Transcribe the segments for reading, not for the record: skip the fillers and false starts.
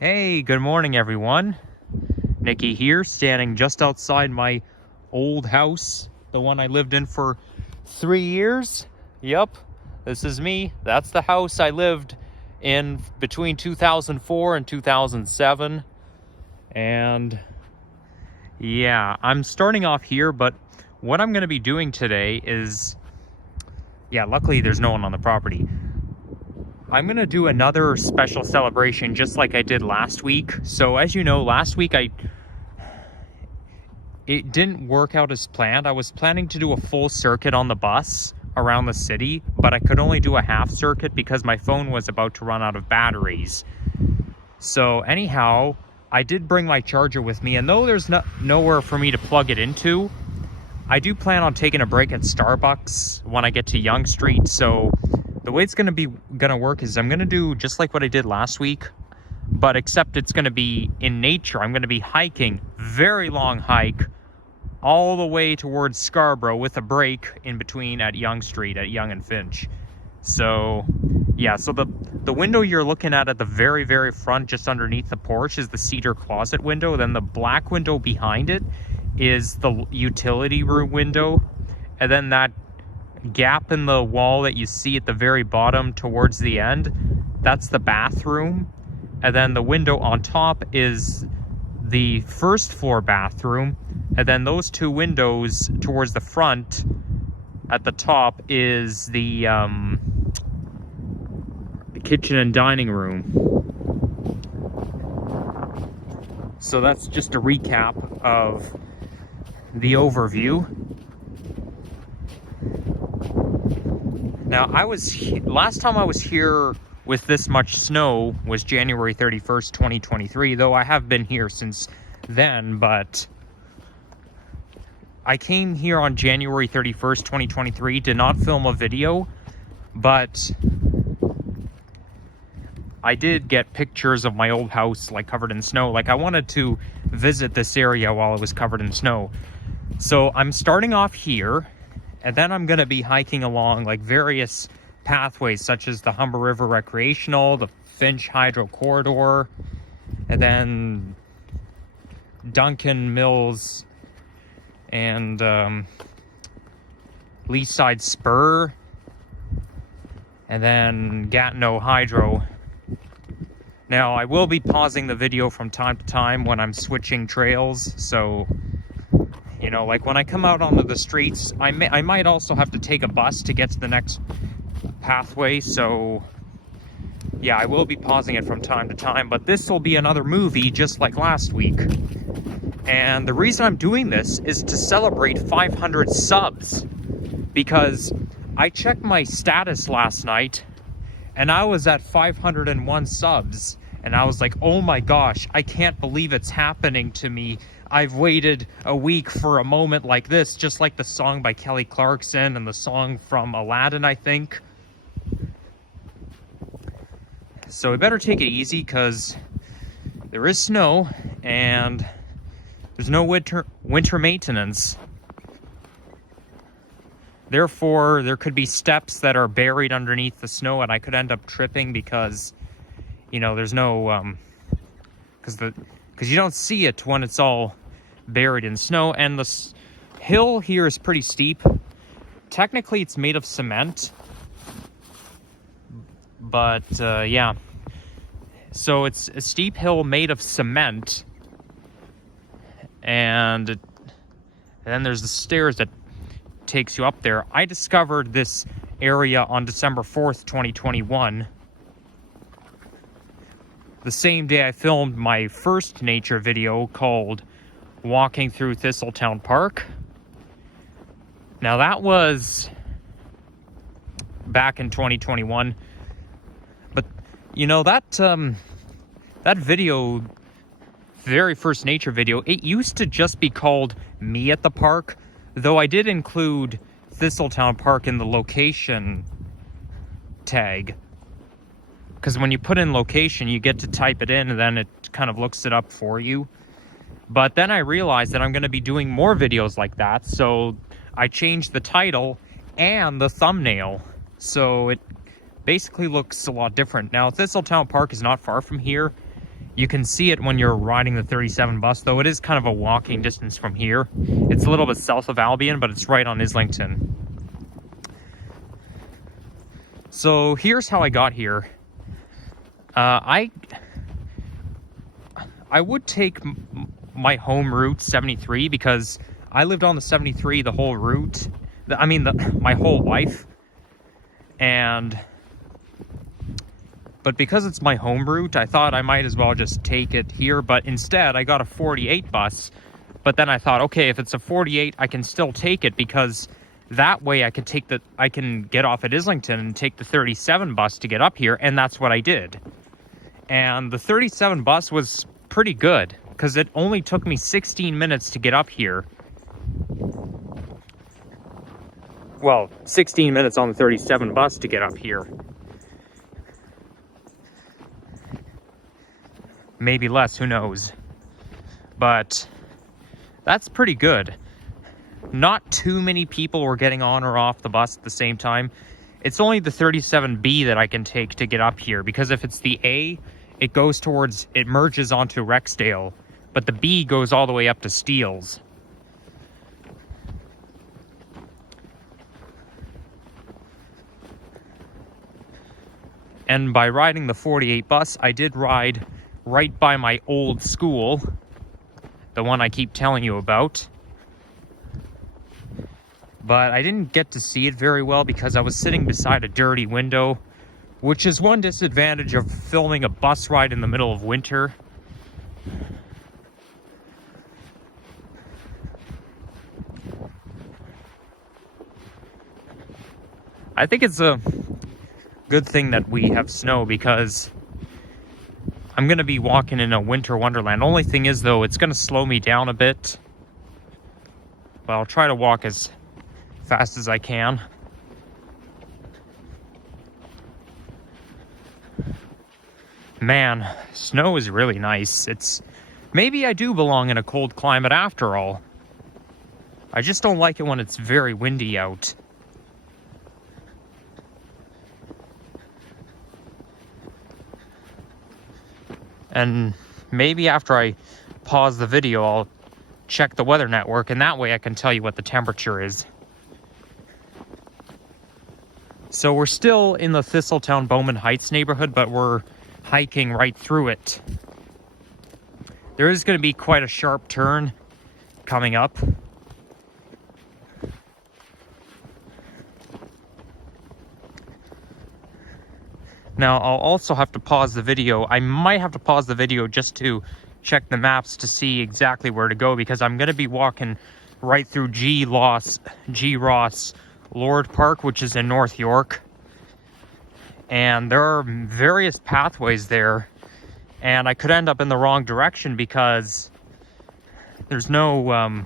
Hey, good morning everyone. Nikki here, standing just outside my old house, the one I lived in for 3 years. Yep, this is me. That's the house I lived in between 2004 and 2007. And yeah, I'm starting off here, but what I'm going to be doing today is, luckily there's no one on the property. I'm going to do another special celebration just like I did last week. So as you know, last week it didn't work out as planned. I was planning to do a full circuit on the bus around the city, but I could only do a half circuit because my phone was about to run out of batteries. So anyhow, I did bring my charger with me, and though there's nowhere for me to plug it into, I do plan on taking a break at Starbucks when I get to Yonge Street. So the way it's gonna work is I'm gonna do just like what I did last week, but except it's gonna be in nature. I'm gonna be hiking, very long hike, all the way towards Scarborough with a break in between at Yonge Street at Yonge and Finch. So yeah, so the window you're looking at the very, very front, just underneath the porch, is the cedar closet window. Then the black window behind it is the utility room window. And then that gap in the wall that you see at the very bottom towards the end, that's the bathroom. And then the window on top is the first floor bathroom. And then those two windows towards the front at the top is the kitchen and dining room. So that's just a recap of the overview. Now, last time I was here with this much snow was January 31st, 2023, though I have been here since then, but I came here on January 31st, 2023, did not film a video, but I did get pictures of my old house, like, covered in snow. Like, I wanted to visit this area while it was covered in snow. So I'm starting off here, and then I'm going to be hiking along like various pathways such as the Humber River Recreational, the Finch Hydro Corridor, and then Duncan Mills and Leaside Spur, and then Gatineau Hydro. Now, I will be pausing the video from time to time when I'm switching trails, so you know, like when I come out onto the streets, I might also have to take a bus to get to the next pathway. So yeah, I will be pausing it from time to time, but this will be another movie just like last week. And the reason I'm doing this is to celebrate 500 subs, because I checked my status last night and I was at 501 subs, and I was like, oh my gosh, I can't believe it's happening to me. I've waited a week for a moment like this, just like the song by Kelly Clarkson and the song from Aladdin, I think. So we better take it easy, because there is snow and there's no winter maintenance. Therefore, there could be steps that are buried underneath the snow, and I could end up tripping because, you know, there's no, because you don't see it when it's all buried in snow. And the hill here is pretty steep. Technically, it's made of cement, but yeah. So it's a steep hill made of cement, and then there's the stairs that takes you up there. I discovered this area on December 4th, 2021. The same day I filmed my first nature video called Walking Through Thistletown Park. Now that was back in 2021. But you know, that video, very first nature video, it used to just be called Me at the Park, though I did include Thistletown Park in the location tag. Because when you put in location, you get to type it in, and then it kind of looks it up for you. But then I realized that I'm going to be doing more videos like that, so I changed the title and the thumbnail. So it basically looks a lot different. Now, Thistletown Park is not far from here. You can see it when you're riding the 37 bus, though it is kind of a walking distance from here. It's a little bit south of Albion, but it's right on Islington. So here's how I got here. I would take my home route 73 because I lived on the 73 the whole route. My whole life. But because it's my home route, I thought I might as well just take it here. But instead, I got a 48 bus. But then I thought, okay, if it's a 48, I can still take it because that way I can get off at Islington and take the 37 bus to get up here. And that's what I did. And the 37 bus was pretty good because it only took me 16 minutes to get up here. Well, 16 minutes on the 37 bus to get up here. Maybe less, who knows. But that's pretty good. Not too many people were getting on or off the bus at the same time. It's only the 37B that I can take to get up here, because if it's the A, it merges onto Rexdale, but the B goes all the way up to Steeles. And by riding the 48 bus, I did ride right by my old school, the one I keep telling you about. But I didn't get to see it very well because I was sitting beside a dirty window, which is one disadvantage of filming a bus ride in the middle of winter. I think it's a good thing that we have snow because I'm going to be walking in a winter wonderland. Only thing is, though, it's going to slow me down a bit. But I'll try to walk as fast as I can. Man, snow is really nice. Maybe I do belong in a cold climate after all. I just don't like it when it's very windy out. And maybe after I pause the video, I'll check the weather network, and that way I can tell you what the temperature is. So we're still in the Thistletown Bowman Heights neighborhood, but we're hiking right through it. There is going to be quite a sharp turn coming up. Now, I'll also have to pause the video. I might have to pause the video just to check the maps to see exactly where to go, because I'm going to be walking right through G. Ross Lord Park, which is in North York. And there are various pathways there, and I could end up in the wrong direction because there's no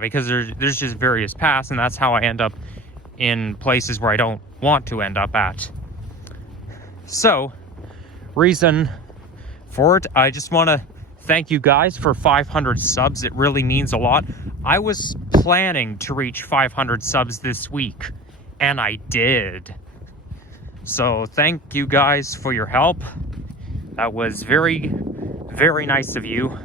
because there's just various paths, and that's how I end up in places where I don't want to end up at. So, reason for it, I just want to thank you guys for 500 subs. It really means a lot. I was planning to reach 500 subs this week, and I did. So thank you guys for your help. That was very, very nice of you.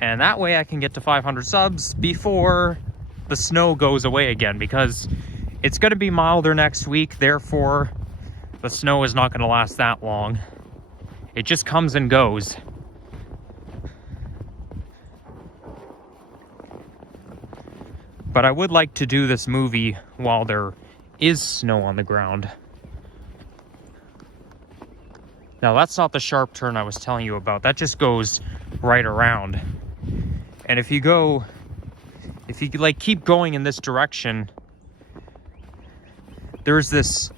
And that way I can get to 500 subs before the snow goes away again, because it's going to be milder next week. Therefore, the snow is not going to last that long. It just comes and goes. But I would like to do this movie while there is snow on the ground. Now, that's not the sharp turn I was telling you about. That just goes right around. And if you keep going in this direction, there's this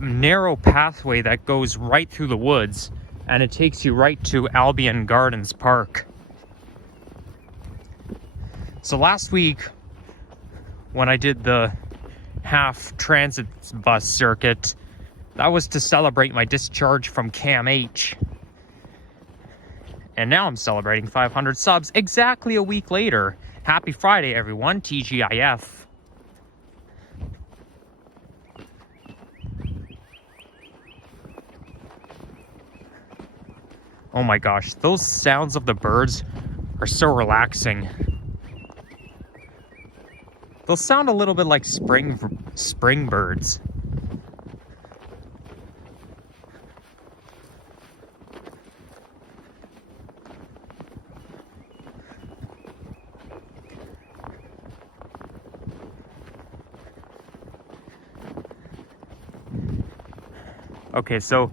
narrow pathway that goes right through the woods, and it takes you right to Albion Gardens Park. So last week, when I did the half transit bus circuit, that was to celebrate my discharge from CAMH. And now I'm celebrating 500 subs exactly a week later. Happy Friday, everyone. TGIF. Oh my gosh, those sounds of the birds are so relaxing. They'll sound a little bit like spring birds. Okay, so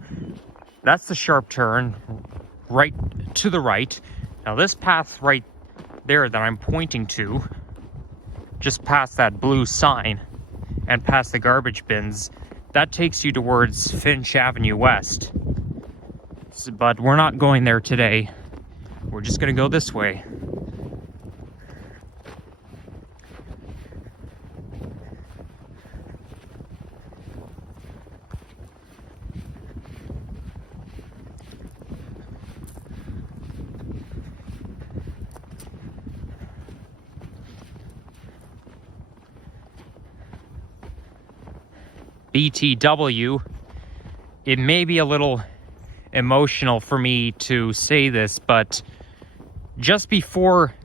that's the sharp turn right to the right. Now this path right there that I'm pointing to, just past that blue sign and past the garbage bins, that takes you towards Finch Avenue West. But we're not going there today. We're just gonna go this way. BTW, it may be a little emotional for me to say this, but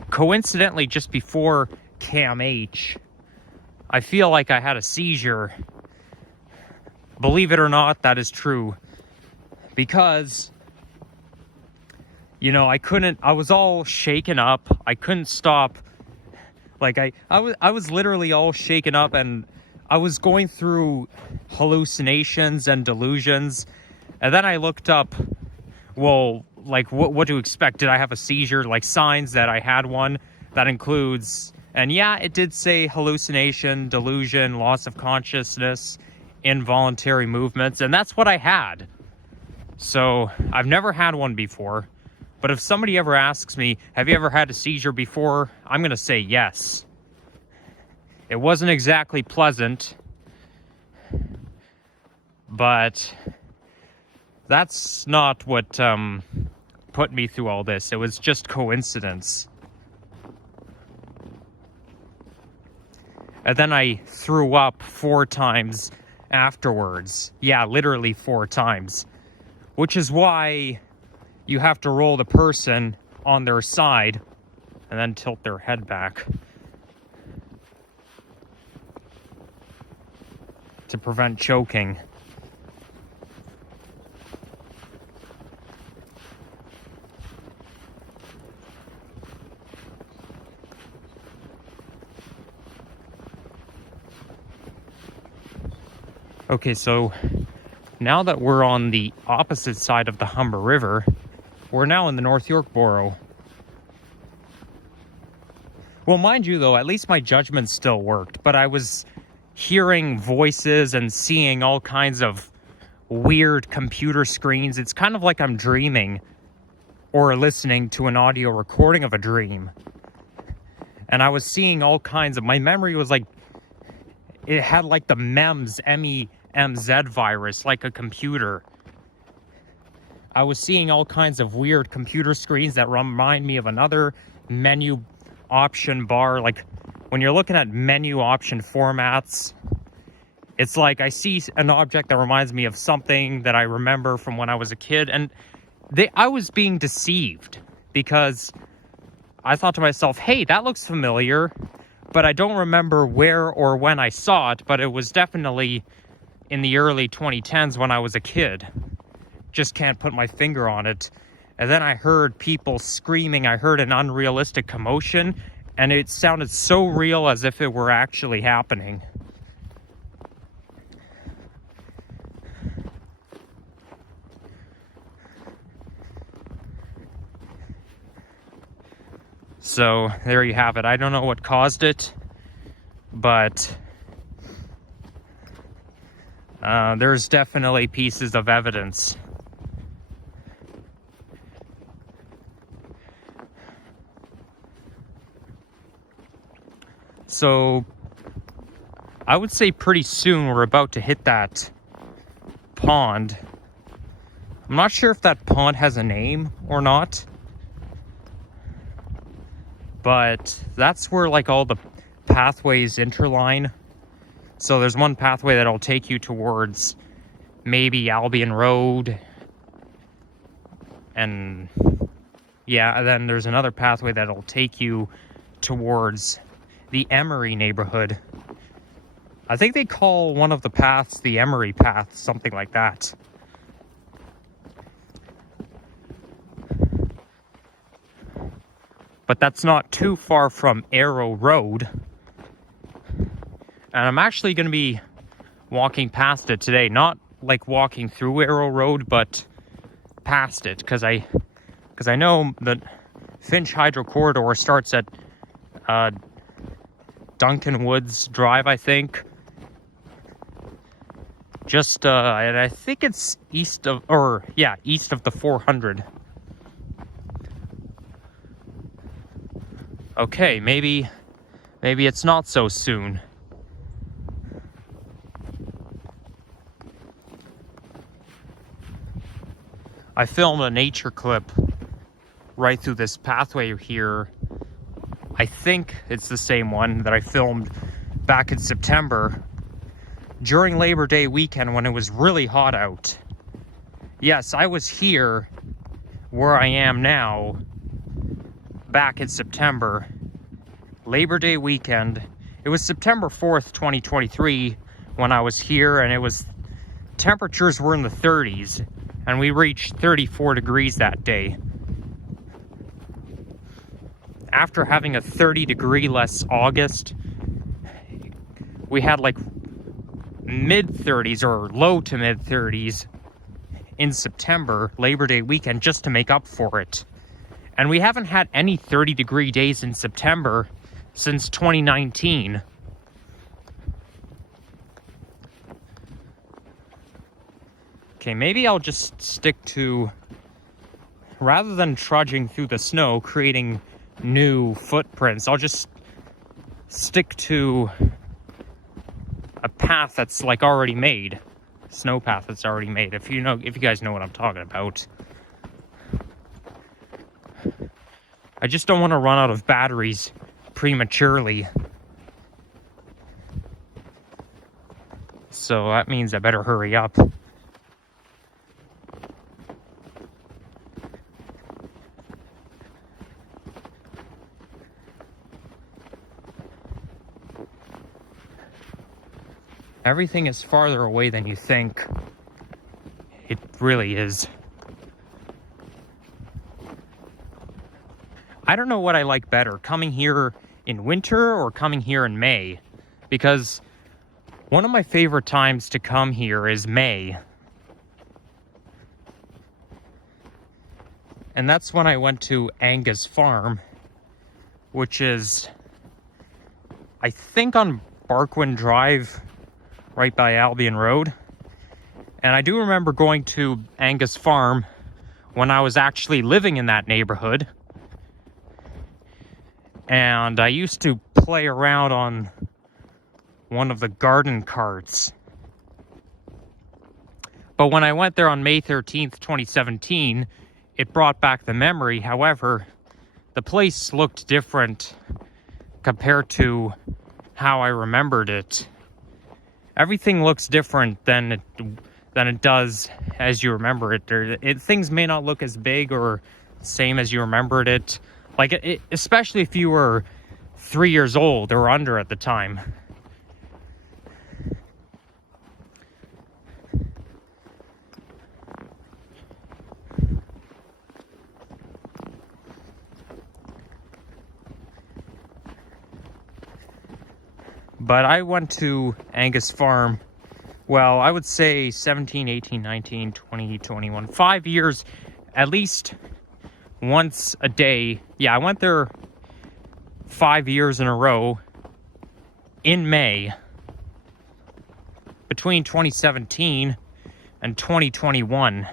coincidentally just before Cam H, I feel like I had a seizure. Believe it or not, that is true. Because, you know, I was all shaken up. I couldn't stop. Like, I was literally all shaken up, and I was going through hallucinations and delusions. And then I looked up, well, like, what to expect. Did I have a seizure? Like, signs that I had one. That includes, and yeah, it did say hallucination, delusion, loss of consciousness, involuntary movements. And that's what I had. So I've never had one before. But if somebody ever asks me, have you ever had a seizure before? I'm going to say yes. It wasn't exactly pleasant, but that's not what put me through all this. It was just coincidence. And then I threw up 4 times afterwards. Yeah, literally 4 times. Which is why you have to roll the person on their side and then tilt their head back to prevent choking. Okay, so now that we're on the opposite side of the Humber River, we're now in the North York Borough. Well, mind you though, at least my judgment still worked, but I was hearing voices and seeing all kinds of weird computer screens. It's kind of like I'm dreaming or listening to an audio recording of a dream. And I was seeing all kinds of, my memory was like, it had like the MEMS, MEMZ virus, like a computer. I was seeing all kinds of weird computer screens that remind me of another menu option bar. Like when you're looking at menu option formats, it's like I see an object that reminds me of something that I remember from when I was a kid. And I was being deceived because I thought to myself, hey, that looks familiar, but I don't remember where or when I saw it, but it was definitely in the early 2010s when I was a kid. Just can't put my finger on it. And then I heard people screaming. I heard an unrealistic commotion, and it sounded so real as if it were actually happening. So there you have it. I don't know what caused it, but there's definitely pieces of evidence. So I would say pretty soon we're about to hit that pond. I'm not sure if that pond has a name or not, but that's where like all the pathways interline. So there's one pathway that'll take you towards maybe Albion Road And yeah, and then there's another pathway that'll take you towards the Emery neighborhood. I think they call one of the paths the Emery path, something like that. But that's not too far from Arrow Road. And I'm actually going to be walking past it today. Not like walking through Arrow Road, but past it. Because I know that Finch Hydro Corridor starts at Duncan Woods Drive, I think. Just, and I think it's east of the 400. Okay, maybe it's not so soon. I filmed a nature clip right through this pathway here. I think it's the same one that I filmed back in September during Labor Day weekend when it was really hot out. Yes, I was here where I am now back in September, Labor Day weekend. It was September 4th, 2023 when I was here, and temperatures were in the 30s, and we reached 34 degrees that day. After having a 30-degree less August, we had like mid-30s or low to mid-30s in September, Labor Day weekend, just to make up for it. And we haven't had any 30-degree days in September since 2019. Okay, maybe I'll just stick to, rather than trudging through the snow, creating new footprints, I'll just stick to a path that's like already made. Snow path that's already made. If you guys know what I'm talking about. I just don't want to run out of batteries prematurely. So that means I better hurry up. Everything is farther away than you think. It really is. I don't know what I like better, coming here in winter or coming here in May, because one of my favorite times to come here is May. And that's when I went to Angus Farm, which is, I think, on Barkwin Drive, right by Albion Road. And I do remember going to Angus Farm when I was actually living in that neighborhood. And I used to play around on one of the garden carts. But when I went there on May 13th, 2017, it brought back the memory. However, the place looked different compared to how I remembered it. Everything looks different than it does as you remember it. Things may not look as big or same as you remembered it. Like, especially if you were 3 years old or under at the time. But I went to Angus Farm, well, I would say 17, 18, 19, 20, 21, 5 years, at least once a day. Yeah, I went there 5 years in a row in May between 2017 and 2021.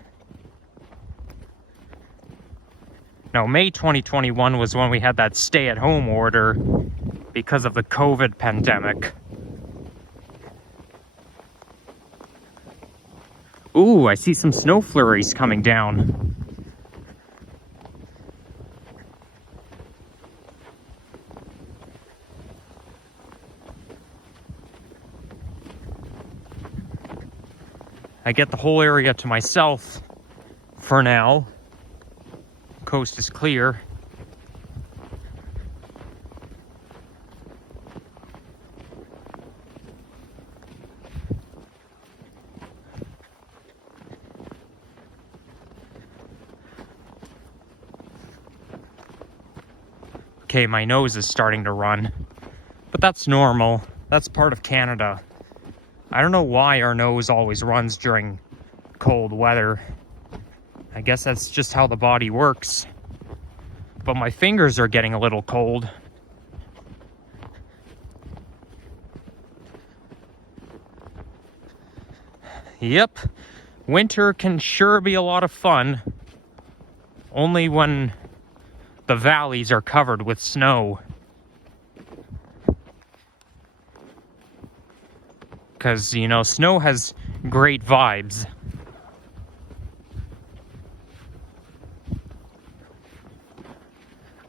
No, May 2021 was when we had that stay-at-home order because of the COVID pandemic. Ooh, I see some snow flurries coming down. I get the whole area to myself for now. coast is clear. Okay, my nose is starting to run, but that's normal. That's part of Canada. I don't know why our nose always runs during cold weather. I guess that's just how the body works. But my fingers are getting a little cold. Yep, winter can sure be a lot of fun. Only when the valleys are covered with snow. Because, you know, snow has great vibes.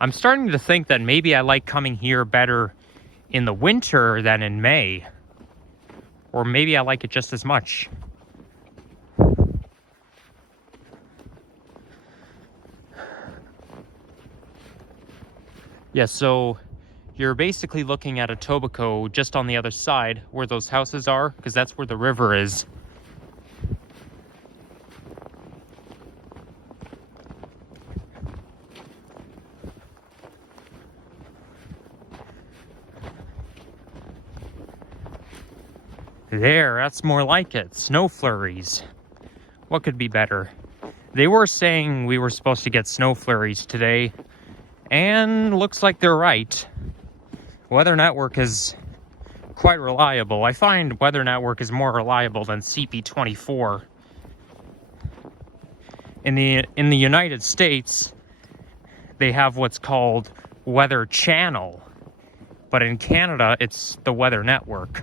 I'm starting to think that maybe I like coming here better in the winter than in May. Or maybe I like it just as much. Yeah, so you're basically looking at Etobicoke just on the other side where those houses are, because that's where the river is. There, that's more like it. Snow flurries. What could be better? They were saying we were supposed to get snow flurries today, and looks like they're right. Weather Network is quite reliable. I find Weather Network is more reliable than CP24. In the United States, they have what's called Weather Channel, but in Canada, it's the Weather Network.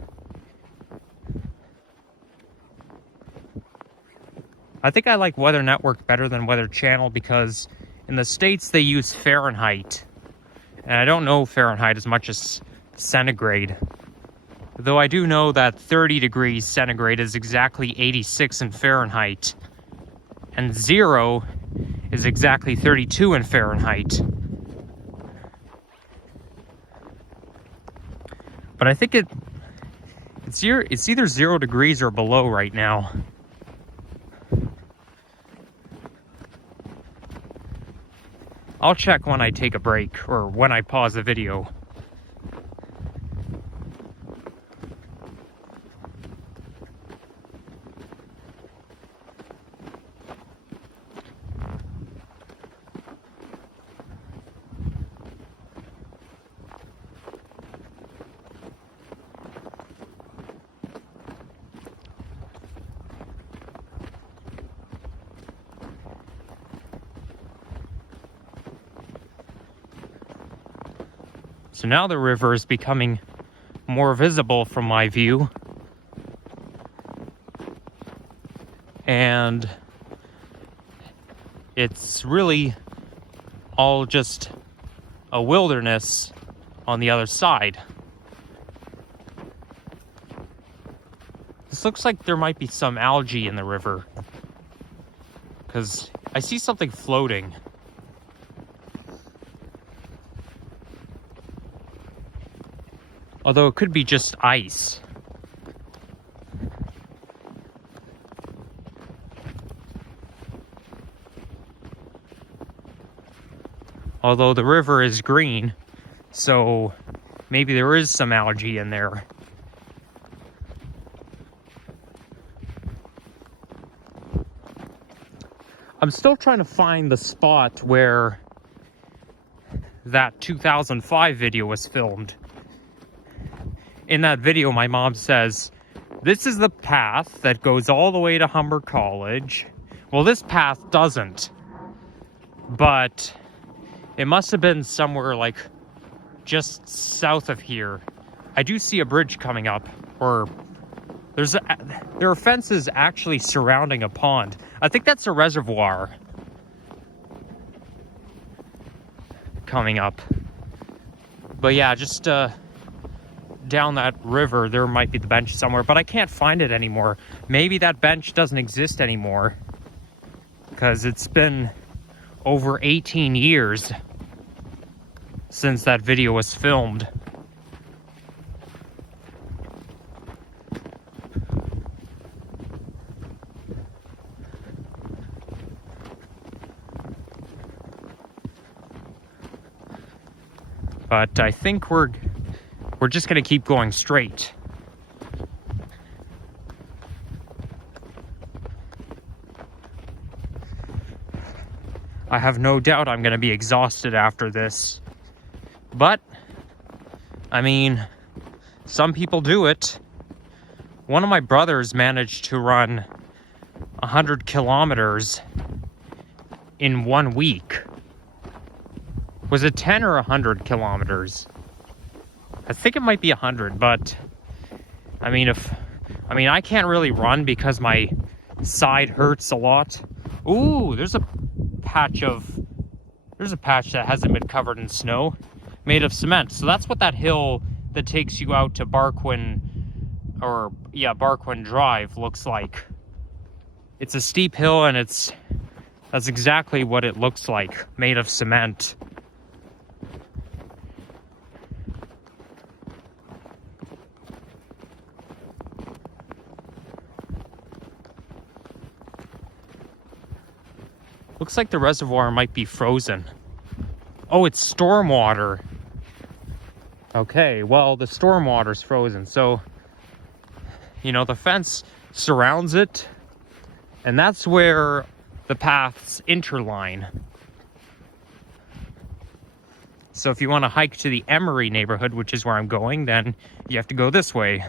I think I like Weather Network better than Weather Channel because in the States they use Fahrenheit. And I don't know Fahrenheit as much as centigrade. Though I do know that 30 degrees centigrade is exactly 86 in Fahrenheit. And 0 is exactly 32 in Fahrenheit. But I think it's either 0 degrees or below right now. I'll check when I take a break or when I pause the video. So now the river is becoming more visible from my view. And it's really all just a wilderness on the other side. This looks like there might be some algae in the river, because I see something floating. Although it could be just ice. Although the river is green, so maybe there is some algae in there. I'm still trying to find the spot where that 2005 video was filmed. In that video, my mom says, this is the path that goes all the way to Humber College. Well, this path doesn't. But it must have been somewhere like just south of here. I do see a bridge coming up, or there are fences actually surrounding a pond. I think that's a reservoir coming up. But yeah, just down that river, there might be the bench somewhere, but I can't find it anymore. Maybe that bench doesn't exist anymore because it's been over 18 years since that video was filmed. But I think we're just gonna keep going straight. I have no doubt I'm gonna be exhausted after this. But, I mean, some people do it. One of my brothers managed to run 100 kilometers in 1 week. Was it 10 or 100 kilometers? I think it might be 100, but I mean, I can't really run because my side hurts a lot. Ooh, there's a patch that hasn't been covered in snow, made of cement. So that's what that hill that takes you out to Barquin Drive looks like. It's a steep hill, and that's exactly what it looks like, made of cement. Looks like the reservoir might be frozen. Oh, it's stormwater. Okay, well, the stormwater's frozen, so, you know, the fence surrounds it, and that's where the paths interline. So if you want to hike to the Emery neighborhood, which is where I'm going, then you have to go this way.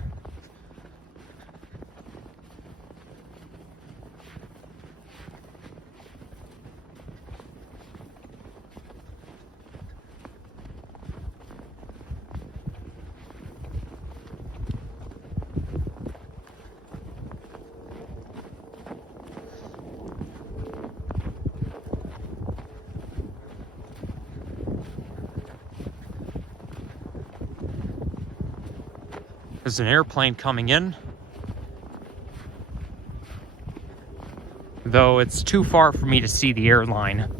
There's an airplane coming in, though it's too far for me to see the airline.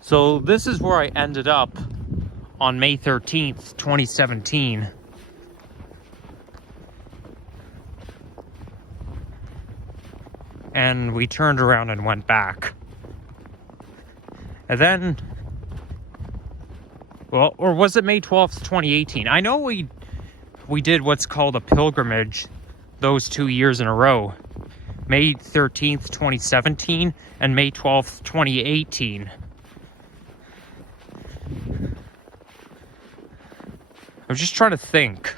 So this is where I ended up on May 13th, 2017. And we turned around and went back. And then, well, or was it May 12th, 2018? I know we did what's called a pilgrimage those 2 years in a row. May 13th, 2017 and May 12th, 2018. I'm just trying to think.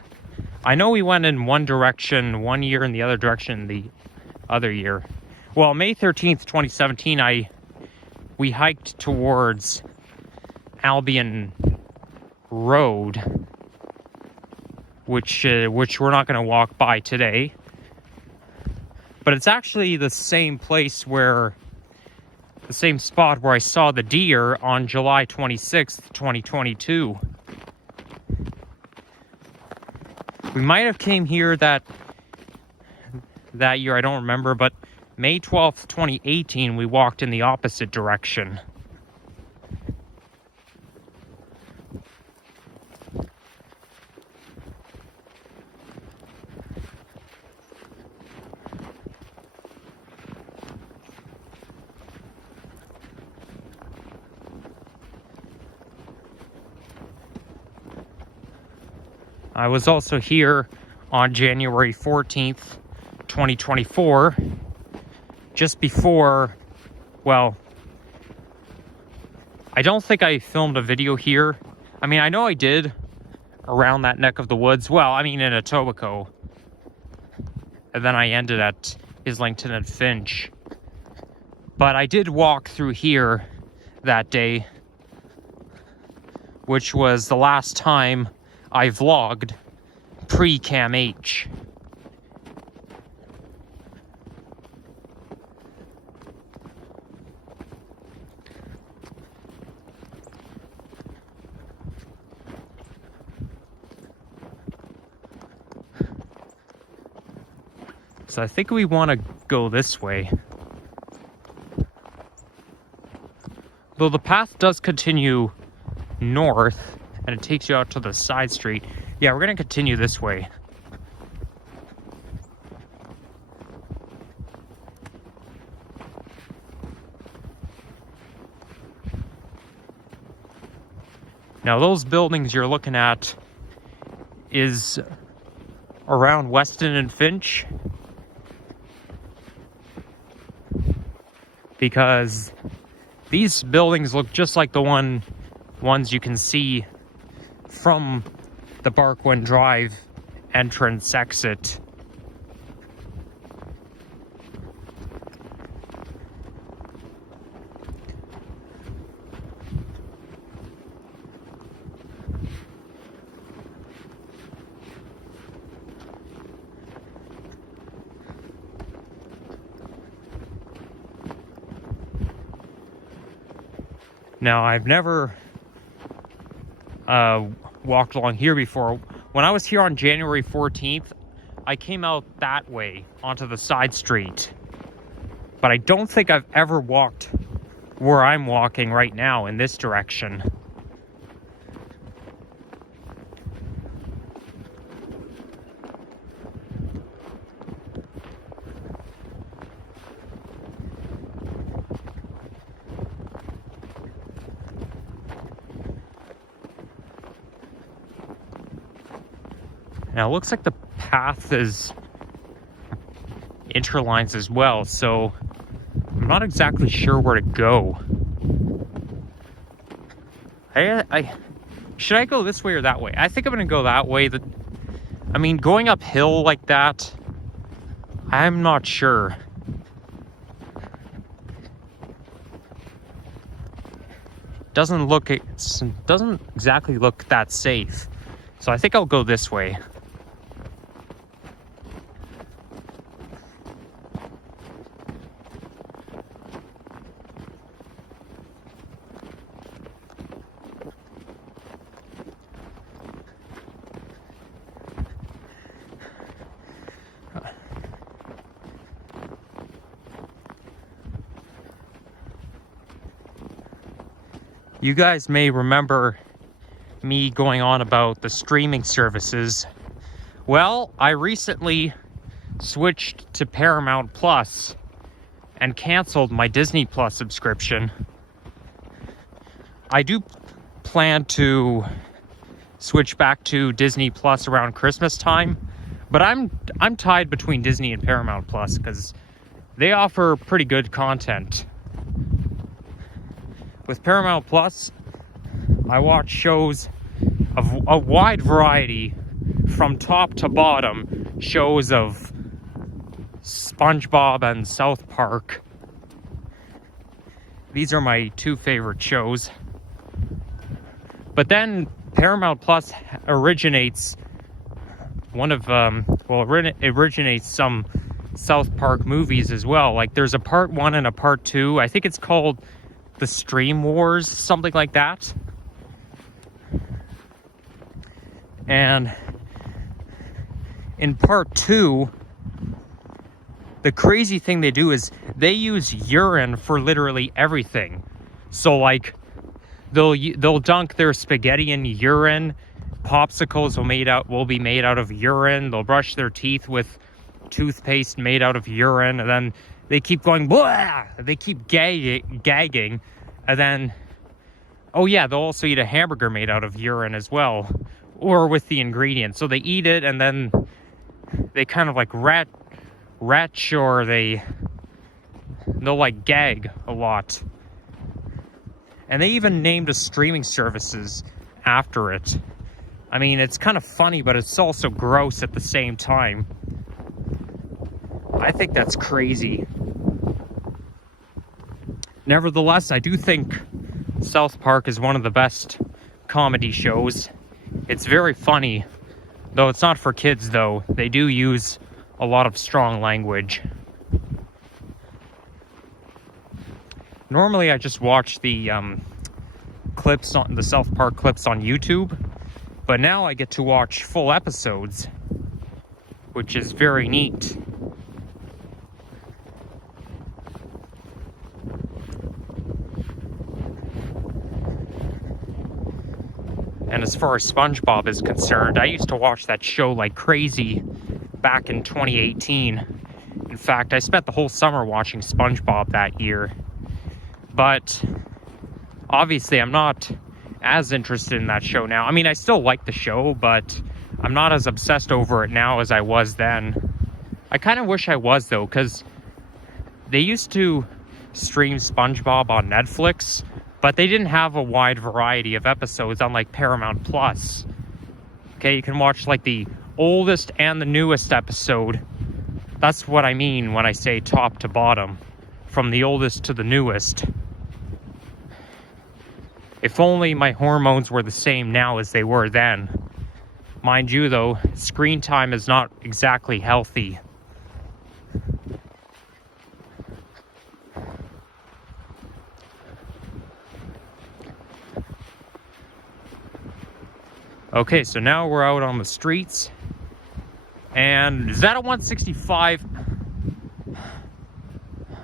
I know we went in one direction one year and the other direction the other year. Well, May 13th, 2017, we hiked towards Albion Road, which we're not going to walk by today. But it's actually the same place the same spot where I saw the deer on July 26th, 2022. We might have came here that year, I don't remember, but May 12th, 2018, we walked in the opposite direction. I was also here on January 14th, 2024, just before, well, I don't think I filmed a video here. I mean, I know I did around that neck of the woods. Well, I mean, in Etobicoke. And then I ended at Thistletown and Finch. But I did walk through here that day, which was the last time I vlogged pre-Cam H. So I think we want to go this way. Though the path does continue north, and it takes you out to the side street. Yeah, we're going to continue this way. Now, those buildings you're looking at is around Weston and Finch. Because these buildings look just like the ones you can see from the Barkwind Drive entrance exit. Now, I've never walked along here before. When I was here on January 14th, I came out that way onto the side street. But I don't think I've ever walked where I'm walking right now in this direction. Now, it looks like the path is interlines as well, so I'm not exactly sure where to go. Should I go this way or that way? I think I'm going to go that way. I mean, going uphill like that, I'm not sure. Doesn't exactly look that safe. So I think I'll go this way. You guys may remember me going on about the streaming services. Well, I recently switched to Paramount Plus and canceled my Disney Plus subscription. I do plan to switch back to Disney Plus around Christmas time, but I'm tied between Disney and Paramount Plus because they offer pretty good content. With Paramount Plus, I watch shows of a wide variety, from top to bottom, shows of SpongeBob and South Park. These are my two favorite shows. But then Paramount Plus originates originates some South Park movies as well. Like there's a part 1 and a part 2. I think it's called The Stream Wars, something like that. And in part 2, the crazy thing they do is they use urine for literally everything. So like they'll dunk their spaghetti in urine. Popsicles will be made out of urine. They'll brush their teeth with toothpaste made out of urine, and then they keep going, blah! They keep gagging, and then, oh yeah, they'll also eat a hamburger made out of urine as well, or with the ingredients. So they eat it, and then they kind of like retch, or they'll like gag a lot. And they even named a streaming services after it. I mean, it's kind of funny, but it's also gross at the same time. I think that's crazy. Nevertheless, I do think South Park is one of the best comedy shows. It's very funny, though it's not for kids, though. They do use a lot of strong language. Normally, I just watch the the South Park clips on YouTube, but now I get to watch full episodes, which is very neat. And as far as SpongeBob is concerned, I used to watch that show like crazy back in 2018. In fact, I spent the whole summer watching SpongeBob that year. But obviously, I'm not as interested in that show now. I mean, I still like the show, but I'm not as obsessed over it now as I was then. I kind of wish I was, though, because they used to stream SpongeBob on Netflix, but they didn't have a wide variety of episodes unlike Paramount Plus. Okay, you can watch like the oldest and the newest episode. That's what I mean when I say top to bottom, from the oldest to the newest. If only my hormones were the same now as they were then. Mind you, though, screen time is not exactly healthy. Okay, so now we're out on the streets. And is that a 165?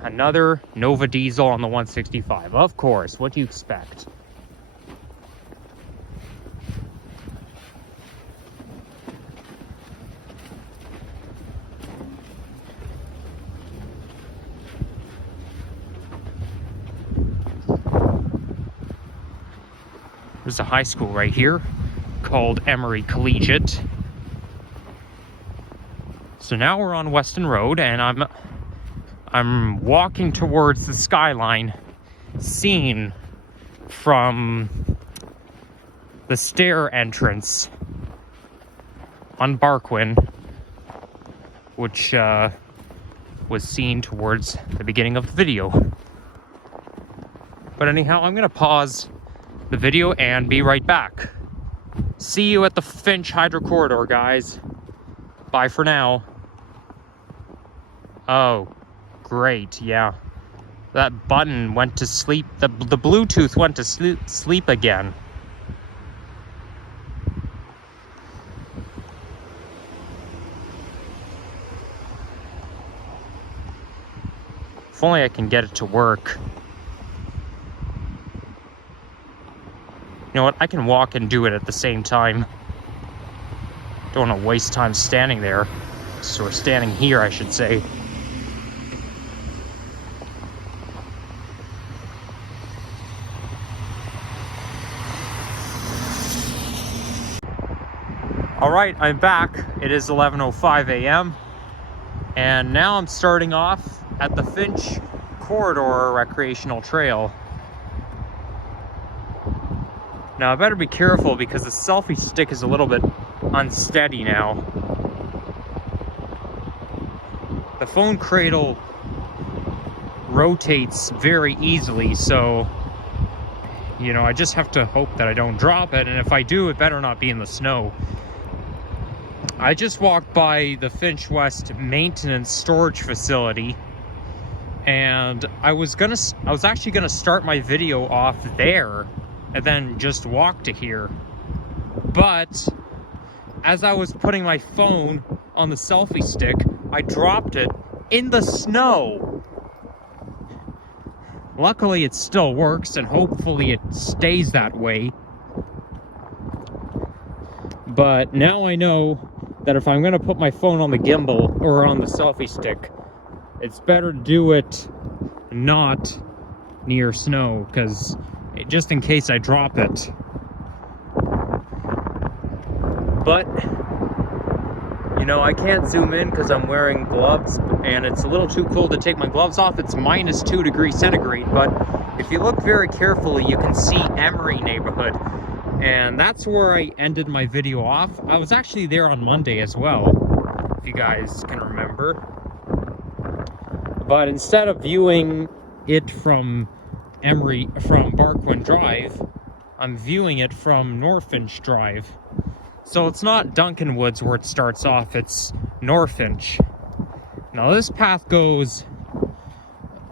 Another Nova diesel on the 165. Of course, what do you expect? There's a high school right here called Emory Collegiate. So now we're on Weston Road, and I'm walking towards the skyline seen from the stair entrance on Barquin, which was seen towards the beginning of the video. But anyhow, I'm gonna pause the video and be right back. See you at the Finch Hydro Corridor, guys. Bye for now. Oh, great, yeah. That button went to sleep. The Bluetooth went to sleep again. If only I can get it to work. You know what? I can walk and do it at the same time. Don't want to waste time standing there. So we're standing here, I should say. Alright, I'm back. It is 11:05 a.m. And now I'm starting off at the Finch Corridor Recreational Trail. Now I better be careful because the selfie stick is a little bit unsteady now. The phone cradle rotates very easily, so you know, I just have to hope that I don't drop it, and if I do, it better not be in the snow. I just walked by the Finch West maintenance storage facility, and I was actually gonna start my video off there and then just walk to here. But as I was putting my phone on the selfie stick, I dropped it in the snow. Luckily, it still works, and hopefully it stays that way. But now I know that if I'm going to put my phone on the gimbal or on the selfie stick, it's better to do it not near snow, because just in case I drop it. But you know, I can't zoom in because I'm wearing gloves, and it's a little too cold to take my gloves off. It's -2 degrees centigrade, but if you look very carefully, you can see Emory Neighbourhood, and that's where I ended my video off. I was actually there on Monday as well, if you guys can remember. But instead of viewing it from Barquin Drive, I'm viewing it from Norfinch Drive. So it's not Duncan Woods where it starts off, it's Norfinch. Now this path goes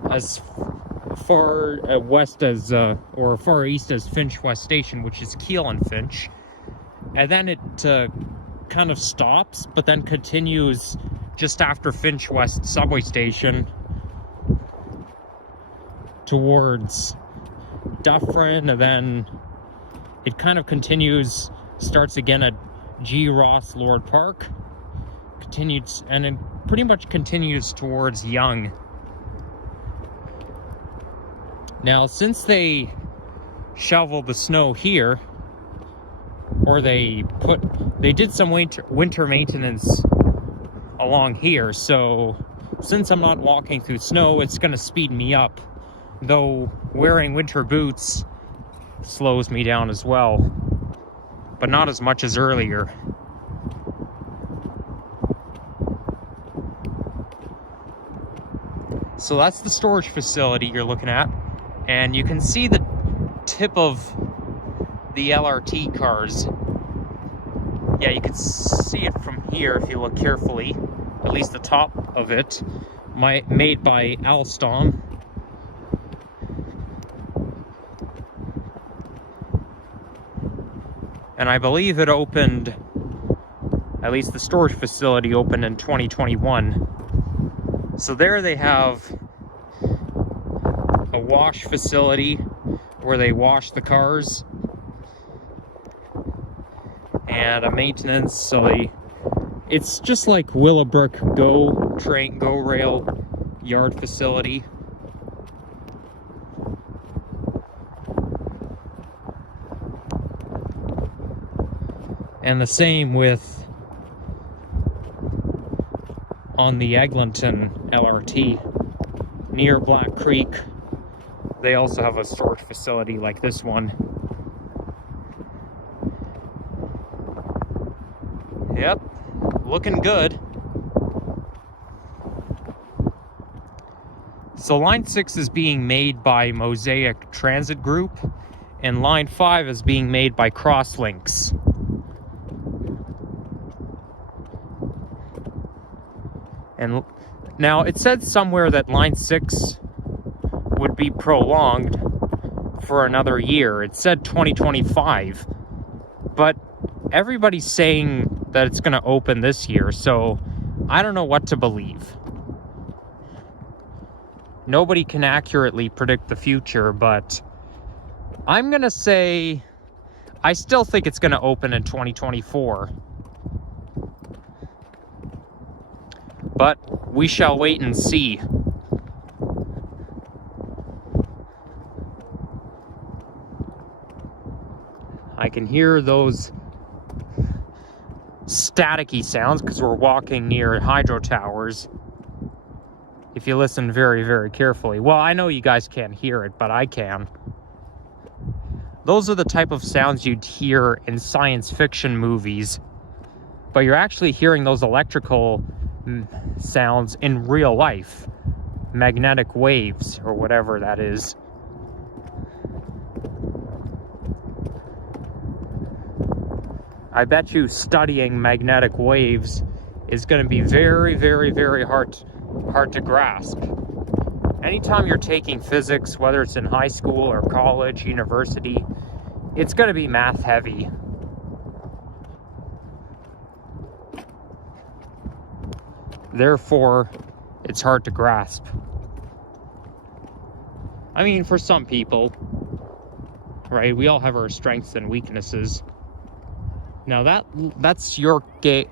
as far west as, or far east as Finch West Station, which is Keel and Finch. And then it kind of stops, but then continues just after Finch West subway station towards Dufferin, and then it kind of continues, starts again at G. Ross Lord Park, continues, and it pretty much continues towards Yonge. Now, since they shoveled the snow here, or they did some winter maintenance along here, so since I'm not walking through snow, it's going to speed me up, though wearing winter boots slows me down as well, but not as much as earlier. So that's the storage facility you're looking at, and you can see the tip of the LRT cars. Yeah, you can see it from here if you look carefully, at least the top of it, made by Alstom. And I believe it opened, at least the storage facility opened in 2021. So there they have a wash facility where they wash the cars, and a maintenance, so it's just like Willowbrook Go Rail yard facility. And the same with on the Eglinton LRT near Black Creek. They also have a storage facility like this one. Yep, looking good. So Line 6 is being made by Mosaic Transit Group, and Line 5 is being made by Crosslinks. And now it said somewhere that Line 6 would be prolonged for another year. It said 2025, but everybody's saying that it's going to open this year, so I don't know what to believe. Nobody can accurately predict the future, but I'm going to say I still think it's going to open in 2024. But we shall wait and see. I can hear those staticky sounds because we're walking near hydro towers. If you listen very, very carefully. Well, I know you guys can't hear it, but I can. Those are the type of sounds you'd hear in science fiction movies, but you're actually hearing those electrical sounds in real life. Magnetic waves, or whatever that is. I bet you studying magnetic waves is going to be very, very, very hard to grasp. Anytime you're taking physics, whether it's in high school or college, university, it's going to be math heavy. Therefore, it's hard to grasp. I mean, for some people, right? We all have our strengths and weaknesses. Now that's York Gate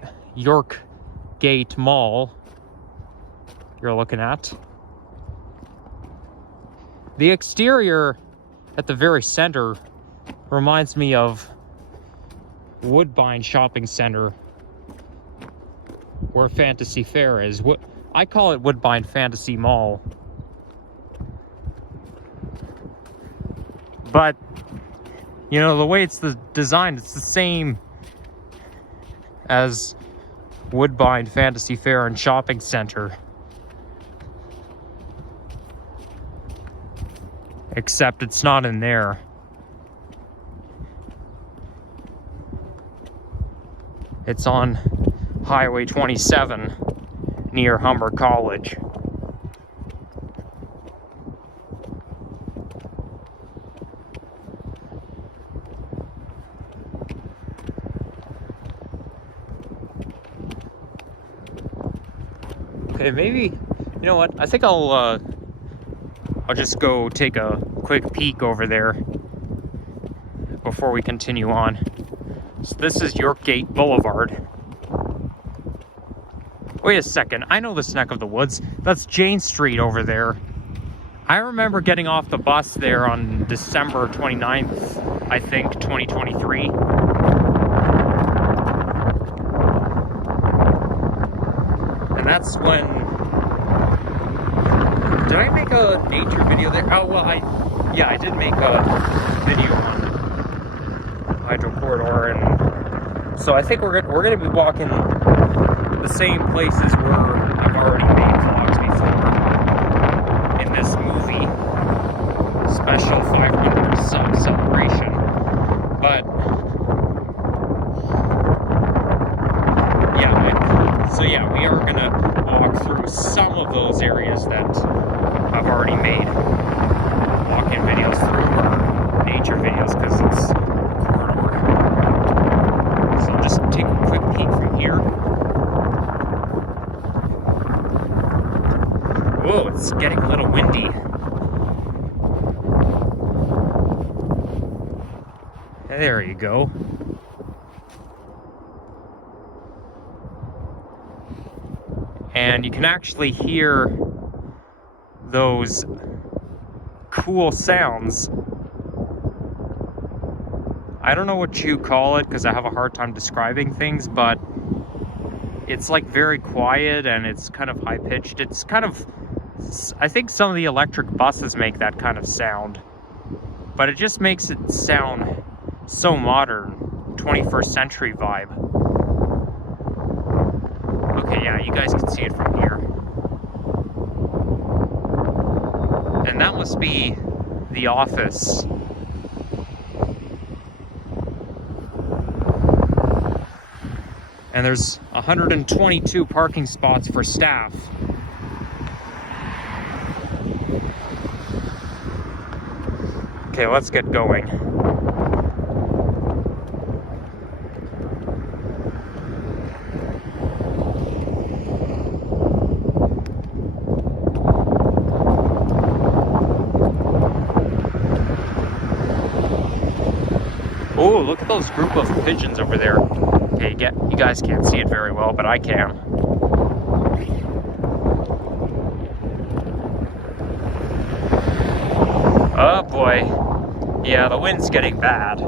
Mall you're looking at. The exterior at the very center reminds me of Woodbine Shopping Center, where Fantasy Fair is. I call it Woodbine Fantasy Mall. But, you know, the way it's designed, it's the same as Woodbine Fantasy Fair and Shopping Center. Except it's not in there. It's on Highway 27 near Humber College. Okay, maybe, you know what? I think I'll just go take a quick peek over there before we continue on. So this is Yorkgate Boulevard. Wait a second, I know this neck of the woods. That's Jane Street over there. I remember getting off the bus there on December 29th, I think, 2023. And that's when... Did I make a nature video there? Oh, well, I did make a video on Hydro Corridor, and so I think we're gonna be walking the same places where I've already made vlogs before in this movie, special 500 sub celebration. But yeah, we are gonna walk through some of those areas that I've already made walk-in videos through, or nature videos, because it's a corridor. So I'll just take a quick peek from here. Whoa, it's getting a little windy. There you go. And you can actually hear those cool sounds. I don't know what you call it because I have a hard time describing things, but it's like very quiet and it's kind of high pitched. It's kind of, I think some of the electric buses make that kind of sound, but it just makes it sound so modern, 21st century vibe. Okay, yeah, you guys can see it from here. And that must be the office. And there's 122 parking spots for staff. Okay, let's get going. Oh, look at those group of pigeons over there. Okay, you guys can't see it very well, but I can. Oh boy. Yeah, the wind's getting bad.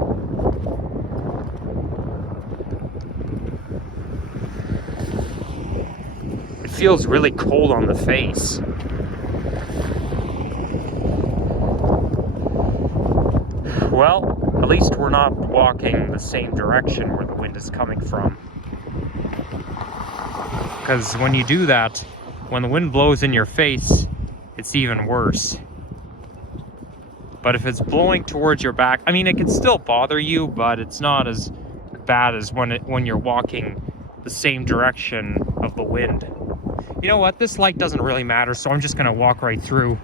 It feels really cold on the face. Well, at least we're not walking the same direction where the wind is coming from. Because when you do that, when the wind blows in your face, it's even worse. But if it's blowing towards your back, I mean, it can still bother you, but it's not as bad as when you're walking the same direction of the wind. You know what? This light doesn't really matter, so I'm just going to walk right through.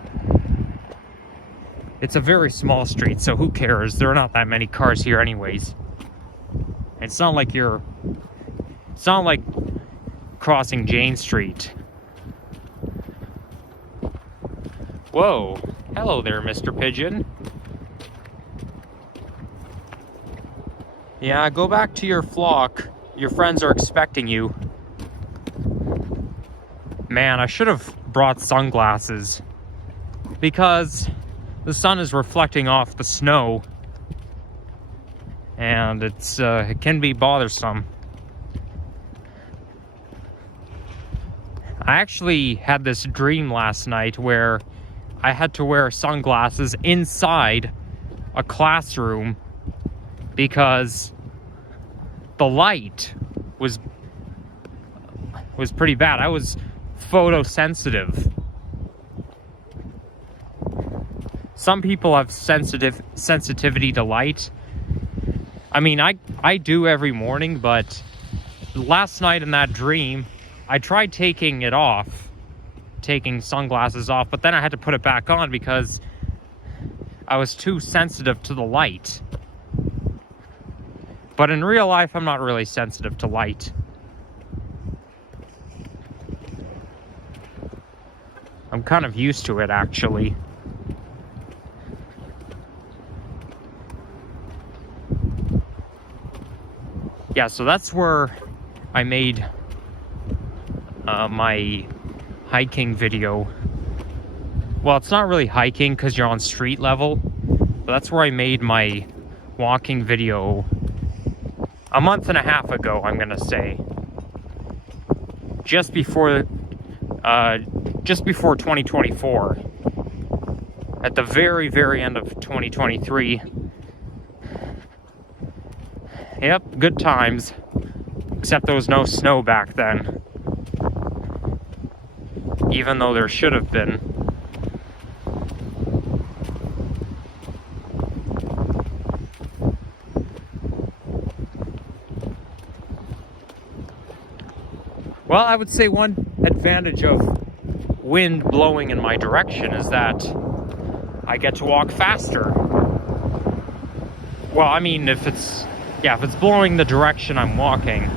It's a very small street, so who cares? There are not that many cars here anyways. It's not like crossing Jane Street. Whoa. Hello there, Mr. Pigeon. Yeah, go back to your flock. Your friends are expecting you. Man, I should have brought sunglasses, because the sun is reflecting off the snow, and it can be bothersome. I actually had this dream last night where I had to wear sunglasses inside a classroom because the light was pretty bad. I was photosensitive. Some people have sensitivity to light. I mean, I do every morning, but last night in that dream, I tried taking sunglasses off, but then I had to put it back on because I was too sensitive to the light. But in real life, I'm not really sensitive to light. I'm kind of used to it, actually. yeah, so that's where I made my hiking video. Well, it's not really hiking because you're on street level, but that's where I made my walking video a month and a half ago, I'm gonna say. Just before 2024. At the very, very end of 2023. Yep, good times. Except there was no snow back then. Even though there should have been. Well, I would say one advantage of wind blowing in my direction is that I get to walk faster. Well, I mean, if it's blowing the direction I'm walking.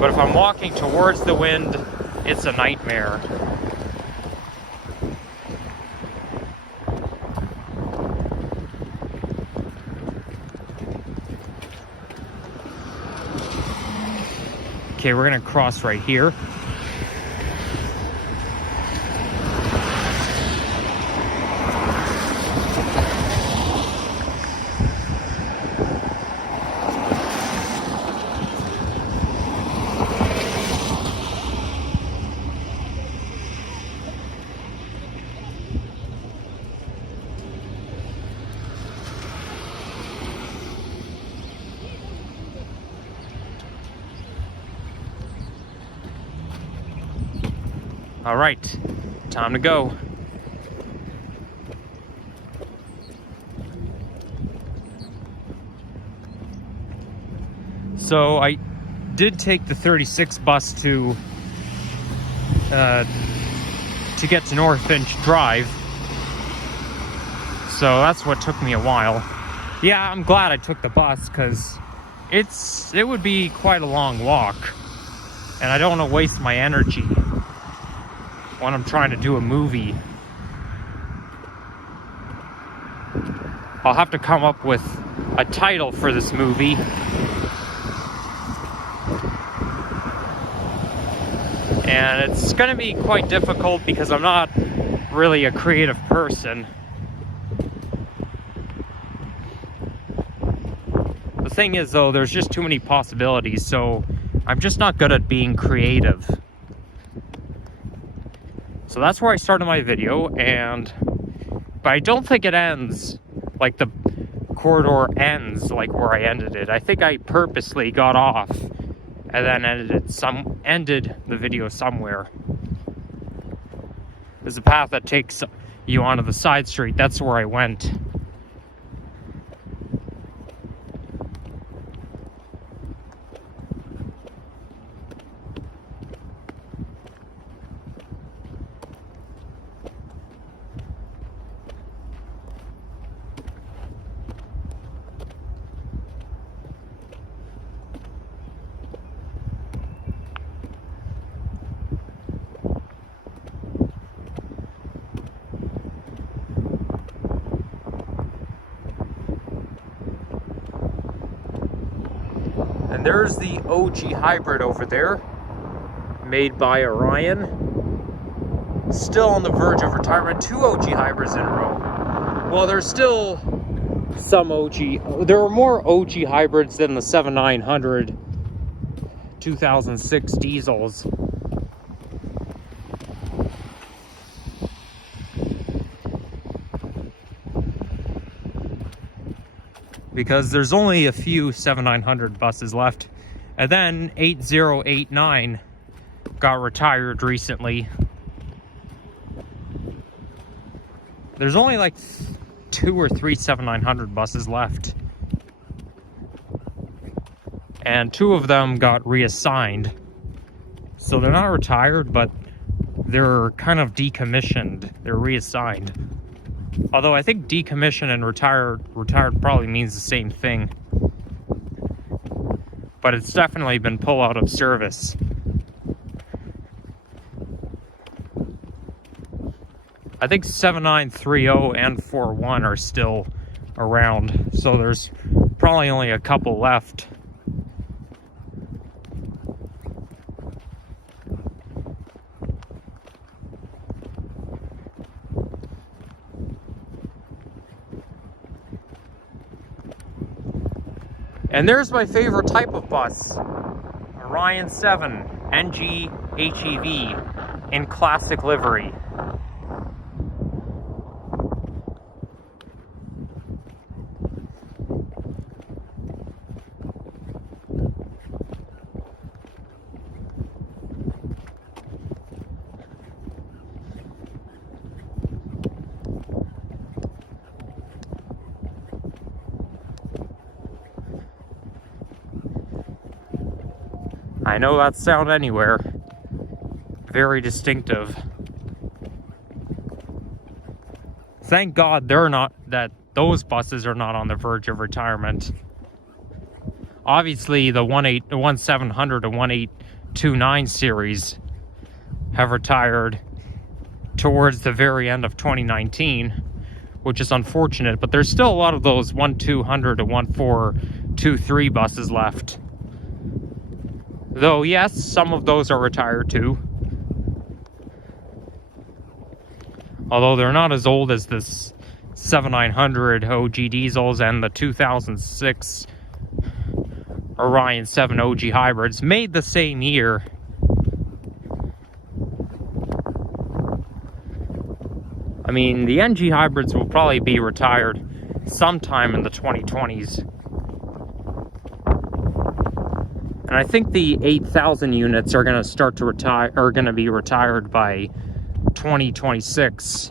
But if I'm walking towards the wind, it's a nightmare. Okay, we're gonna cross right here. All right, time to go. So I did take the 36 bus to get to North Finch Drive. So that's what took me a while. Yeah, I'm glad I took the bus because it would be quite a long walk, and I don't want to waste my energy when I'm trying to do a movie. I'll have to come up with a title for this movie. And it's gonna be quite difficult because I'm not really a creative person. The thing is though, there's just too many possibilities, so I'm just not good at being creative. So that's where I started my video, but I don't think it ends like the corridor ends like where I ended it. I think I purposely got off and then ended the video somewhere. There's a path that takes you onto the side street. That's where I went. And there's the OG hybrid over there, made by Orion. Still on the verge of retirement. 2 OG hybrids in a row. Well, there's still some OG. There are more OG hybrids than the 7900 2006 diesels. Because there's only a few 7900 buses left. And then 8089 got retired recently. There's only like 2 or 3 7900 buses left. And 2 of them got reassigned. So they're not retired, but they're kind of decommissioned. They're reassigned. Although I think decommissioned and retired probably means the same thing. But it's definitely been pulled out of service. I think 7930 and 41 are still around, so there's probably only a couple left. And there's my favorite type of bus. Orion 7 NG HEV in classic livery. I know that sound anywhere. Very distinctive. Thank God those buses are not on the verge of retirement. Obviously, the 1700 to 1829 series have retired towards the very end of 2019, which is unfortunate, but there's still a lot of those 1200 to 1423 buses left. Though, yes, some of those are retired too. Although they're not as old as the 7900 OG diesels and the 2006 Orion 7 OG hybrids, made the same year. I mean, the NG hybrids will probably be retired sometime in the 2020s. And I think the 8,000 units are going to be retired by 2026.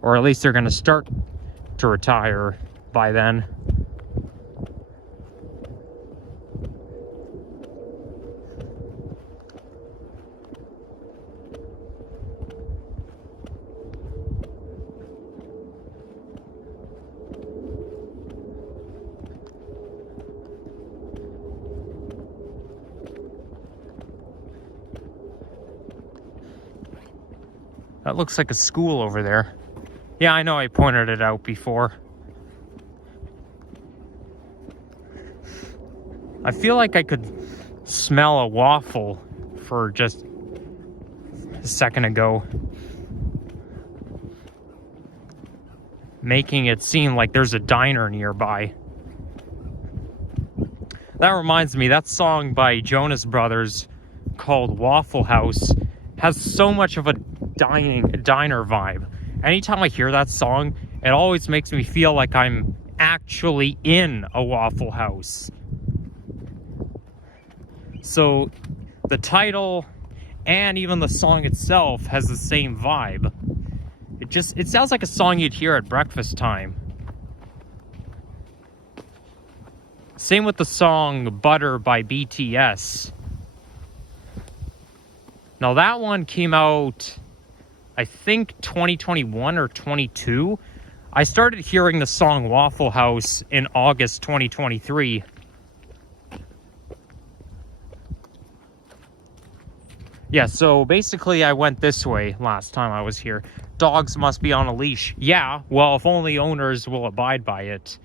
Or at least they're going to start to retire by then. That looks like a school over there. Yeah, I know I pointed it out before. I feel like I could smell a waffle for just a second ago, making it seem like there's a diner nearby. That reminds me, that song by Jonas Brothers called Waffle House has so much of a diner vibe. Anytime I hear that song, it always makes me feel like I'm actually in a Waffle House. So the title and even the song itself has the same vibe. It sounds like a song you'd hear at breakfast time. Same with the song Butter by BTS. Now that one came out, I think 2021 or 22. I started hearing the song Waffle House in August 2023. Yeah, so basically I went this way last time I was here. Dogs must be on a leash. Yeah, well, if only owners will abide by it.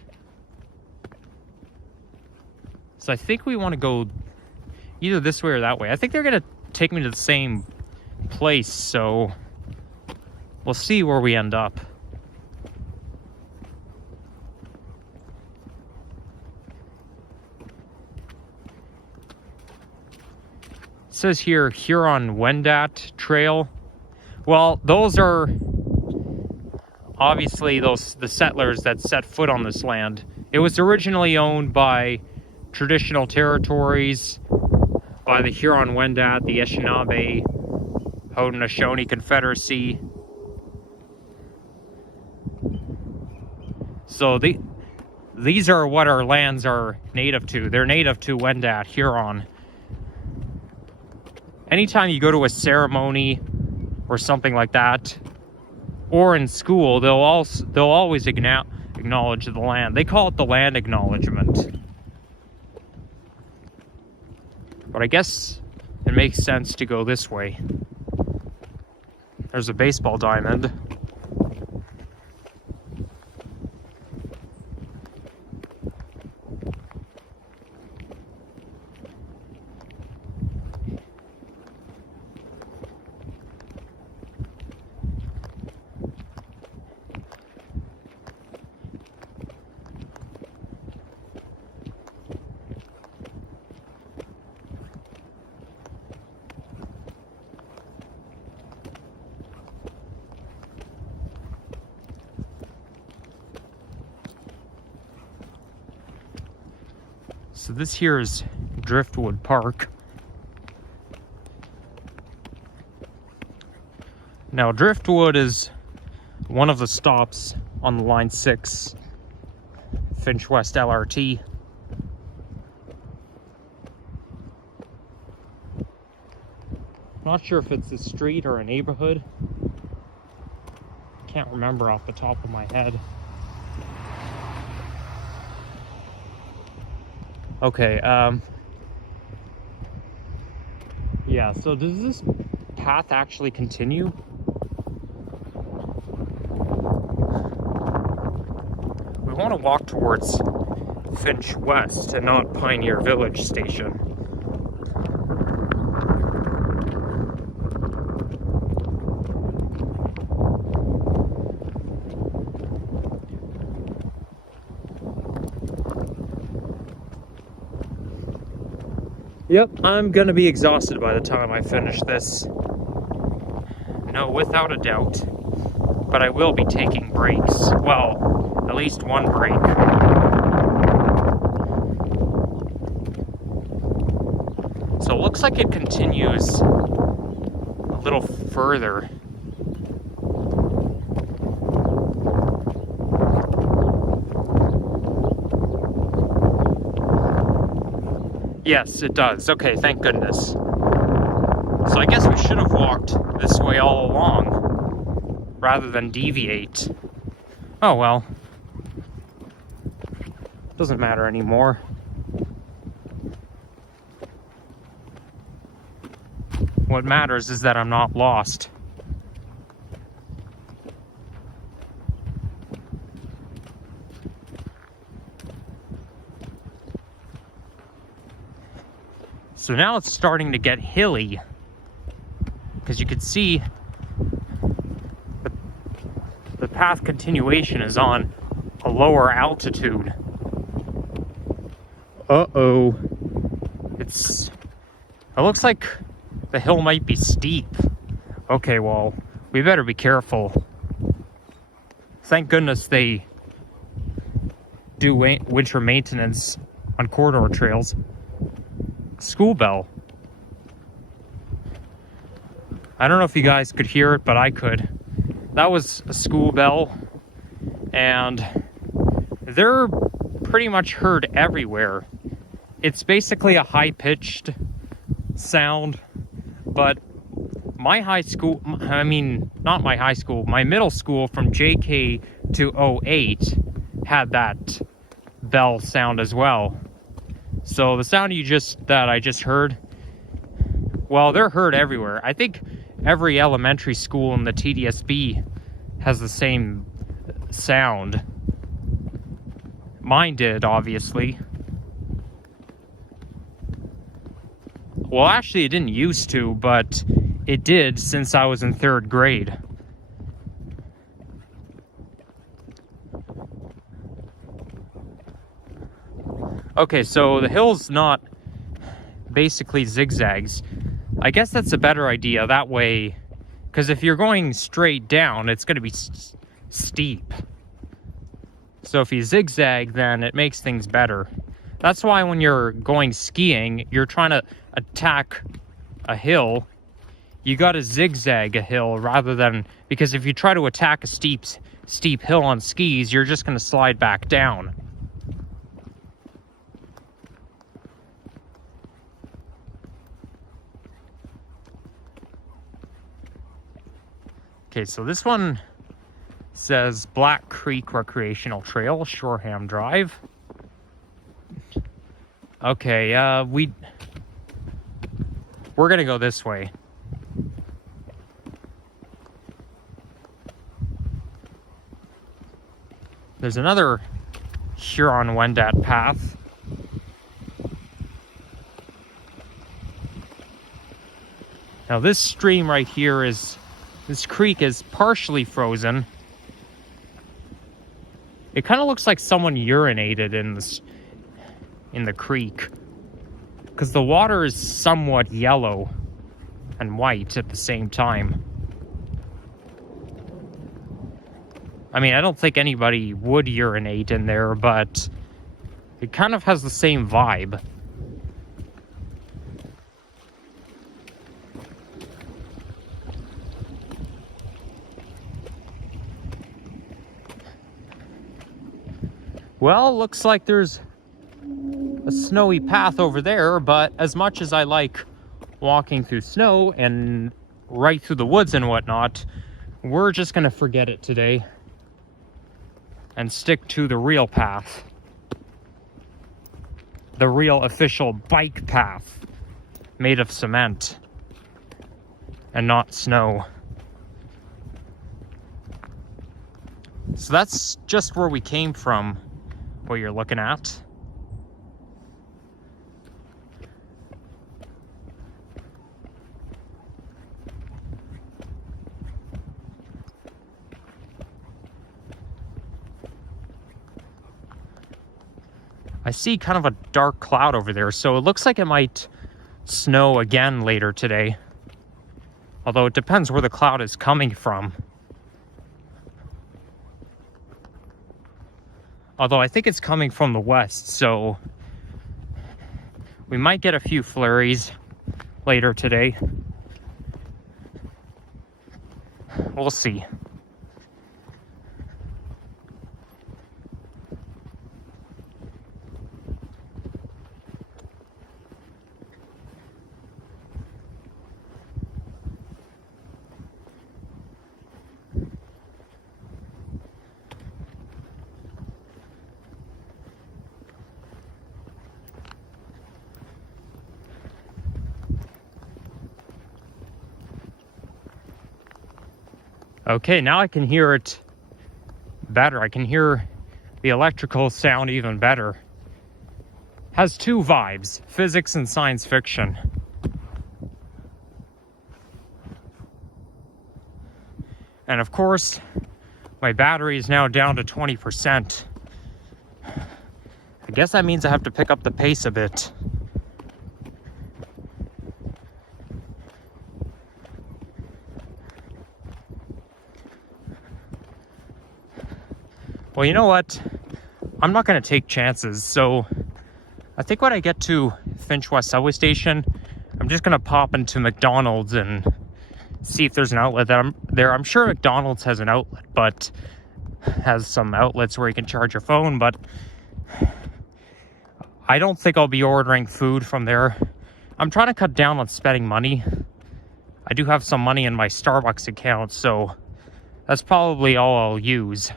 So I think we want to go either this way or that way. I think they're going to take me to the same place, so we'll see where we end up. It says here, Huron-Wendat Trail. Well, those are obviously the settlers that set foot on this land. It was originally owned by traditional territories, by the Huron-Wendat, the Anishinaabe, Haudenosaunee Confederacy. So these are what our lands are native to. They're native to Wendat, Huron. Anytime you go to a ceremony or something like that, or in school, they'll always acknowledge the land. They call it the land acknowledgement. But I guess it makes sense to go this way. There's a baseball diamond. So this here is Driftwood Park. Now Driftwood is one of the stops on the Line 6 Finch West LRT. Not sure if it's a street or a neighborhood. Can't remember off the top of my head. Okay, yeah, so does this path actually continue? We want to walk towards Finch West and not Pioneer Village Station. Yep, I'm gonna be exhausted by the time I finish this. No, without a doubt. But I will be taking breaks. Well, at least one break. So it looks like it continues a little further. Yes, it does. Okay, thank goodness. So I guess we should have walked this way all along, rather than deviate. Oh well. Doesn't matter anymore. What matters is that I'm not lost. So now it's starting to get hilly, because you can see the path continuation is on a lower altitude. Uh-oh. It looks like the hill might be steep. Okay, well, we better be careful. Thank goodness they do winter maintenance on corridor trails. School bell. I don't know if you guys could hear it, but I could. That was a school bell, and they're pretty much heard everywhere. It's basically a high-pitched sound, but my high school, I mean, not my high school, my middle school from JK to 08 had that bell sound as well. So the sound that I just heard, well, they're heard everywhere. I think every elementary school in the TDSB has the same sound. Mine did, obviously. Well, actually, it didn't used to, but it did since I was in 3rd grade. Okay, so the hill's not basically zigzags. I guess that's a better idea that way, because if you're going straight down, it's going to be steep. So if you zigzag, then it makes things better. That's why when you're going skiing, you're trying to attack a hill, you got to zigzag a hill rather than, because if you try to attack a steep hill on skis, you're just going to slide back down. Okay, so this one says Black Creek Recreational Trail, Shoreham Drive. Okay, we're gonna go this way. There's another Huron-Wendat path. Now this stream right here this creek is partially frozen. It kind of looks like someone urinated in the creek, because the water is somewhat yellow and white at the same time. I mean, I don't think anybody would urinate in there, but It kind of has the same vibe. Well, looks like there's a snowy path over there, but as much as I like walking through snow and right through the woods and whatnot, we're just gonna forget it today and stick to the real path. The real official bike path made of cement and not snow. So that's just where we came from, what you're looking at. I see kind of a dark cloud over there, so it looks like it might snow again later today. Although it depends where the cloud is coming from. Although I think it's coming from the west, so we might get a few flurries later today. We'll see. Okay, now I can hear it better. I can hear the electrical sound even better. Has two vibes, physics and science fiction. And of course, my battery is now down to 20%. I guess that means I have to pick up the pace a bit. Well, you know what? I'm not going to take chances, so I think when I get to Finch West subway station, I'm just going to pop into McDonald's and see if there's an outlet there. I'm sure McDonald's has an outlet, but has some outlets where you can charge your phone, but I don't think I'll be ordering food from there. I'm trying to cut down on spending money. I do have some money in my Starbucks account, so that's probably all I'll use.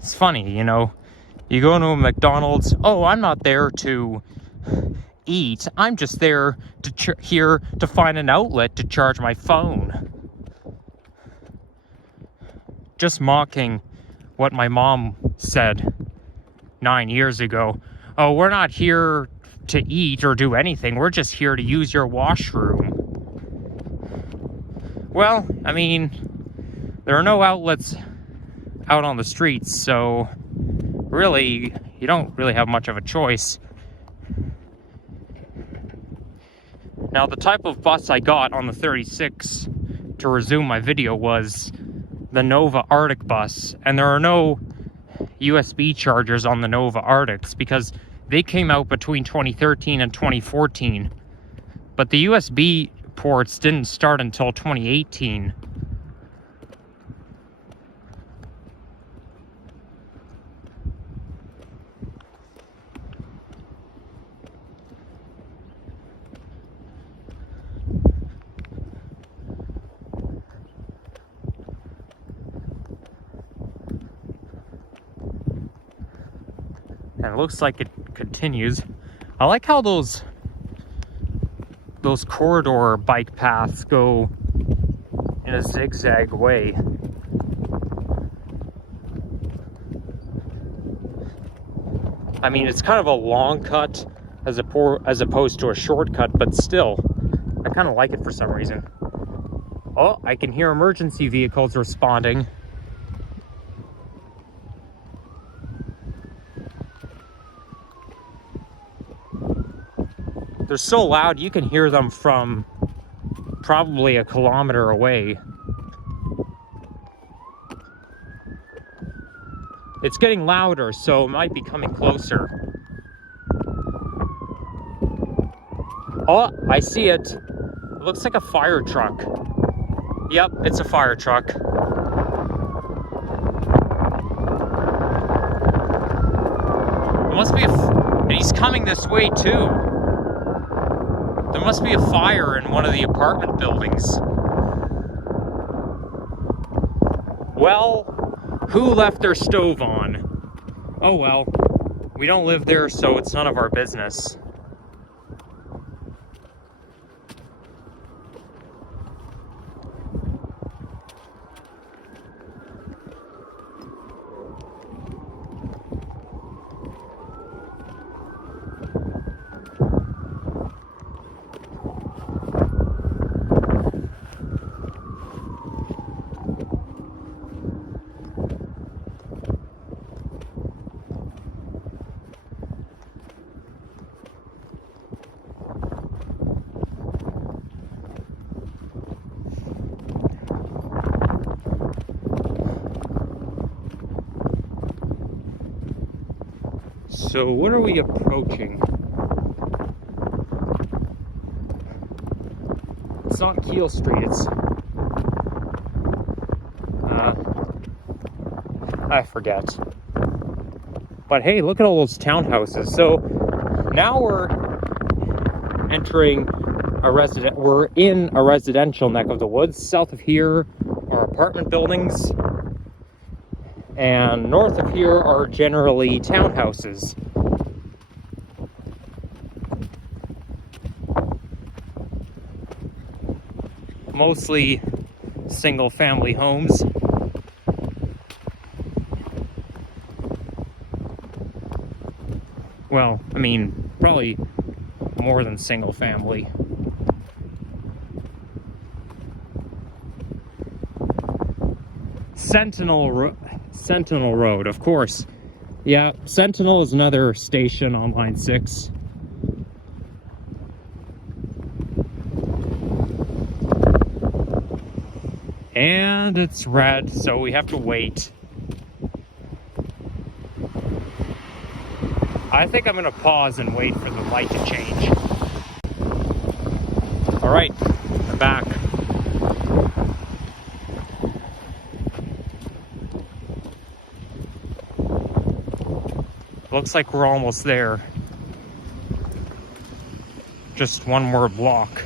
It's funny, you know, you go to a McDonald's, oh, I'm not there to eat, I'm just there to here to find an outlet to charge my phone. Just mocking what my mom said 9 years ago. Oh, we're not here to eat or do anything, we're just here to use your washroom. Well, I mean, there are no outlets out on the streets, so really you don't really have much of a choice. Now, the type of bus I got on the 36 to resume my video was the Nova Arctic bus, and there are no USB chargers on the Nova Arctics because they came out between 2013 and 2014, but the USB ports didn't start until 2018. And it looks like it continues. I like how those corridor bike paths go in a zigzag way. I mean, it's kind of a long cut as opposed to a shortcut, but still, I kind of like it for some reason. Oh, I can hear emergency vehicles responding. They're so loud, you can hear them from probably a kilometer away. It's getting louder, so it might be coming closer. Oh, I see it. It looks like a fire truck. Yep, it's a fire truck. There must be and he's coming this way too. There must be a fire in one of the apartment buildings. Well, who left their stove on? Oh well, we don't live there, so it's none of our business. So what are we approaching? It's not Keel Street, it's... I forget. But hey, look at all those townhouses. So now we're entering we're in a residential neck of the woods. South of here are apartment buildings. And north of here are generally townhouses. Mostly single-family homes. Well, I mean, probably more than single-family. Sentinel Road, of course. Yeah, Sentinel is another station on Line 6. And it's red, so we have to wait. I think I'm gonna pause and wait for the light to change. All right, I'm back. Looks like we're almost there. Just one more block.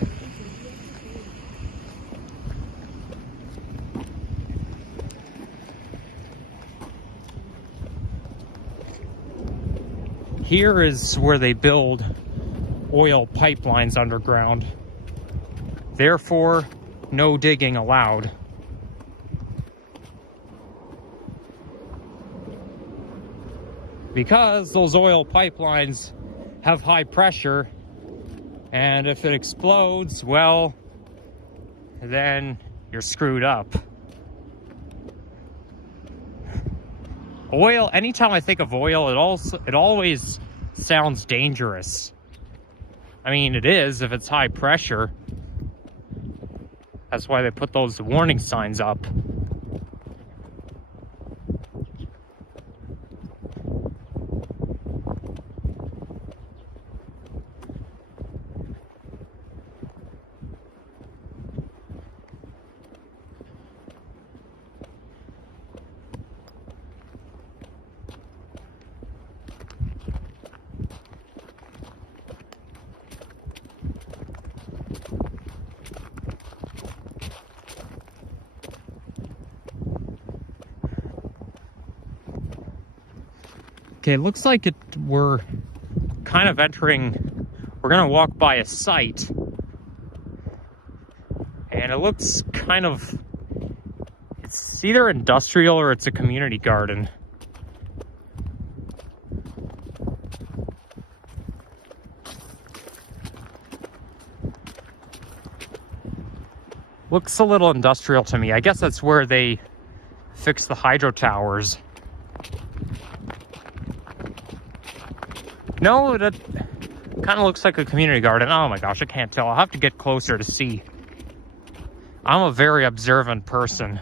Here is where they build oil pipelines underground. Therefore, no digging allowed. Because those oil pipelines have high pressure, and if it explodes, well, then you're screwed up. Oil, anytime I think of oil, it always sounds dangerous. I mean, it is if it's high pressure. That's why they put those warning signs up. Okay, it looks like we're kind of entering, we're gonna walk by a site. And it looks kind of, it's either industrial or it's a community garden. Looks a little industrial to me. I guess that's where they fix the hydro towers. No, that kind of looks like a community garden. Oh my gosh, I can't tell. I'll have to get closer to see. I'm a very observant person.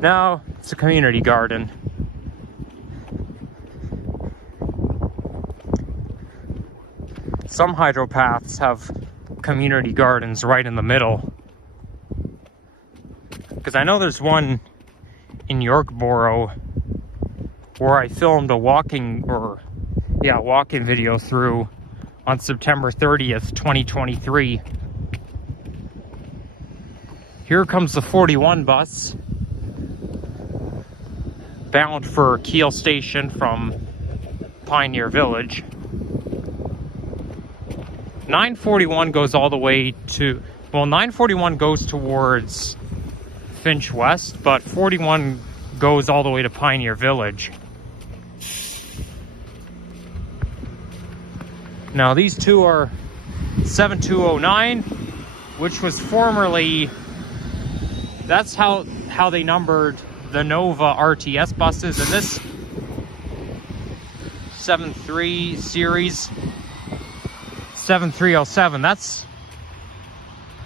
No, it's a community garden. Some hydropaths have community gardens right in the middle. Because I know there's one in Yorkborough where I filmed a walking video through on September 30th, 2023. Here comes the 41 bus, bound for Keele Station from Pioneer Village. 941 goes all the way to, well, 941 goes towards Finch West, but 41 goes all the way to Pioneer Village. Now these two are 7209, which was formerly, that's how they numbered the Nova RTS buses, and this 73 series 7307, that's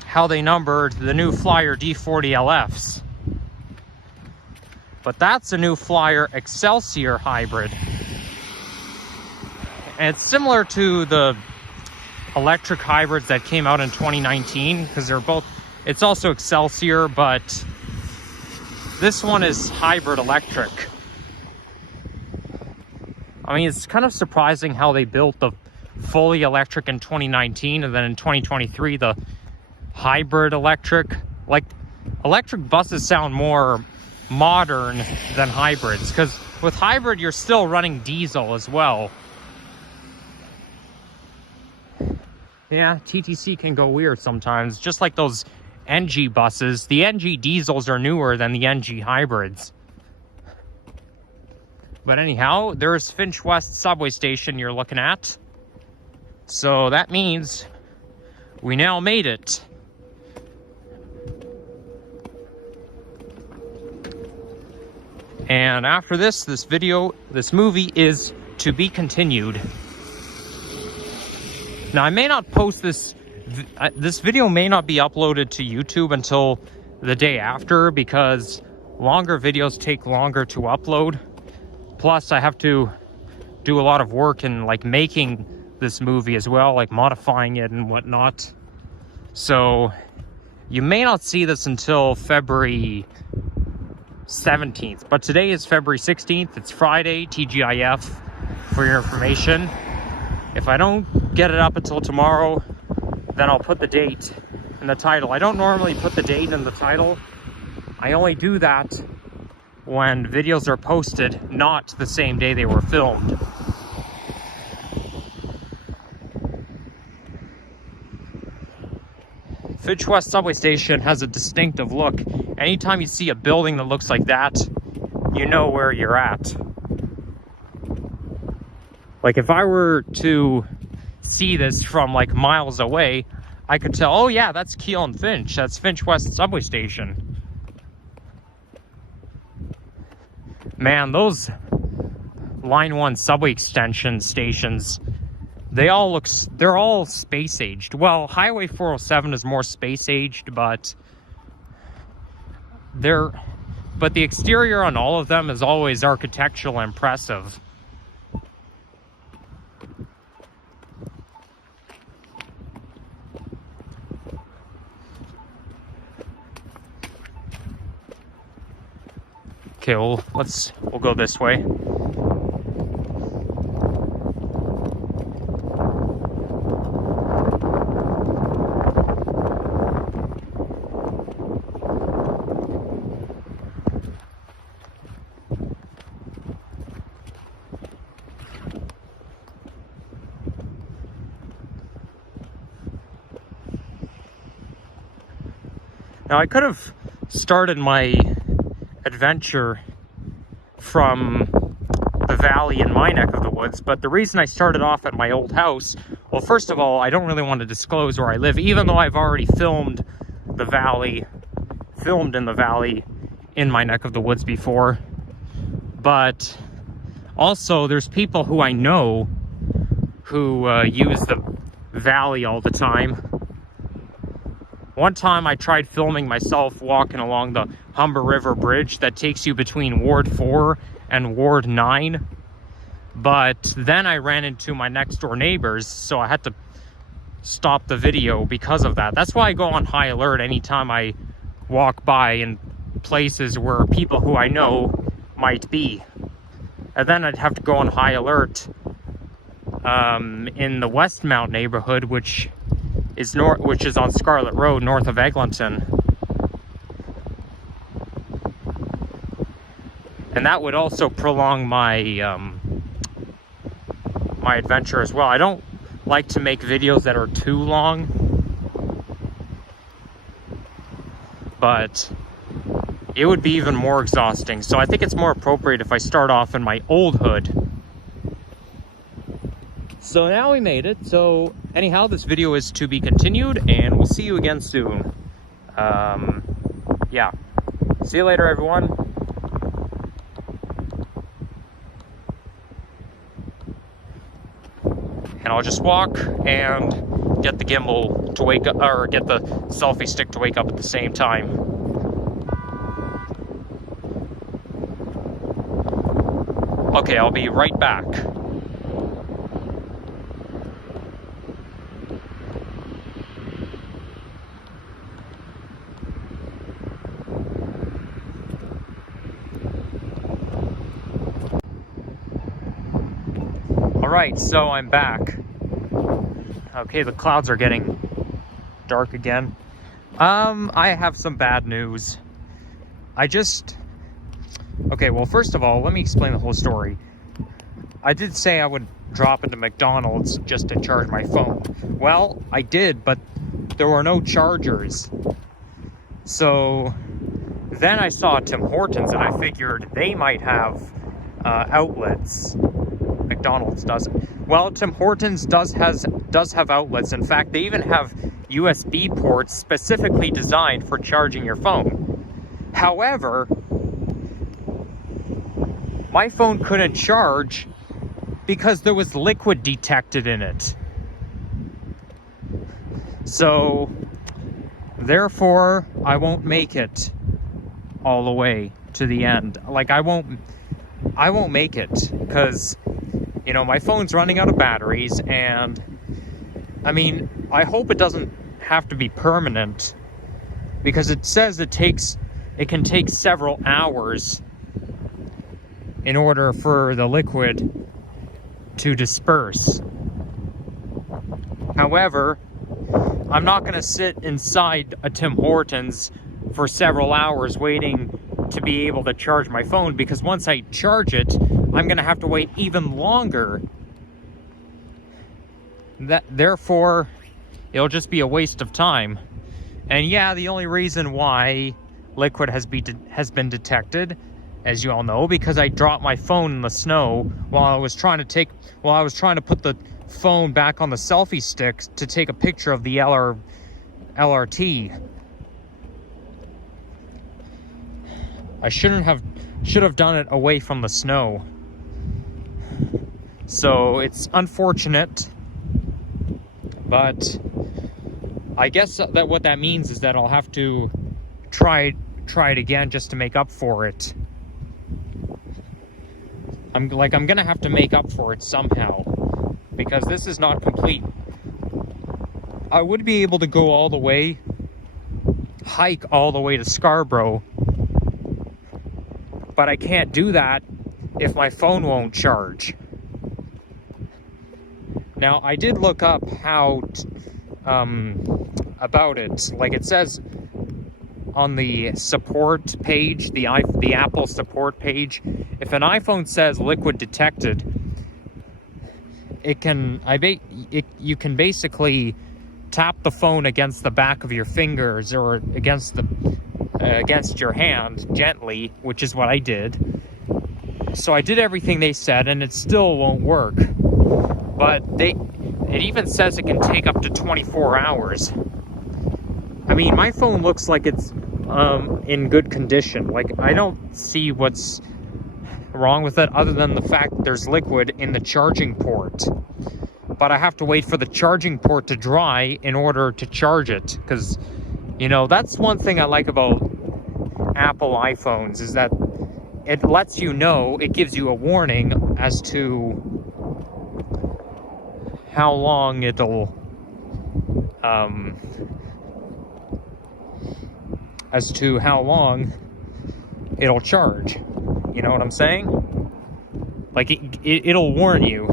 how they numbered the new Flyer D40 LFs. But that's a new Flyer Excelsior hybrid. And it's similar to the electric hybrids that came out in 2019, because they're both, it's also Excelsior, but this one is hybrid electric. I mean, it's kind of surprising how they built the fully electric in 2019, and then in 2023 the hybrid electric. Like, electric buses sound more modern than hybrids, because with hybrid you're still running diesel as well. Yeah, TTC can go weird sometimes, just like those NG buses. The NG diesels are newer than the NG hybrids. But anyhow, there's Finch West subway station you're looking at. So that means we now made it. And after this movie is to be continued. Now, I may not post this video may not be uploaded to YouTube until the day after, because longer videos take longer to upload. Plus, I have to do a lot of work in like making this movie as well, like modifying it and whatnot. So you may not see this until February 17th, but today is February 16th. It's Friday, TGIF, for your information. If I don't get it up until tomorrow, then I'll put the date in the title. I don't normally put the date in the title. I only do that when videos are posted, not the same day they were filmed. Finch West subway station has a distinctive look. Anytime you see a building that looks like that, you know where you're at. Like, if I were to see this from like miles away, I could tell, oh yeah, that's Keele and Finch. That's Finch West subway station. Man, those Line 1 subway extension stations, they're all space-aged. Well, Highway 407 is more space-aged, but the exterior on all of them is always architectural and impressive. Okay, we'll go this way. Now, I could have started my adventure from the valley in my neck of the woods. But the reason I started off at my old house, well, first of all, I don't really want to disclose where I live, even though I've already filmed in the valley in my neck of the woods before. But also, there's people who I know who use the valley all the time. One time I tried filming myself walking along the Humber River Bridge that takes you between Ward 4 and Ward 9. But then I ran into my next door neighbors, so I had to stop the video because of that. That's why I go on high alert anytime I walk by in places where people who I know might be. And then I'd have to go on high alert in the Westmount neighborhood, which is on Scarlet Road, north of Eglinton. And that would also prolong my my adventure as well. I don't like to make videos that are too long, but it would be even more exhausting. So I think it's more appropriate if I start off in my old hood. So now we made it. So anyhow, this video is to be continued, and we'll see you again soon. Yeah. See you later, everyone. And I'll just walk and get the gimbal to wake up, or get the selfie stick to wake up at the same time. Okay, I'll be right back. Alright, so I'm back. Okay, the clouds are getting dark again. I have some bad news. Okay, well, first of all, let me explain the whole story. I did say I would drop into McDonald's just to charge my phone. Well, I did, but there were no chargers. So then I saw Tim Hortons, and I figured they might have outlets. McDonald's doesn't. Well, Tim Hortons does have outlets. In fact, they even have USB ports specifically designed for charging your phone. However, my phone couldn't charge because there was liquid detected in it. So, therefore, I won't make it all the way to the end. Like, I won't make it because, you know, my phone's running out of batteries, and I mean, I hope it doesn't have to be permanent, because it says it can take several hours in order for the liquid to disperse. However, I'm not going to sit inside a Tim Hortons for several hours waiting to be able to charge my phone, because once I charge it, I'm going to have to wait even longer. Therefore, it'll just be a waste of time. And yeah, the only reason why liquid has been detected, as you all know, because I dropped my phone in the snow while I was trying to put the phone back on the selfie stick to take a picture of the LRT. I should have done it away from the snow. So it's unfortunate, but I guess that what that means is that I'll have to try it again just to make up for it. I'm gonna have to make up for it somehow, because this is not complete. I would be able to go all the way, hike all the way to Scarborough, but I can't do that if my phone won't charge. Now, I did look up how about it. Like, it says on the support page, the Apple support page, if an iPhone says liquid detected, you can basically tap the phone against the back of your fingers or against your hand gently, which is what I did, So I did everything they said, and it still won't work. But it even says it can take up to 24 hours. I mean, my phone looks like it's in good condition. Like, I don't see what's wrong with it other than the fact that there's liquid in the charging port. But I have to wait for the charging port to dry in order to charge it. Because, you know, that's one thing I like about Apple iPhones, is that it lets you know, it gives you a warning as to how long it'll charge. You know what I'm saying? Like, it'll warn you.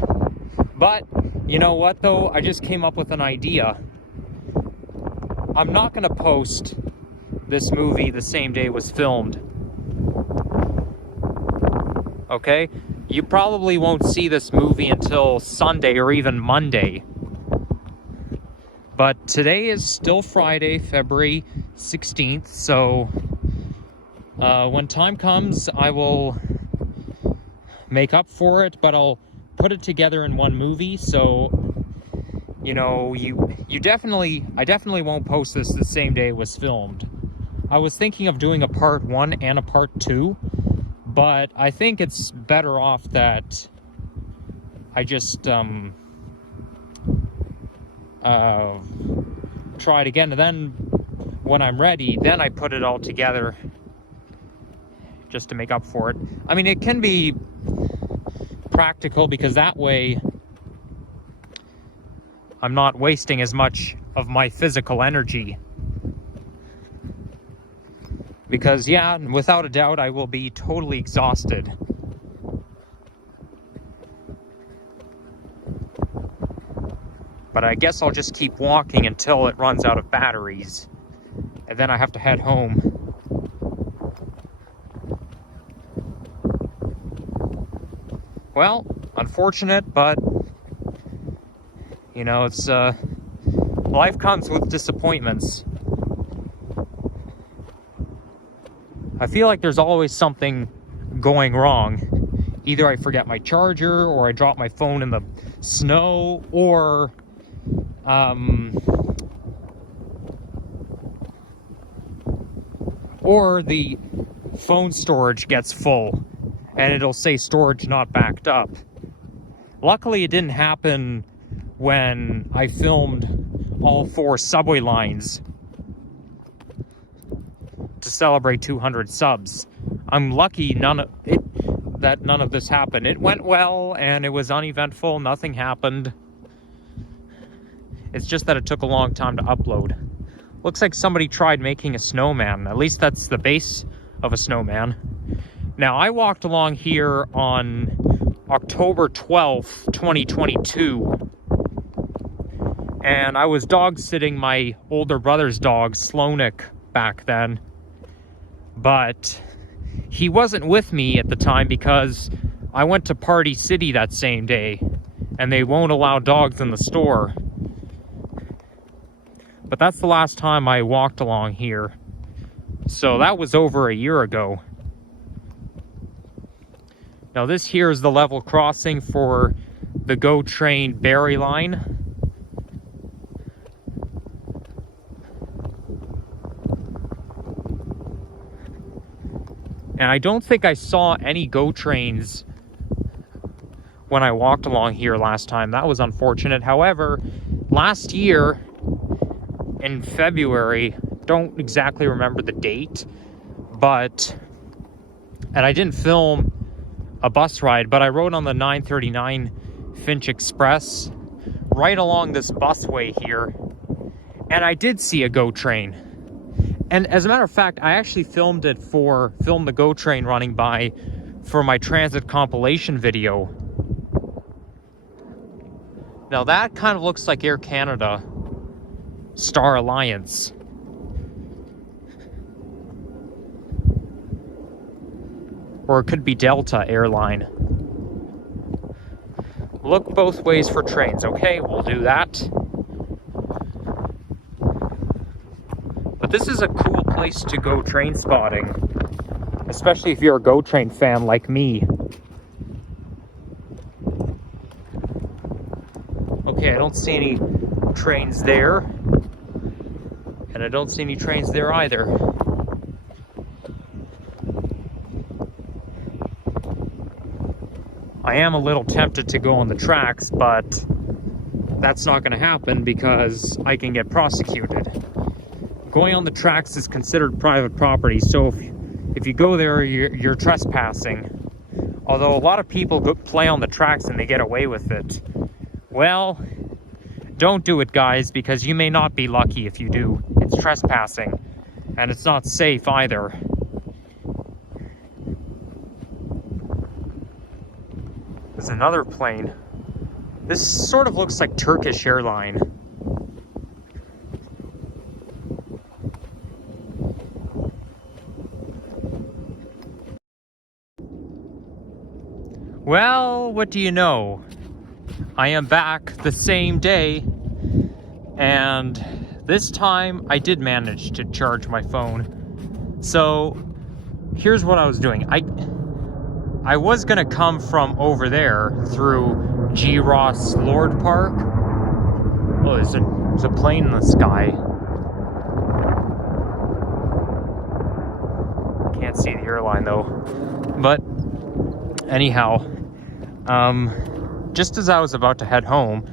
But you know what though, I just came up with an idea. I'm not gonna post this movie the same day it was filmed. Okay? You probably won't see this movie until Sunday or even Monday. But today is still Friday, February 16th, so when time comes, I will make up for it, but I'll put it together in one movie, so, you know, I definitely won't post this the same day it was filmed. I was thinking of doing a part 1 and a part 2, but I think it's better off that I just try it again, and then when I'm ready, then I put it all together just to make up for it. I mean, it can be practical because that way I'm not wasting as much of my physical energy. Because, yeah, without a doubt, I will be totally exhausted. But I guess I'll just keep walking until it runs out of batteries. And then I have to head home. Well, unfortunate, but, you know, it's, life comes with disappointments. I feel like there's always something going wrong. Either I forget my charger, or I drop my phone in the snow, or the phone storage gets full and it'll say storage not backed up. Luckily, it didn't happen when I filmed all 4 subway lines to celebrate 200 subs. I'm lucky that none of this happened. It went well and it was uneventful. Nothing happened. It's just that it took a long time to upload. Looks like somebody tried making a snowman. At least that's the base of a snowman. Now, I walked along here on October 12th, 2022. And I was dog sitting my older brother's dog, Slonik, back then. But he wasn't with me at the time because I went to Party City that same day. And they won't allow dogs in the store. But that's the last time I walked along here. So that was over a year ago. Now this here is the level crossing for the GO train Barrie line. And I don't think I saw any GO trains when I walked along here last time. That was unfortunate. However, last year in February, don't exactly remember the date, and I didn't film a bus ride, but I rode on the 939 Finch Express right along this busway here, and I did see a GO train. And as a matter of fact, I actually filmed the GO train running by for my transit compilation video. Now that kind of looks like Air Canada Star Alliance. Or it could be Delta Airline. Look both ways for trains. Okay, we'll do that. But this is a cool place to go train spotting. Especially if you're a GO train fan like me. Okay, I don't see any trains there. And I don't see any trains there either. I am a little tempted to go on the tracks, but that's not going to happen because I can get prosecuted. Going on the tracks is considered private property, so if you go there, you're trespassing. Although a lot of people play on the tracks and they get away with it. Well, don't do it, guys, because you may not be lucky if you do. It's trespassing, and it's not safe either. There's another plane. This sort of looks like Turkish airline. Well, what do you know? I am back the same day, and this time I did manage to charge my phone. So here's what I was doing. I was gonna come from over there through G. Ross Lord Park. Oh, there's a plane in the sky. Can't see the airline though. But anyhow, just as I was about to head home,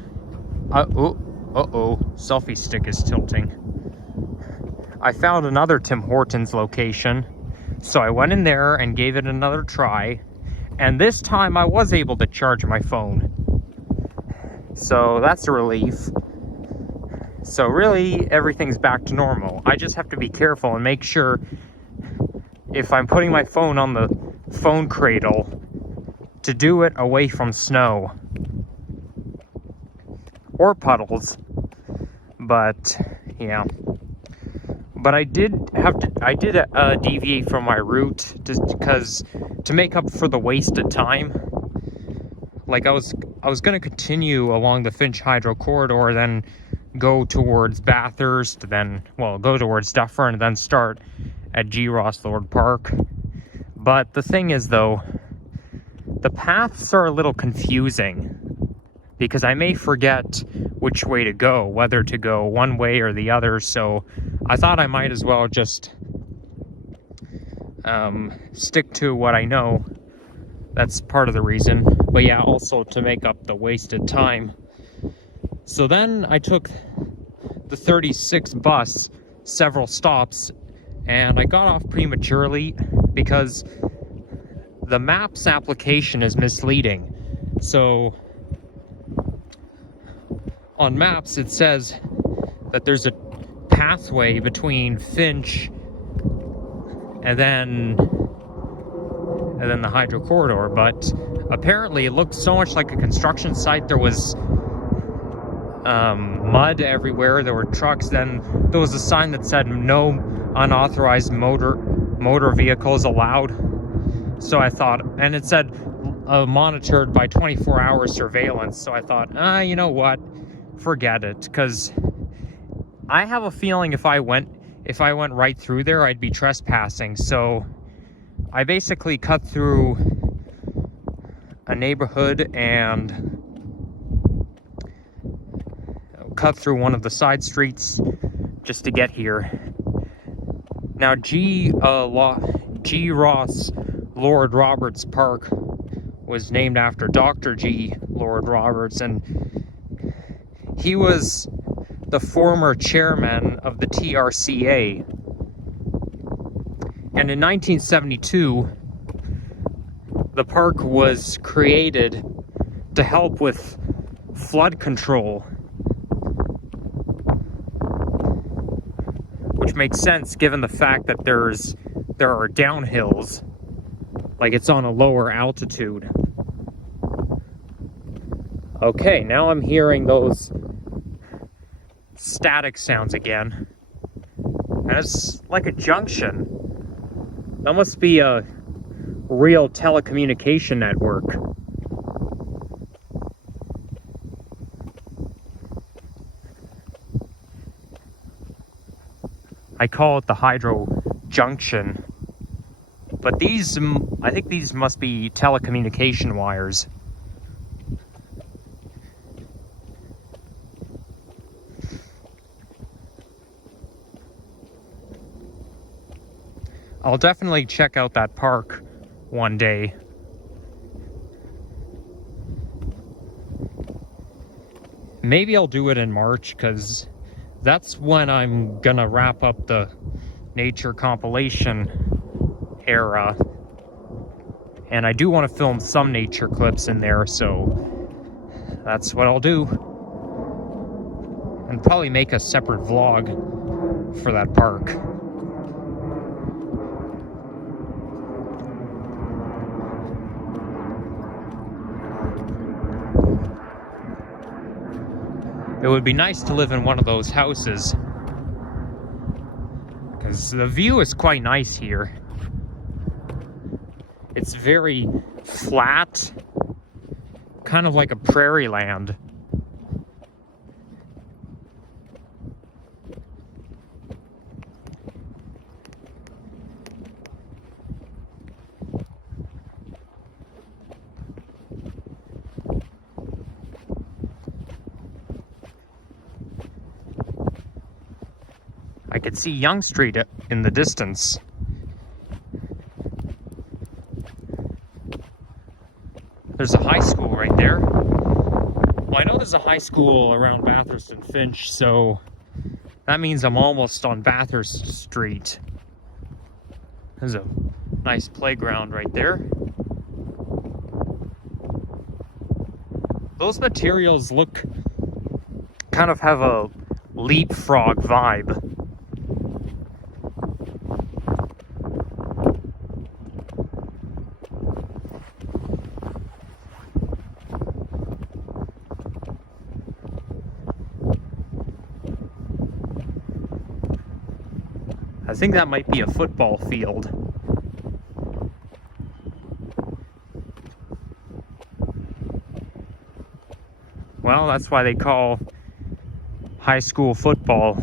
selfie stick is tilting. I found another Tim Hortons location, so I went in there and gave it another try, and this time I was able to charge my phone. So that's a relief. So really, everything's back to normal. I just have to be careful and make sure if I'm putting my phone on the phone cradle to do it away from snow or puddles. But yeah, but I did deviate from my route just because to make up for the wasted time. Like I was going to continue along the Finch Hydro Corridor, then go towards Bathurst, then go towards Dufferin, and then start at G. Ross Lord Park. But the thing is though, the paths are a little confusing because I may forget which way to go, whether to go one way or the other. So I thought I might as well just stick to what I know. That's part of the reason. But yeah, also to make up the wasted time. So then I took the 36 bus several stops, and I got off prematurely because the Maps application is misleading. So on Maps it says that there's a pathway between Finch and then the Hydro Corridor, but apparently it looked so much like a construction site. There was mud everywhere, there were trucks, then there was a sign that said no unauthorized motor vehicles allowed. So I thought, and it said monitored by 24-hour surveillance. So I thought, you know what, forget it, because I have a feeling if I went right through there, I'd be trespassing. So I basically cut through a neighborhood and cut through one of the side streets just to get here. Now G. Ross Lord Roberts Park was named after Dr. G. Lord Roberts, and he was the former chairman of the TRCA. And in 1972, the park was created to help with flood control, which makes sense given the fact that there are downhills, like it's on a lower altitude. Okay, now I'm hearing those static sounds again, and it's like a junction. That must be a real telecommunication network. I call it the Hydro Junction. But these, I think these must be telecommunication wires. I'll definitely check out that park one day. Maybe I'll do it in March, because that's when I'm gonna wrap up the nature compilation era. And I do want to film some nature clips in there, so that's what I'll do. And probably make a separate vlog for that park. It would be nice to live in one of those houses, because the view is quite nice here. It's very flat, kind of like a prairie land. I could see Yonge Street in the distance. There's a high school right there. Well, I know there's a high school around Bathurst and Finch, so that means I'm almost on Bathurst Street. There's a nice playground right there. Those materials look, kind of have a leapfrog vibe. I think that might be a football field. Well, that's why they call high school football.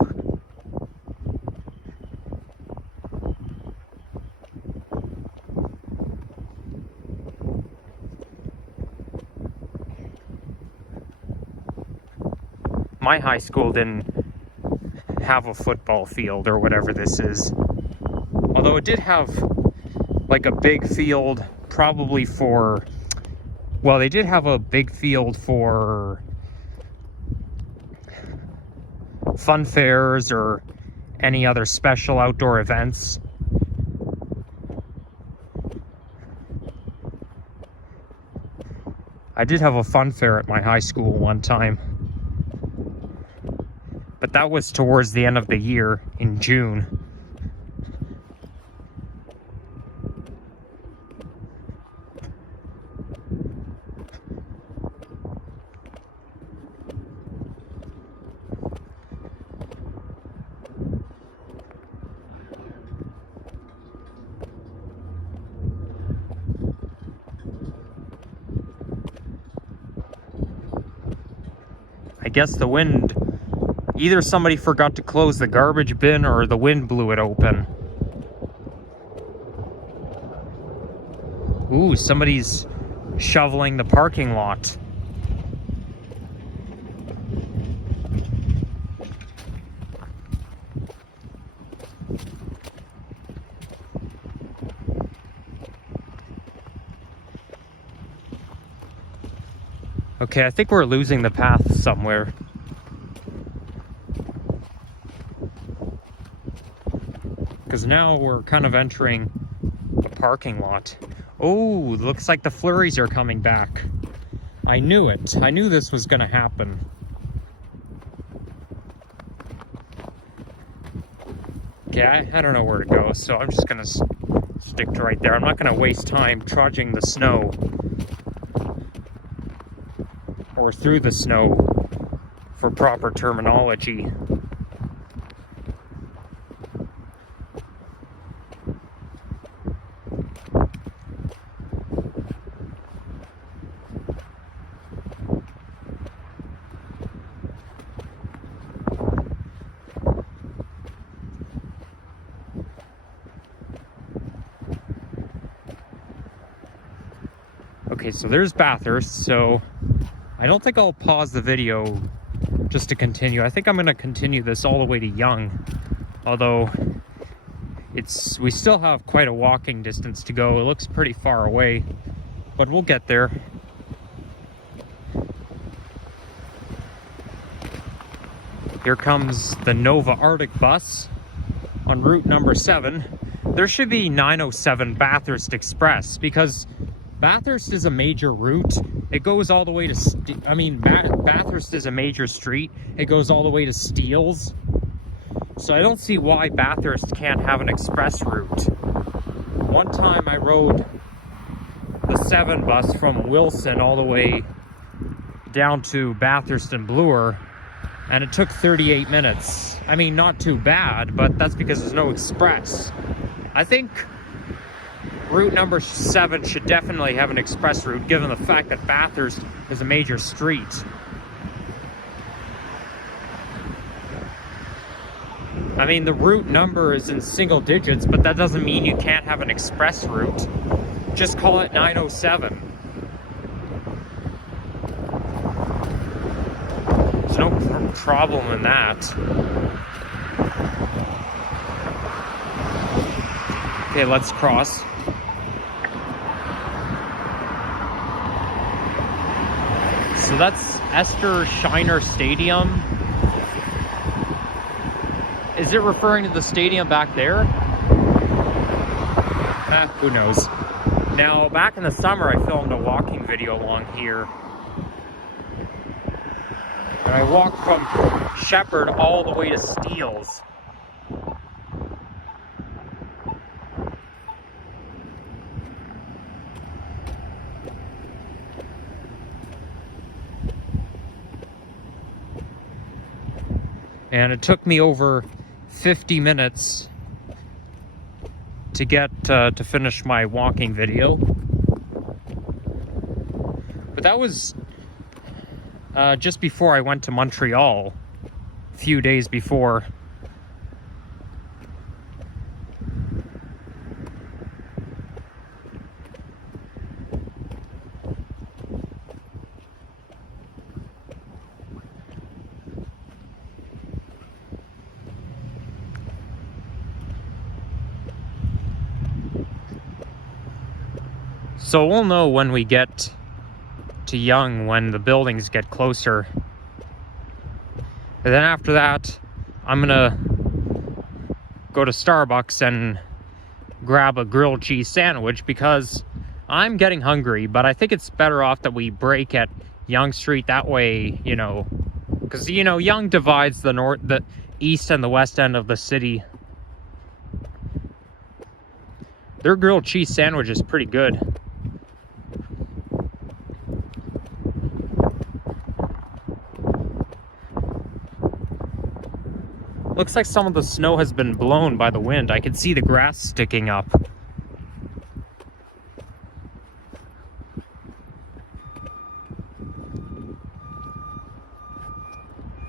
My high school didn't have a football field or whatever this is. Although it did have like a big field probably for, well, they did have a big field for fun fairs or any other special outdoor events. I did have a fun fair at my high school one time. But that was towards the end of the year in June. I guess the wind, either somebody forgot to close the garbage bin or the wind blew it open. Ooh, somebody's shoveling the parking lot. Okay, I think we're losing the path somewhere. Because now we're kind of entering a parking lot. Oh, looks like the flurries are coming back. I knew it. I knew this was going to happen. Okay, I don't know where to go, so I'm just going to stick to right there. I'm not going to waste time trudging the snow or through the snow for proper terminology. Okay, so there's Bathurst, so I don't think I'll pause the video just to continue. I think I'm going to continue this all the way to Yonge. Although, we still have quite a walking distance to go. It looks pretty far away, but we'll get there. Here comes the Nova Arctic bus on route number 7. There should be 907 Bathurst Express because Bathurst is a major route. It goes all the way to, Bathurst is a major street. It goes all the way to Steeles. So I don't see why Bathurst can't have an express route. One time I rode the 7 bus from Wilson all the way down to Bathurst and Bloor, and it took 38 minutes. I mean, not too bad, but that's because there's no express. I think route number 7 should definitely have an express route, given the fact that Bathurst is a major street. I mean, the route number is in single digits, but that doesn't mean you can't have an express route. Just call it 907. There's no problem in that. Okay, let's cross. So that's Esther Shiner Stadium. Is it referring to the stadium back there? Who knows. Now, back in the summer, I filmed a walking video along here. And I walked from Shepherd all the way to Steeles. And it took me over 50 minutes to get to finish my walking video. But that was just before I went to Montreal, a few days before. So we'll know when we get to Yonge, when the buildings get closer. And then after that, I'm gonna go to Starbucks and grab a grilled cheese sandwich because I'm getting hungry, but I think it's better off that we break at Yonge Street. That way, you know, because, you know, Yonge divides the east and the west end of the city. Their grilled cheese sandwich is pretty good. Looks like some of the snow has been blown by the wind. I can see the grass sticking up.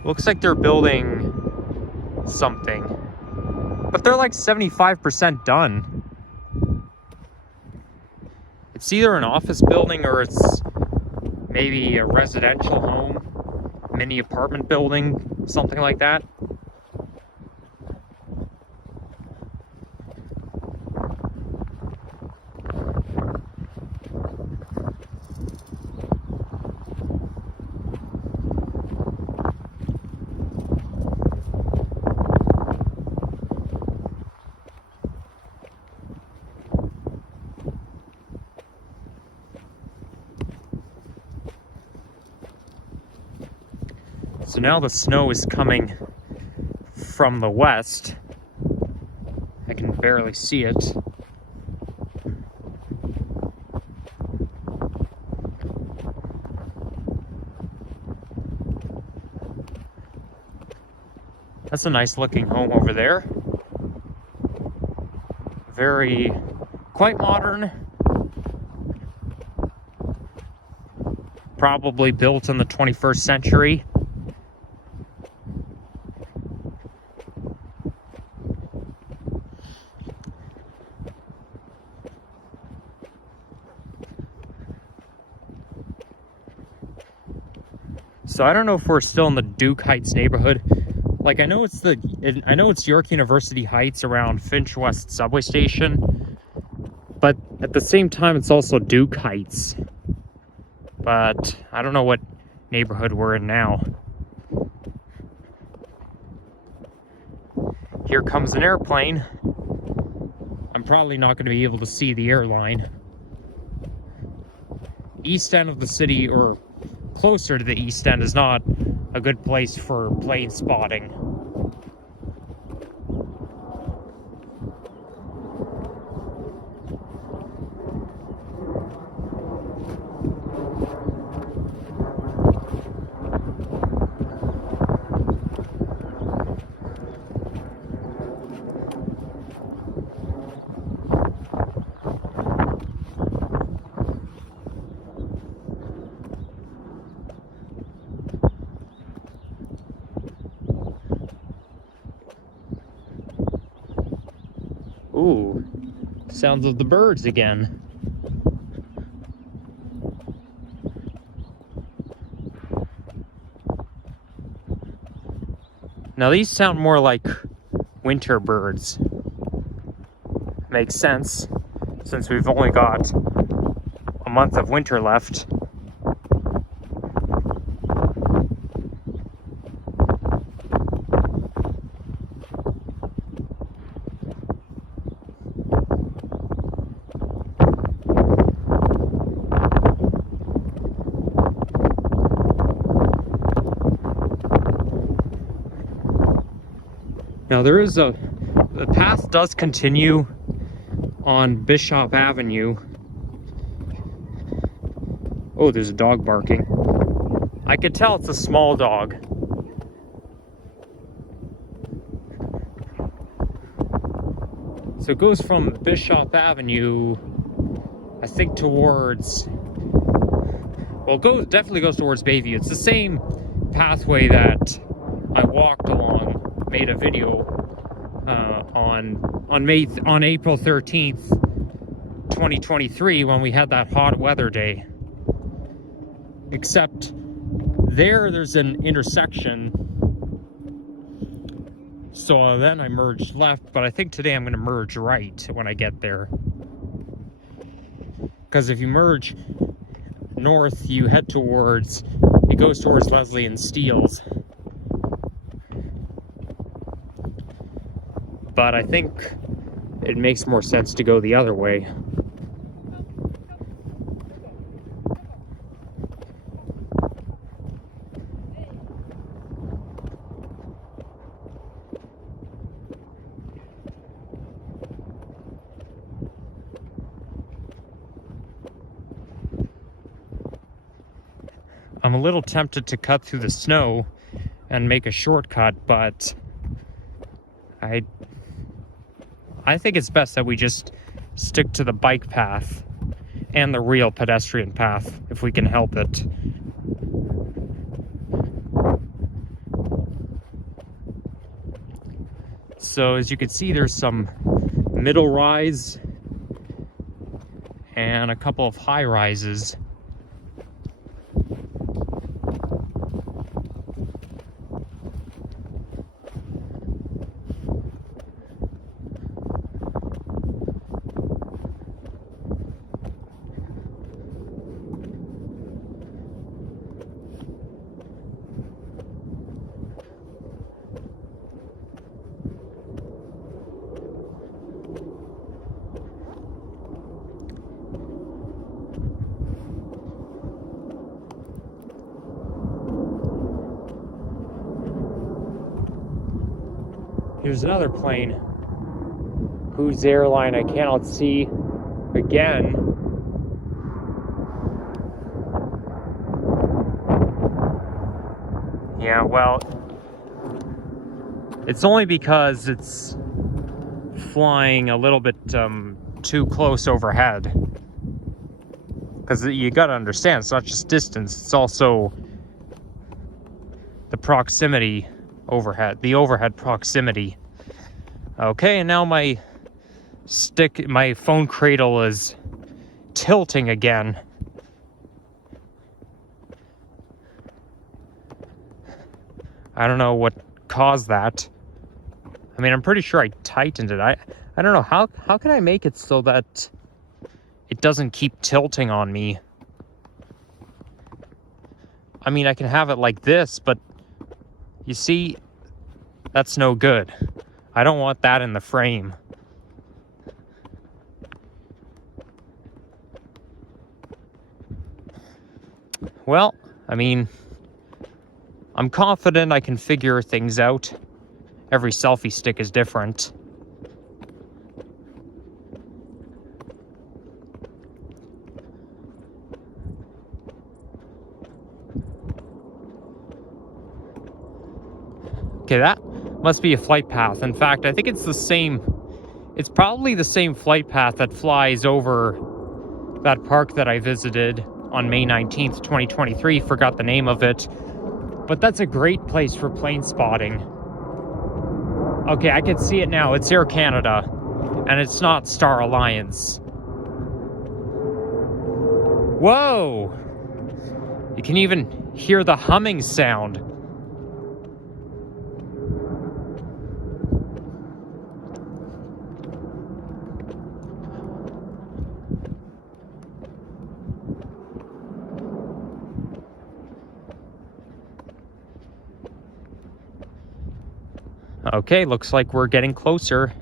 Looks like they're building something. But they're like 75% done. It's either an office building or it's maybe a residential home, mini apartment building, something like that. So now the snow is coming from the west. I can barely see it. That's a nice looking home over there. Quite modern. Probably built in the 21st century. So I don't know if we're still in the Duke Heights neighborhood, Like, I know it's York University Heights around Finch West subway station, but at the same time, it's also Duke Heights. But I don't know what neighborhood we're in now. Here comes an airplane. I'm probably not going to be able to see the airline. East end of the city, or closer to the east end, is not a good place for plane spotting. Ooh, sounds of the birds again. Now these sound more like winter birds. Makes sense, since we've only got a month of winter left. Now the path does continue on Bishop Avenue. Oh, there's a dog barking. I could tell it's a small dog. So it goes from Bishop Avenue, I think, towards, well, definitely goes towards Bayview. It's the same pathway that I walked along, made a video on April 13th, 2023, when we had that hot weather day. Except there's an intersection, so then I merged left, but I think today I'm going to merge right when I get there. Because if you merge north, you head towards, it goes towards Leslie and Steeles. But I think it makes more sense to go the other way. I'm a little tempted to cut through the snow and make a shortcut, but I think it's best that we just stick to the bike path and the real pedestrian path if we can help it. So as you can see, there's some middle rise and a couple of high rises. Here's another plane whose airline I cannot see again. Yeah, well, it's only because it's flying a little bit too close overhead. Because you gotta understand, it's not just distance, it's also the proximity overhead, the overhead proximity. Okay, and now my phone cradle is tilting again. I don't know what cause that. I mean, I'm pretty sure I tightened it. I don't know. How can I make it so that it doesn't keep tilting on me? I mean, I can have it like this, but you see, that's no good. I don't want that in the frame. Well, I mean, I'm confident I can figure things out. Every selfie stick is different. Okay, that must be a flight path. In fact, I think it's the same. It's probably the same flight path that flies over that park that I visited on May 19th, 2023. Forgot the name of it. But that's a great place for plane spotting. Okay, I can see it now. It's Air Canada. And it's not Star Alliance. Whoa! You can even hear the humming sound. Okay, looks like we're getting closer.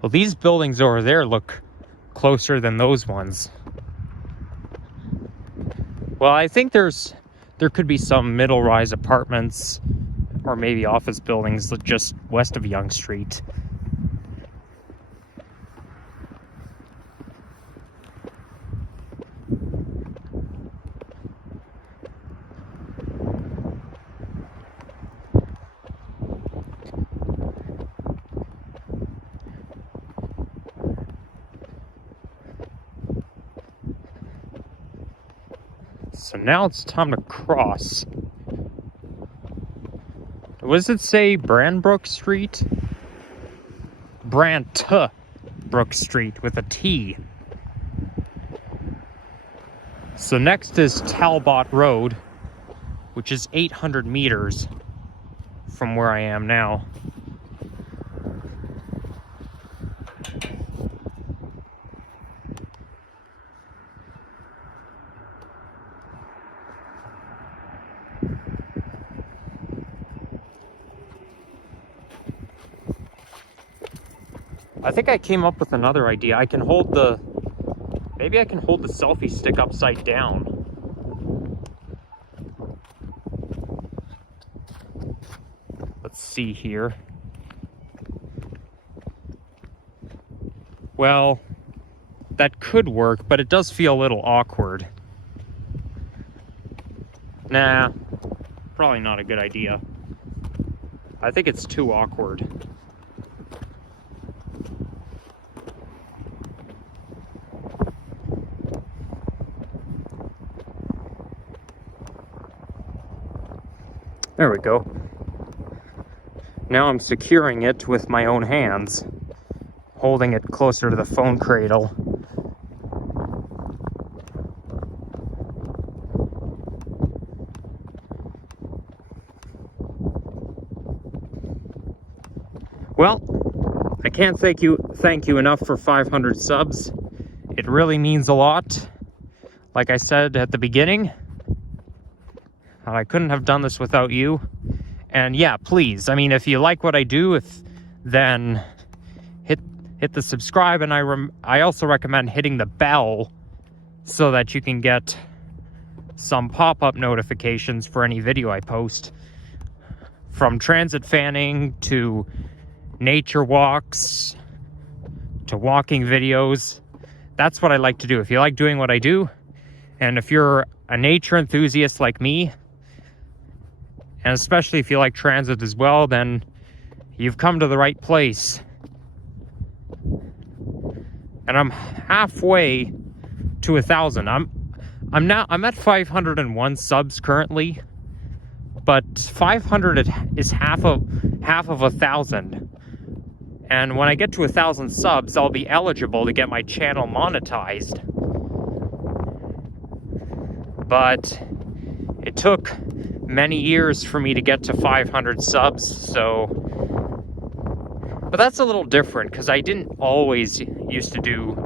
Well, these buildings over there look closer than those ones. Well, I think there could be some middle-rise apartments or maybe office buildings just west of Yonge Street. So now it's time to cross. What does it say? Branbrook Street? Brantbrook Street with a T. So next is Talbot Road, which is 800 meters from where I am now. I think I came up with another idea. Maybe I can hold the selfie stick upside down. Let's see here. Well, that could work, but it does feel a little awkward. Nah, probably not a good idea. I think it's too awkward. There we go. Now I'm securing it with my own hands, holding it closer to the phone cradle. Well, I can't thank you enough for 500 subs. It really means a lot. Like I said at the beginning, I couldn't have done this without you. And yeah, please, I mean, if you like what I do, then hit the subscribe, and I also recommend hitting the bell so that you can get some pop-up notifications for any video I post. From transit fanning to nature walks to walking videos. That's what I like to do. If you like doing what I do, and if you're a nature enthusiast like me, and especially if you like transit as well, then you've come to the right place. And I'm halfway to 1,000. I'm at 501 subs currently, but 500 is half of 1,000. And when I get to 1,000 subs, I'll be eligible to get my channel monetized. But it took many years for me to get to 500 subs, so... But that's a little different, because I didn't always used to do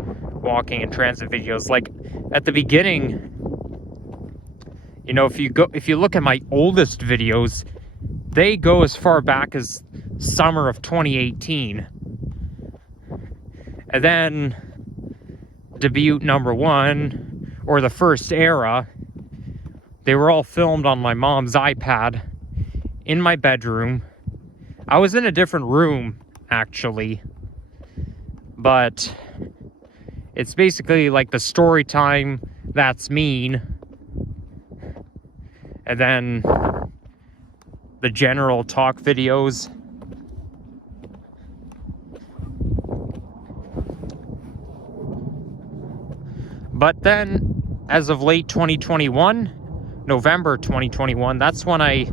walking and transit videos. Like, at the beginning, you know, if you look at my oldest videos, they go as far back as summer of 2018. And then debut number 1, or the first era, they were all filmed on my mom's iPad in my bedroom. I was in a different room, actually, but it's basically like the story time, that's mean, and then the general talk videos. But then, as of late 2021, November 2021, that's when I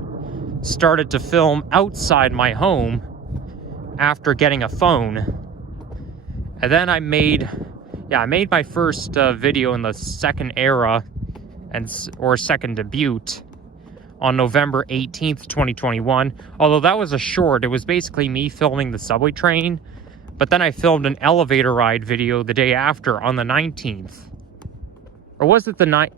started to film outside my home after getting a phone. And then I made my first video in the second era, or second debut, on November 18th, 2021. Although that was a short, it was basically me filming the subway train. But then I filmed an elevator ride video the day after, on the 19th. Or was it the night?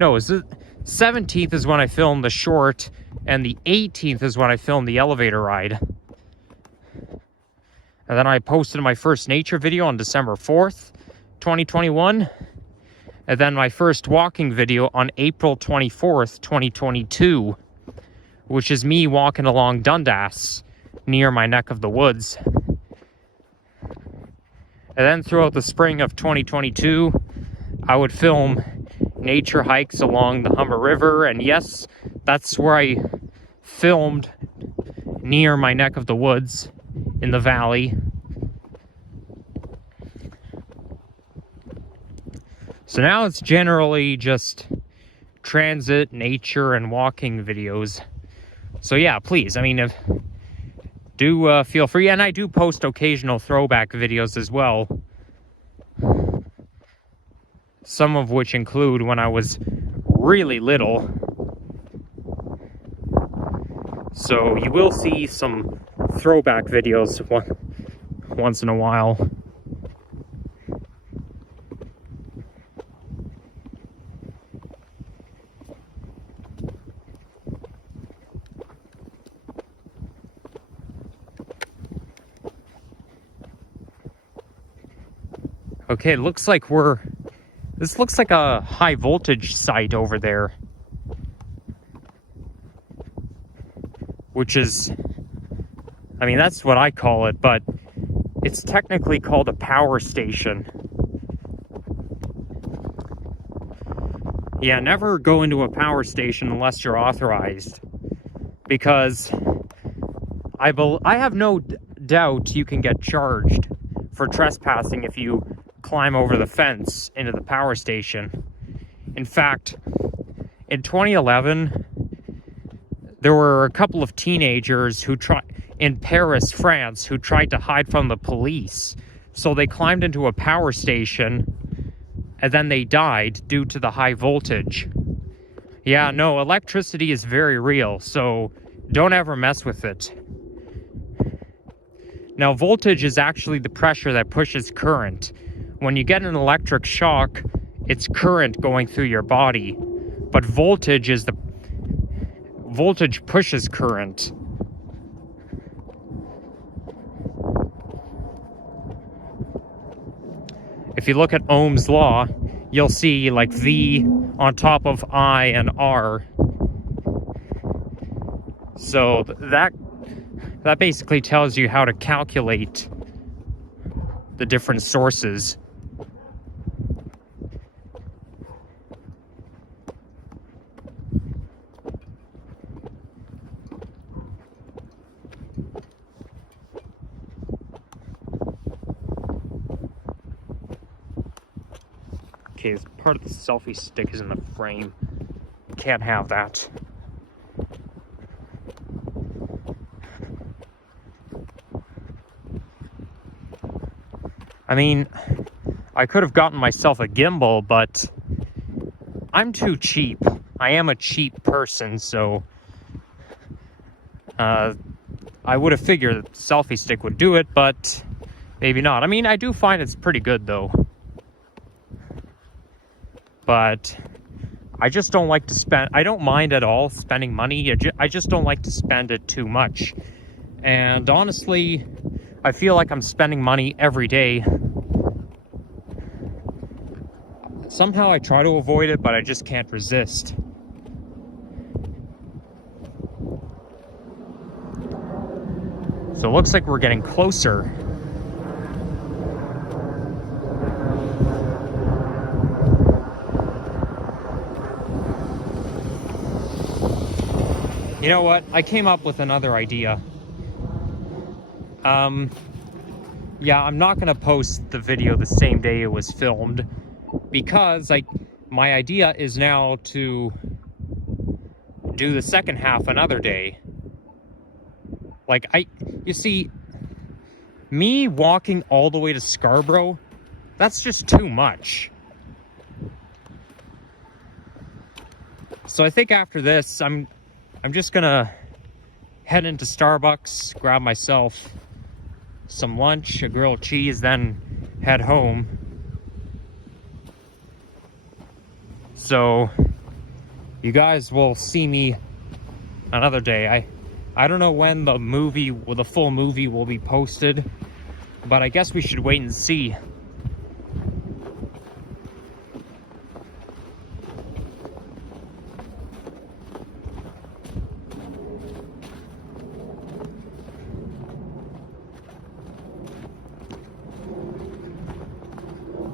No, it was the 17th is when I filmed the short, and the 18th is when I filmed the elevator ride. And then I posted my first nature video on December 4th, 2021. And then my first walking video on April 24th, 2022. Which is me walking along Dundas, near my neck of the woods. And then throughout the spring of 2022, I would film nature hikes along the Humber River. And yes, that's where I filmed near my neck of the woods in the valley. So now it's generally just transit, nature, and walking videos. So yeah, please, I mean, do feel free. And I do post occasional throwback videos as well. Some of which include when I was really little. So you will see some throwback videos once in a while. Okay, it looks like this looks like a high voltage site over there. Which is, I mean, that's what I call it, but it's technically called a power station. Yeah, never go into a power station unless you're authorized. Because I have no doubt you can get charged for trespassing if you climb over the fence into the power station. In fact, in 2011, there were a couple of teenagers in Paris, France, who tried to hide from the police. So they climbed into a power station, and then they died due to the high voltage. Yeah, no, electricity is very real, so don't ever mess with it. Now, voltage is actually the pressure that pushes current. When you get an electric shock, it's current going through your body. But voltage pushes current. If you look at Ohm's law, you'll see like V on top of I and R. So that basically tells you how to calculate the different sources. Okay, part of the selfie stick is in the frame. Can't have that. I mean, I could have gotten myself a gimbal, but I'm too cheap. I am a cheap person, so I would have figured that the selfie stick would do it, but maybe not. I mean, I do find it's pretty good, though. But I just don't like to spend... I don't mind at all spending money. I just don't like to spend it too much. And honestly, I feel like I'm spending money every day. Somehow I try to avoid it, but I just can't resist. So it looks like we're getting closer. You know what? I came up with another idea. Yeah, I'm not gonna post the video the same day it was filmed because my idea is now to do the second half another day. You see, me walking all the way to Scarborough, that's just too much. So I think after this, I'm just gonna head into Starbucks, grab myself some lunch, a grilled cheese, then head home. So you guys will see me another day. I don't know when the full movie will be posted, but I guess we should wait and see.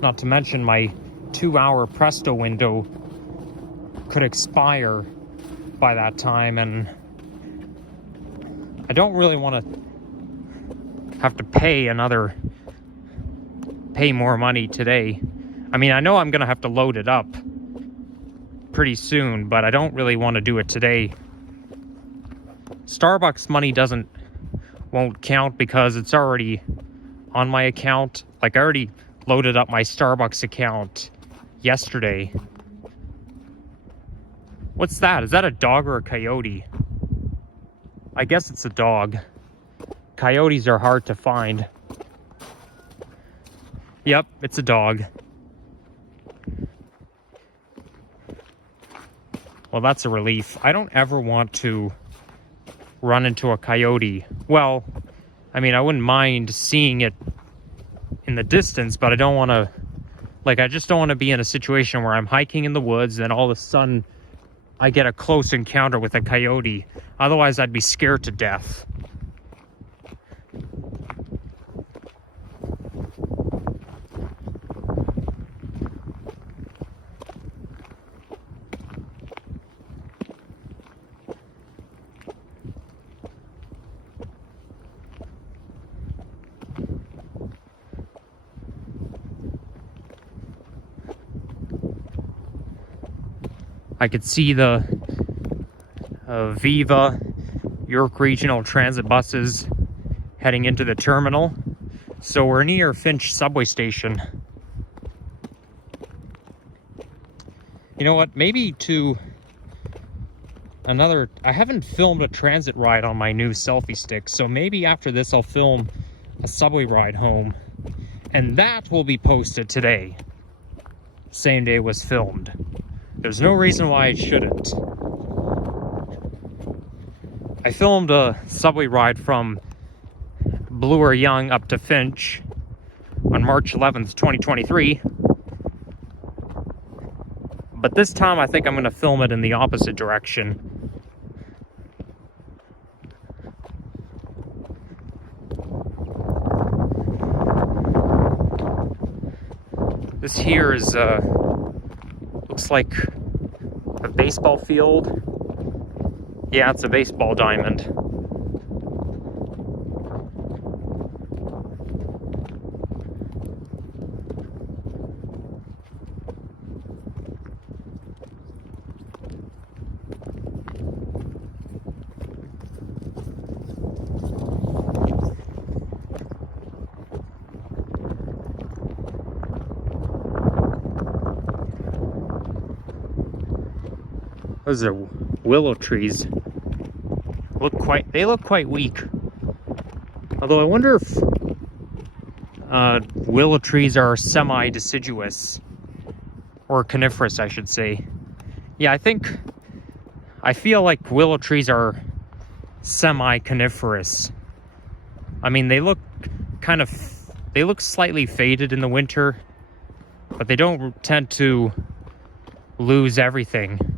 Not to mention my 2-hour Presto window could expire by that time, and I don't really want to have to pay more money today. I mean, I know I'm going to have to load it up pretty soon, but I don't really want to do it today. Starbucks money won't count because it's already on my account. Like, I already loaded up my Starbucks account yesterday. What's that? Is that a dog or a coyote? I guess it's a dog. Coyotes are hard to find. Yep, it's a dog. Well, that's a relief. I don't ever want to run into a coyote. Well, I mean, I wouldn't mind seeing it in the distance, but I don't want to, I just don't want to be in a situation where I'm hiking in the woods and all of a sudden I get a close encounter with a coyote. Otherwise, I'd be scared to death. I could see the Viva York Regional Transit buses heading into the terminal. So we're near Finch subway station. You know what? Maybe I haven't filmed a transit ride on my new selfie stick, so maybe after this I'll film a subway ride home. And that will be posted today. Same day it was filmed. There's no reason why it shouldn't. I filmed a subway ride from Bloor Yonge up to Finch on March 11th, 2023. But this time I think I'm going to film it in the opposite direction. This here is looks like a baseball field. Yeah, it's a baseball diamond. Those are willow trees. They look quite weak. Although I wonder if willow trees are semi-deciduous. Or coniferous, I should say. Yeah, I feel like willow trees are semi-coniferous. I mean, they look slightly faded in the winter, but they don't tend to lose everything.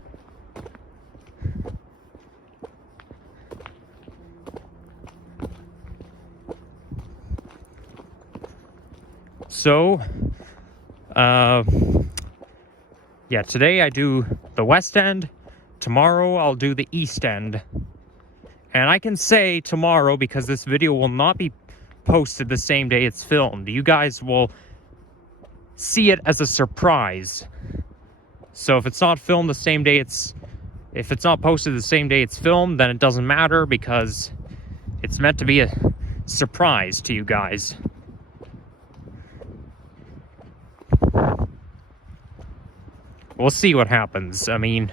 So, yeah, today I do the West End. Tomorrow I'll do the East End. And I can say tomorrow, because this video will not be posted the same day it's filmed. You guys will see it as a surprise. So if it's not filmed the same day if it's not posted the same day it's filmed, then it doesn't matter, because it's meant to be a surprise to you guys. We'll see what happens. I mean,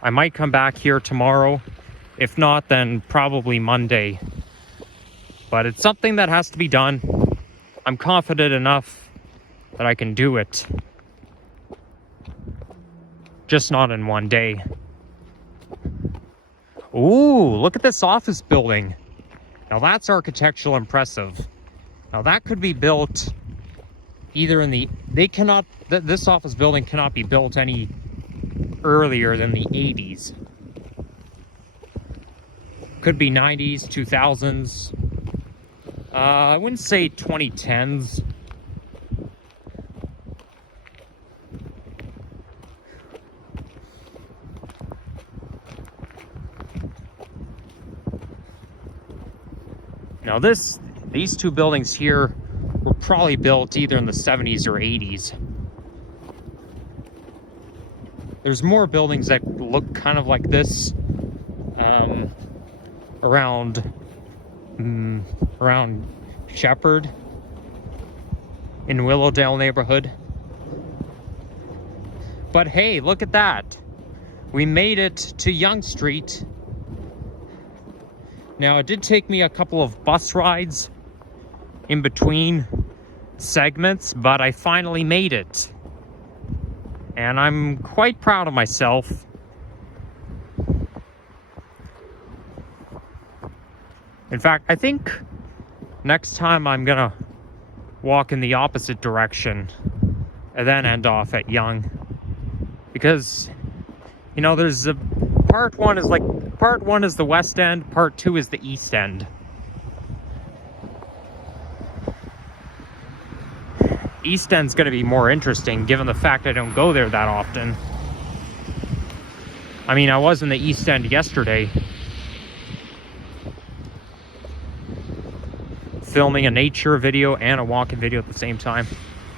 I might come back here tomorrow. If not, then probably Monday. But it's something that has to be done. I'm confident enough that I can do it. Just not in one day. Ooh, look at this office building. Now that's architectural impressive. Now that could be built either in the... This office building cannot be built any earlier than the 80s. Could be 90s, 2000s. I wouldn't say 2010s. Now these two buildings here were probably built either in the 70s or 80s. There's more buildings that look kind of like this around Shepherd in Willowdale neighborhood. But hey, look at that. We made it to Yonge Street. Now, it did take me a couple of bus rides in between segments, but I finally made it. And I'm quite proud of myself. In fact, I think next time I'm gonna walk in the opposite direction and then end off at Yonge. Because, you know, there's a part one is the West End, part 2 is the East End. East End's going to be more interesting given the fact I don't go there that often. I mean, I was in the East End yesterday, filming a nature video and a walking video at the same time.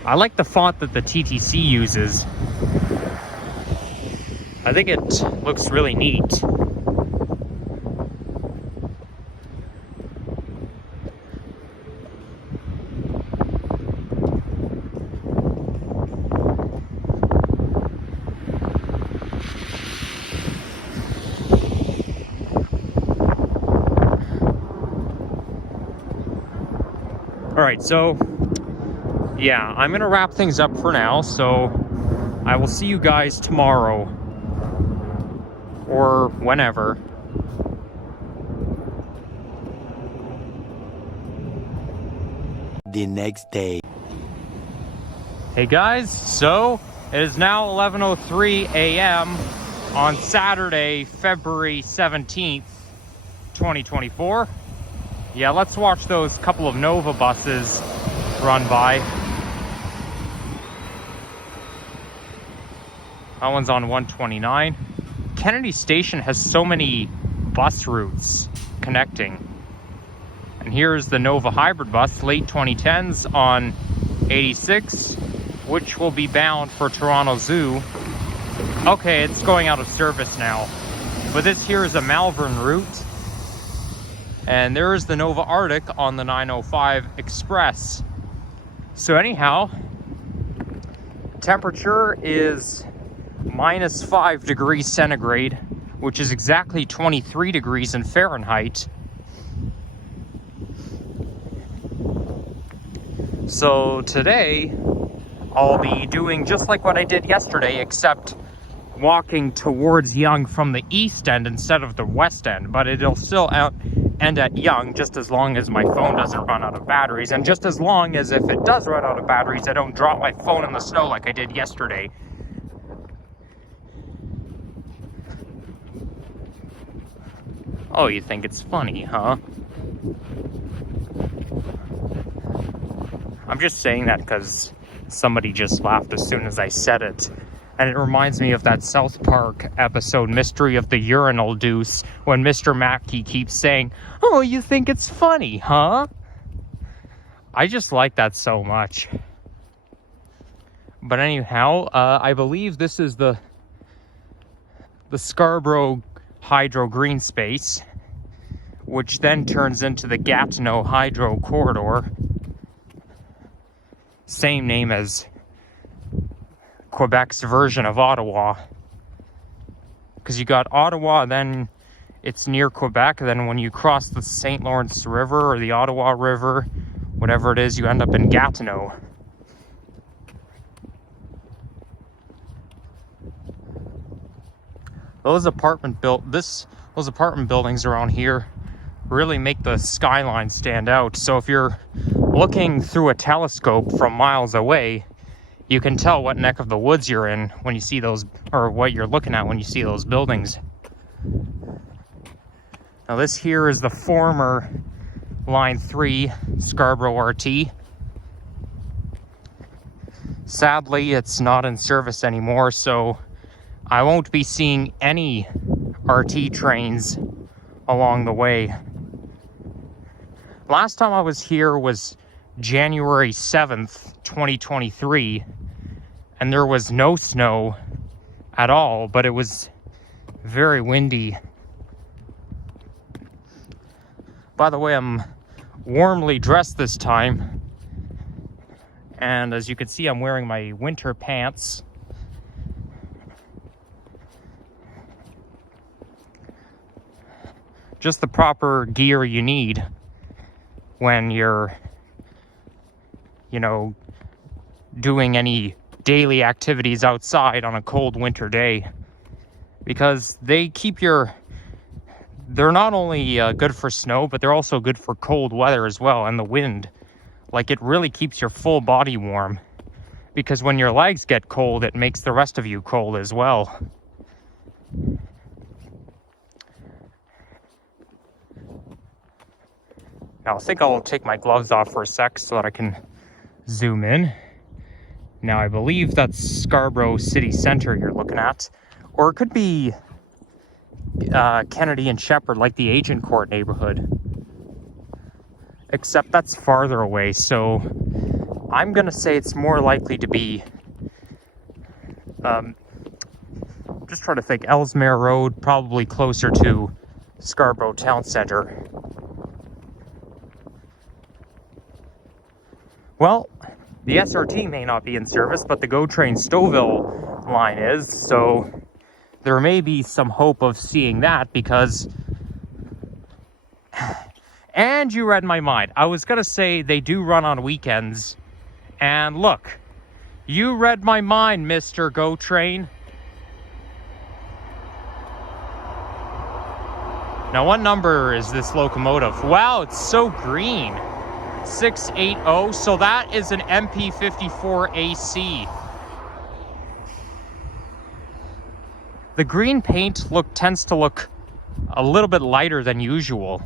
I like the font that the TTC uses. I think it looks really neat. Alright, so yeah, I'm gonna wrap things up for now, so I will see you guys tomorrow or whenever. The next day. Hey guys, so it is now 11:03 a.m. on Saturday, February 17th, 2024. Yeah, let's watch those couple of Nova buses run by. That one's on 129. Kennedy Station has so many bus routes connecting. And here's the Nova hybrid bus, late 2010s on 86, which will be bound for Toronto Zoo. Okay, it's going out of service now. But this here is a Malvern route. And there is the Nova Arctic on the 905 Express. So anyhow, temperature is minus 5 degrees centigrade, which is exactly 23 degrees in Fahrenheit. So today, I'll be doing just like what I did yesterday, except walking towards Yonge from the east end instead of the west end, but it'll still end at Yonge just as long as my phone doesn't run out of batteries, and just as long as if it does run out of batteries, I don't drop my phone in the snow like I did yesterday. Oh, you think it's funny, huh? I'm just saying that because somebody just laughed as soon as I said it. And it reminds me of that South Park episode, Mystery of the Urinal Deuce, when Mr. Mackey keeps saying, "Oh, you think it's funny, huh?" I just like that so much. But anyhow, I believe this is the Scarborough Hydro Green Space, which then turns into the Gatineau Hydro Corridor. Same name as Quebec's version of Ottawa. Because you got Ottawa, then it's near Quebec, then when you cross the St. Lawrence River or the Ottawa River, whatever it is, you end up in Gatineau. Those apartment buildings around here really make the skyline stand out. So if you're looking through a telescope from miles away, you can tell what neck of the woods you're in when you see those, or what you're looking at when you see those buildings. Now this here is the former Line 3 Scarborough RT. Sadly, it's not in service anymore, so I won't be seeing any RT trains along the way. Last time I was here was January 7th, 2023, and there was no snow at all, but it was very windy. By the way, I'm warmly dressed this time, and as you can see, I'm wearing my winter pants. Just the proper gear you need when you're, doing any daily activities outside on a cold winter day. Because they're not only good for snow, but they're also good for cold weather as well, and the wind. Like, it really keeps your full body warm. Because when your legs get cold, it makes the rest of you cold as well. Now, I think I'll take my gloves off for a sec so that I can zoom in. Now, I believe that's Scarborough City Centre you're looking at. Or it could be Kennedy and Shepherd, like the Agent Court neighborhood. Except that's farther away, so I'm going to say it's more likely to be... just trying to think. Ellesmere Road, probably closer to Scarborough Town Centre. Well, the SRT may not be in service, but the GO Train Stouffville line is, so there may be some hope of seeing that because... And you read my mind. I was going to say they do run on weekends, and look, you read my mind, Mr. GO Train. Now, what number is this locomotive? Wow, it's so green. 680, so that is an MP54 AC. The green paint tends to look a little bit lighter than usual.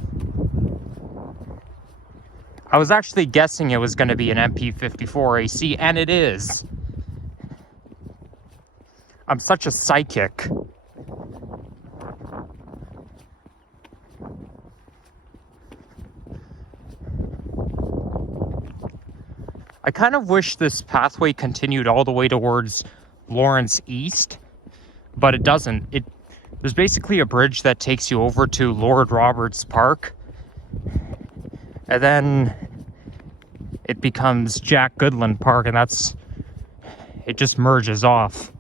I was actually guessing it was going to be an MP54 AC, and it is. I'm such a psychic. I kind of wish this pathway continued all the way towards Lawrence East, but it doesn't. There's basically a bridge that takes you over to Lord Roberts Park, and then it becomes Jack Goodland Park, and it just merges off.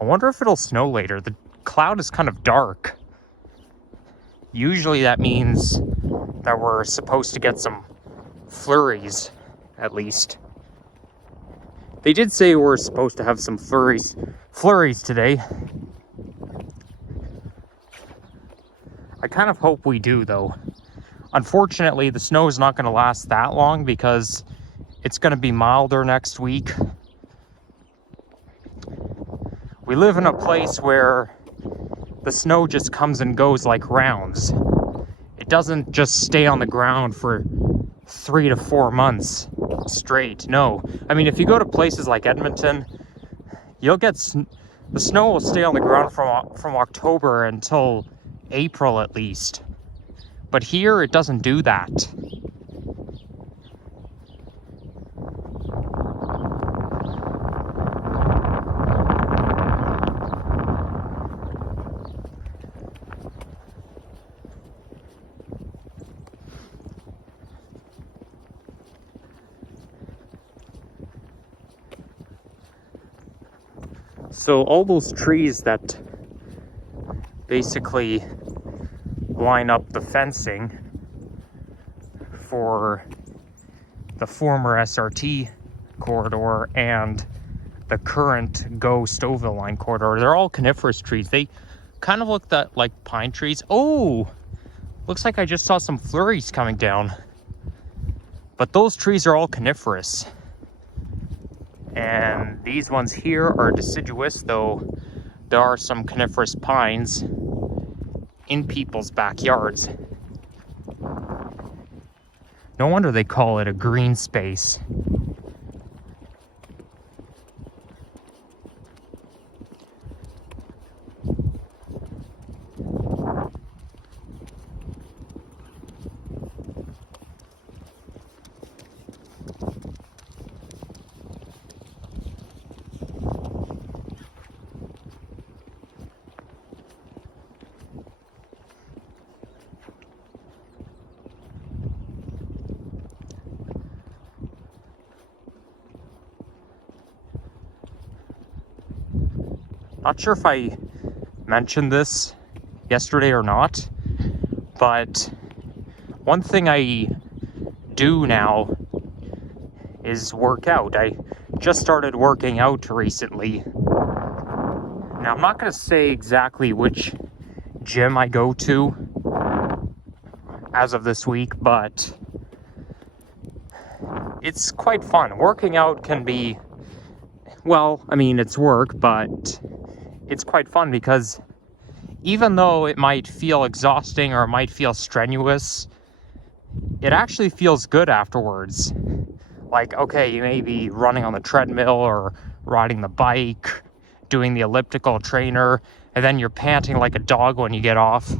I wonder if it'll snow later. The cloud is kind of dark. Usually that means that we're supposed to get some flurries, at least. They did say we're supposed to have some flurries today. I kind of hope we do, though. Unfortunately, the snow is not going to last that long because it's going to be milder next week. We live in a place where the snow just comes and goes like rounds. It doesn't just stay on the ground for 3 to 4 months straight. No. I mean, if you go to places like Edmonton, you'll get the snow will stay on the ground from October until April at least. But here it doesn't do that. So all those trees that basically line up the fencing for the former SRT corridor and the current GO Stouffville line corridor, they're all coniferous trees. They kind of look like pine trees. Oh, looks like I just saw some flurries coming down. But those trees are all coniferous. And these ones here are deciduous, though there are some coniferous pines in people's backyards. No wonder they call it a green space. Not sure if I mentioned this yesterday or not, but one thing I do now is work out. I just started working out recently. Now, I'm not going to say exactly which gym I go to as of this week, but it's quite fun. Working out can be, well, I mean, it's work, but it's quite fun because even though it might feel exhausting or it might feel strenuous, it actually feels good afterwards. Like, okay, you may be running on the treadmill or riding the bike, doing the elliptical trainer, and then you're panting like a dog when you get off.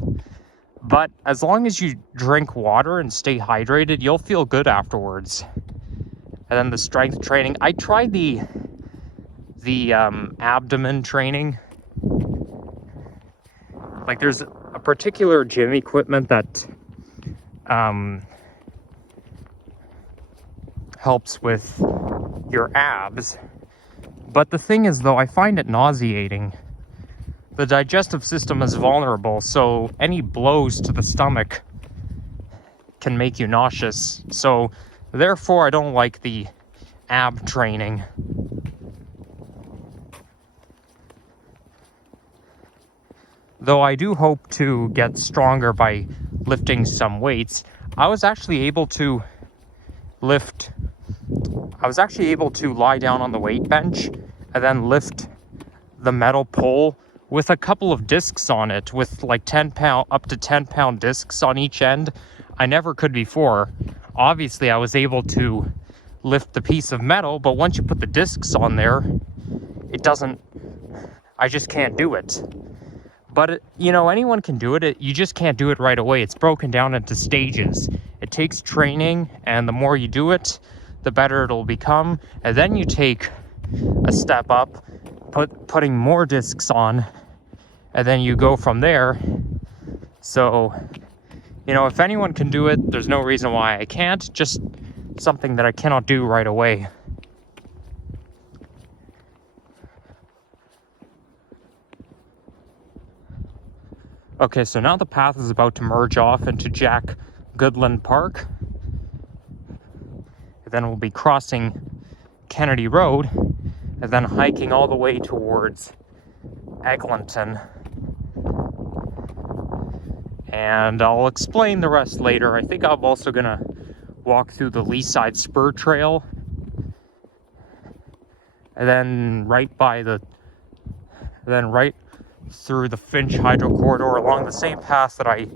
But as long as you drink water and stay hydrated, you'll feel good afterwards. And then the strength training. I tried the abdomen training. Like, there's a particular gym equipment that helps with your abs. But the thing is, though, I find it nauseating. The digestive system is vulnerable, so any blows to the stomach can make you nauseous. So, therefore, I don't like the ab training. Though I do hope to get stronger by lifting some weights. I was actually able to lie down on the weight bench and then lift the metal pole with a couple of discs on it, with like up to 10 pound discs on each end. I never could before. Obviously, I was able to lift the piece of metal, but once you put the discs on there, I just can't do it. But, anyone can do it. You just can't do it right away. It's broken down into stages. It takes training, and the more you do it, the better it'll become. And then you take a step up, putting more discs on, and then you go from there. So, if anyone can do it, there's no reason why I can't. Just something that I cannot do right away. Okay, so now the path is about to merge off into Jack Goodland Park. And then we'll be crossing Kennedy Road and then hiking all the way towards Eglinton. And I'll explain the rest later. I think I'm also gonna walk through the Leaside Spur Trail. And then right through the Finch Hydro Corridor along the same path that I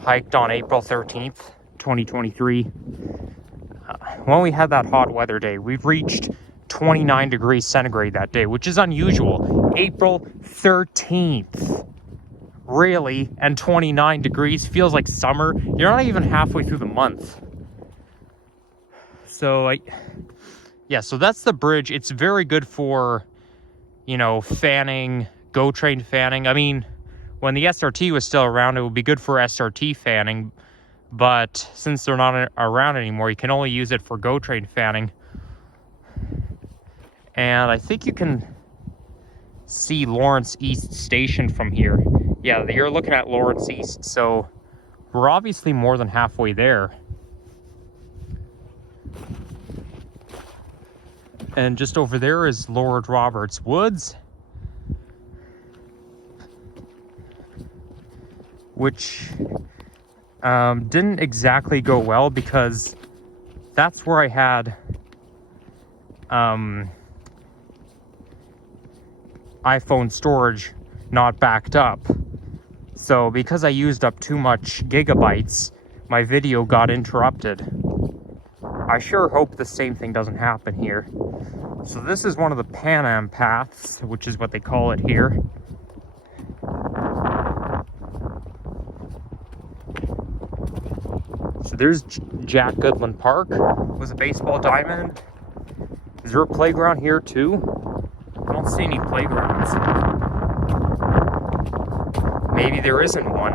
hiked on April 13th, 2023. When we had that hot weather day, we've reached 29 degrees centigrade that day, which is unusual. April 13th. Really? And 29 degrees feels like summer. You're not even halfway through the month. So so that's the bridge. It's very good for, fanning, GO train fanning. I mean, when the SRT was still around, it would be good for SRT fanning. But since they're not around anymore, you can only use it for GO train fanning. And I think you can see Lawrence East Station from here. Yeah, you're looking at Lawrence East, so we're obviously more than halfway there. And just over there is Lord Roberts Woods, which didn't exactly go well because that's where I had iPhone storage not backed up. So because I used up too much gigabytes, my video got interrupted. I sure hope the same thing doesn't happen here. So this is one of the Pan Am paths, which is what they call it here. So there's Jack Goodland Park with a baseball diamond. Is there a playground here too? I don't see any playgrounds. Maybe there isn't one.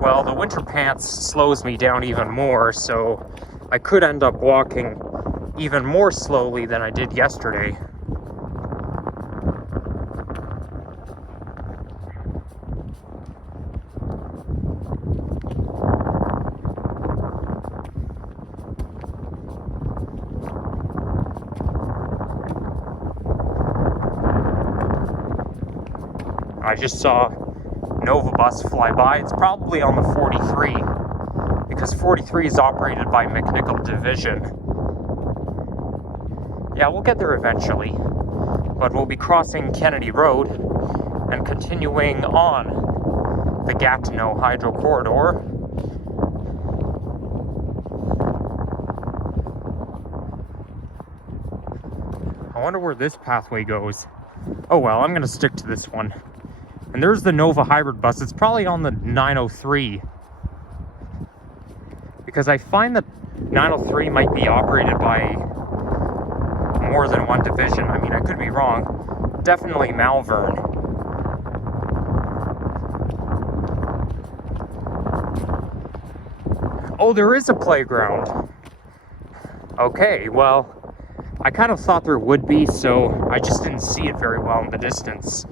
Well, the winter pants slows me down even more, so I could end up walking even more slowly than I did yesterday. I just saw Nova bus fly by. It's probably on the 43 because 43 is operated by McNichol Division. Yeah, we'll get there eventually, but we'll be crossing Kennedy Road and continuing on the Gatineau Hydro Corridor. I wonder where this pathway goes. Oh well, I'm gonna stick to this one. And there's the Nova hybrid bus. It's probably on the 903. Because I find that 903 might be operated by more than one division. I mean, I could be wrong. Definitely Malvern. Oh, there is a playground. Okay, well, I kind of thought there would be, so I just didn't see it very well in the distance.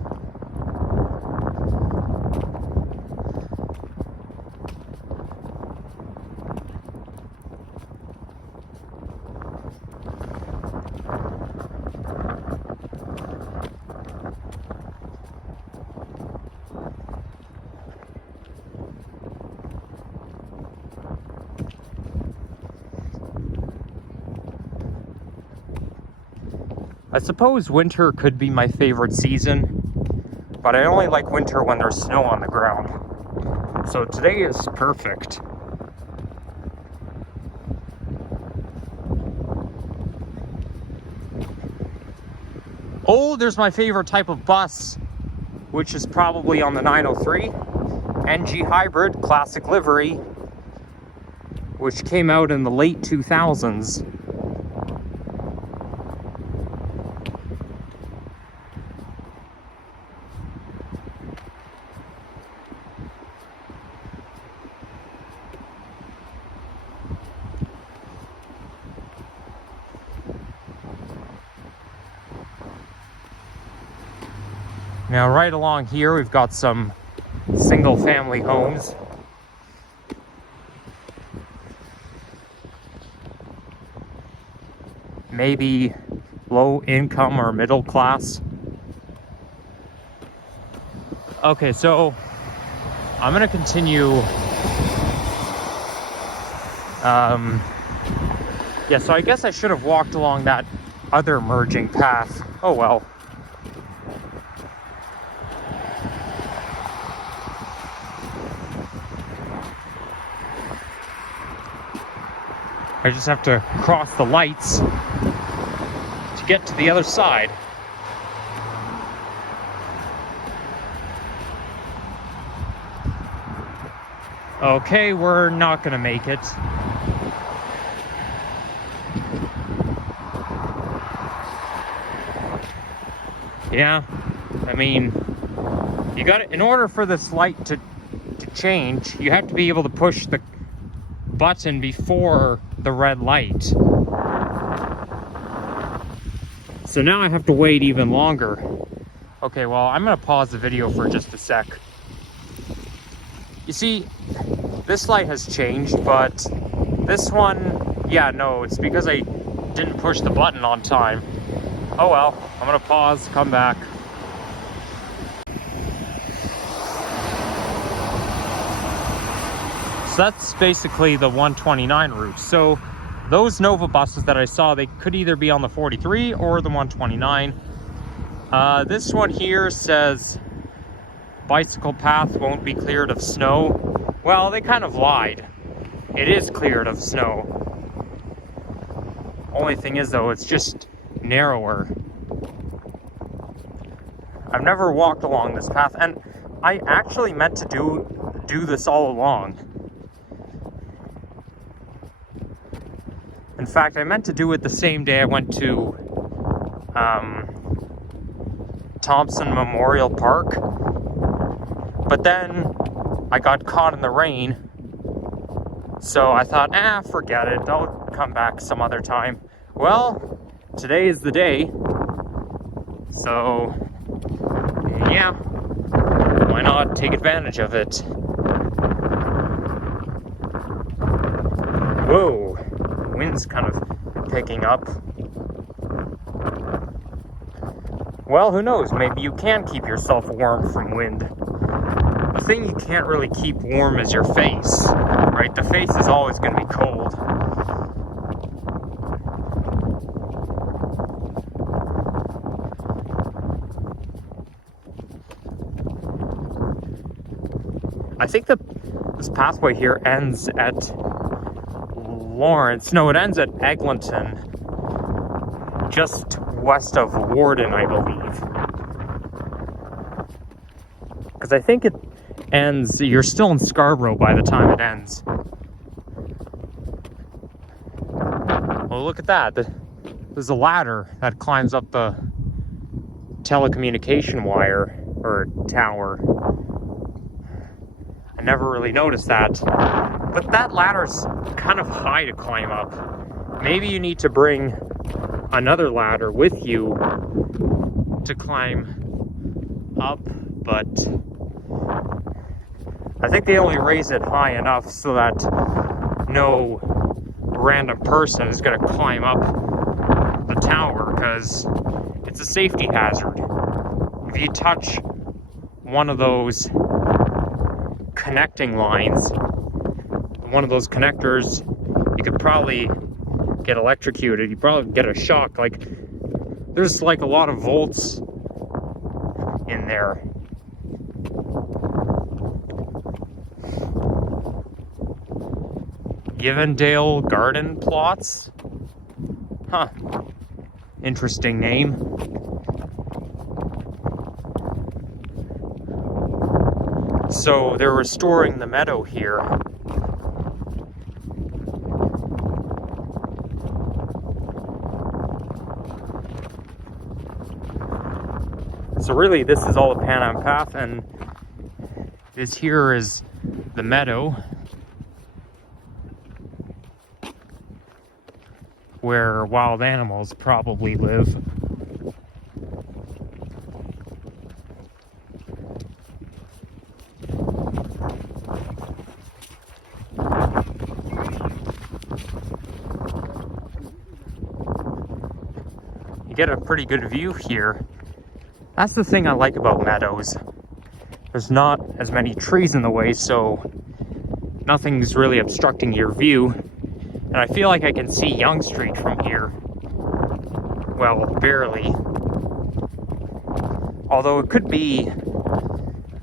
I suppose winter could be my favorite season, but I only like winter when there's snow on the ground. So today is perfect. Oh, there's my favorite type of bus, which is probably on the 903. NG Hybrid, classic livery, which came out in the late 2000s. Now right along here we've got some single family homes. Maybe low income or middle class. Okay, so I'm gonna continue. Yeah, so I guess I should have walked along that other merging path. Oh well. I just have to cross the lights to get to the other side. Okay, we're not gonna make it. Yeah, I mean, you got to, in order for this light to change, you have to be able to push the button before the red light. So now I have to wait even longer. Okay, well, I'm gonna pause the video for just a sec. You see, this light has changed, but this one, yeah, no, it's because I didn't push the button on time. Oh well, I'm gonna pause, come back. So that's basically the 129 route. So those Nova buses that I saw, they could either be on the 43 or the 129. This one here says bicycle path won't be cleared of snow. Well, they kind of lied. It is cleared of snow. Only thing is though, it's just narrower. I've never walked along this path, and I actually meant to do this all along. In fact, I meant to do it the same day I went to Thompson Memorial Park, but then I got caught in the rain, so I thought, forget it, I'll come back some other time. Well, today is the day, so yeah, why not take advantage of it? Whoa, wind's kind of picking up. Well, who knows, maybe you can keep yourself warm from wind. The thing you can't really keep warm is your face, right? The face is always going to be cold. I think this pathway here ends at Lawrence. No, it ends at Eglinton, just west of Warden, I believe. Because I think it ends, you're still in Scarborough by the time it ends. Oh, look at that. There's a ladder that climbs up the telecommunication wire, or tower. I never really noticed that. But that ladder's kind of high to climb up. Maybe you need to bring another ladder with you to climb up, but I think they only raise it high enough so that no random person is going to climb up the tower, because it's a safety hazard. If you touch one of those connecting lines, one of those connectors, you could probably get electrocuted. You probably get a shock. Like, there's like a lot of volts in there. Givendale Garden Plots? Huh. Interesting name. So they're restoring the meadow here. So really, this is all the Pan Am Path, and this here is the meadow where wild animals probably live. get a pretty good view here. That's the thing I like about meadows. There's not as many trees in the way, so nothing's really obstructing your view. And I feel like I can see Yonge Street from here. Well, barely. Although it could be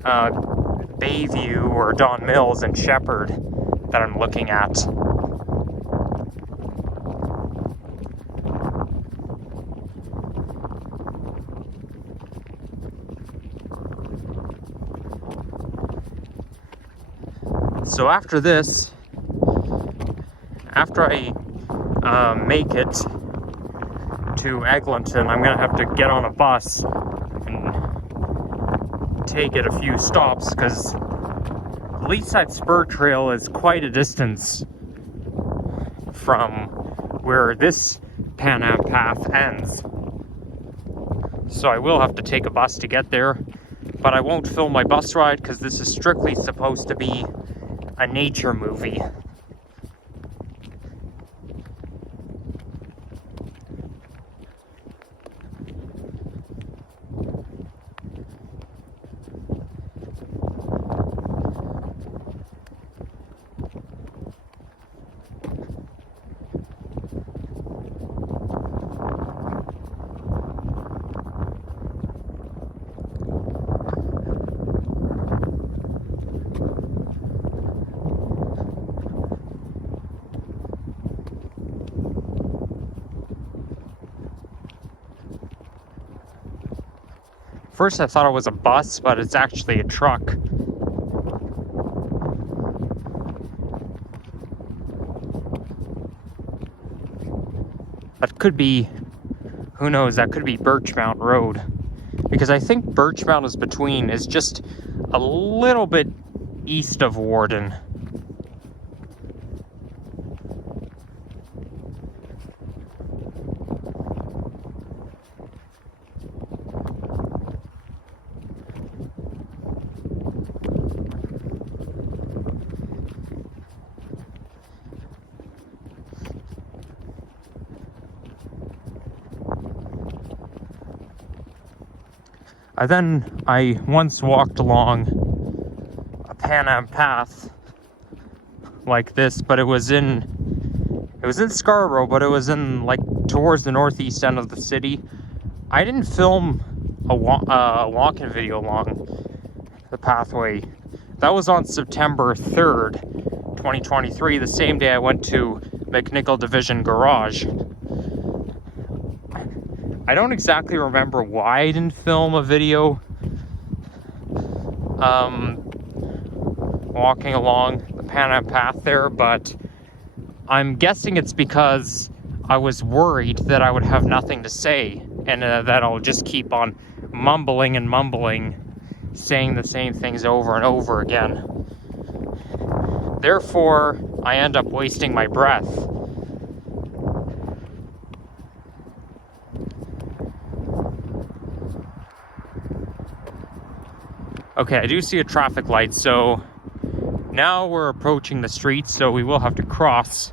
Bayview or Don Mills and Shepherd that I'm looking at. So after this, after I make it to Eglinton, I'm gonna have to get on a bus and take it a few stops, because the Leaside Spur Trail is quite a distance from where this Pan Am path ends. So I will have to take a bus to get there, but I won't film my bus ride because this is strictly supposed to be a nature movie. First I thought it was a bus, but it's actually a truck. That could be, who knows, that could be Birchmount Road. Because I think Birchmount is just a little bit east of Warden. I once walked along a Pan Am path like this, but it was in Scarborough, but it was in like towards the northeast end of the city. I didn't film a walking video along the pathway. That was on September 3rd, 2023, the same day I went to McNichol Division Garage. I don't exactly remember why I didn't film a video walking along the Pan Am path there, but I'm guessing it's because I was worried that I would have nothing to say and that I'll just keep on mumbling and mumbling, saying the same things over and over again. Therefore, I end up wasting my breath. Okay, I do see a traffic light, so now we're approaching the street, so we will have to cross.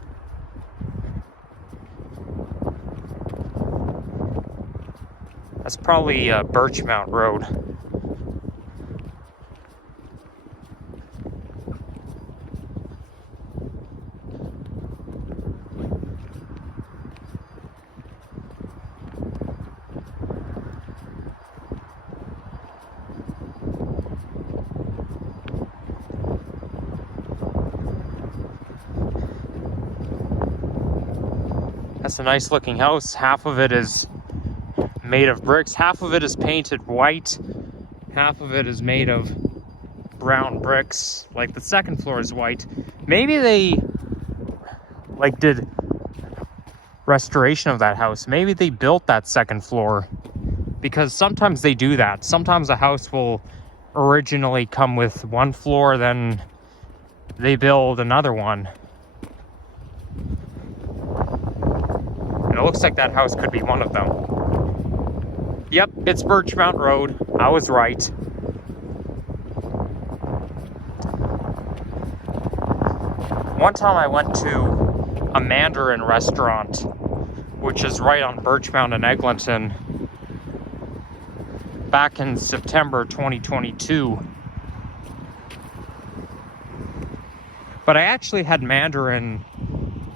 That's probably Birchmount Road. That's a nice looking house. Half of it is made of bricks, half of it is painted white, half of it is made of brown bricks. Like the second floor is white. Maybe they like did restoration of that house. Maybe they built that second floor, because sometimes they do that. Sometimes a house will originally come with one floor, then they build another one. And it looks like that house could be one of them. Yep, it's Birchmount Road. I was right. One time I went to a Mandarin restaurant which is right on Birchmount and Eglinton, back in September 2022. But I actually had Mandarin,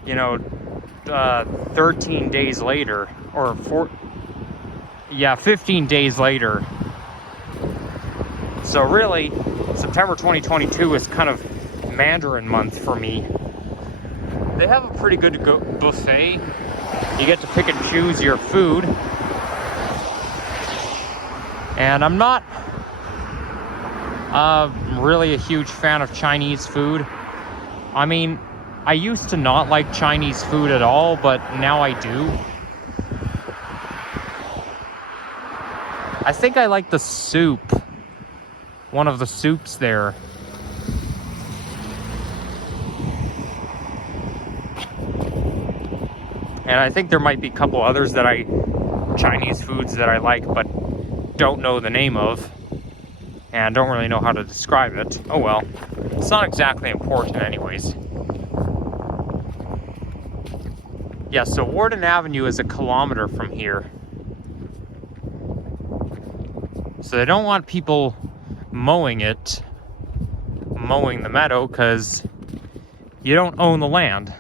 13 days later, or 15 days later. So really, September 2022 is kind of Mandarin month for me. They have a pretty good buffet. You get to pick and choose your food. And I'm not really a huge fan of Chinese food. I mean, I used to not like Chinese food at all, but now I do. I think I like the soup. One of the soups there. And I think there might be a couple others Chinese foods that I like, but don't know the name of. And don't really know how to describe it. Oh well. It's not exactly important anyways. Yeah, so Warden Avenue is 1 kilometer from here. So they don't want people mowing the meadow, because you don't own the land.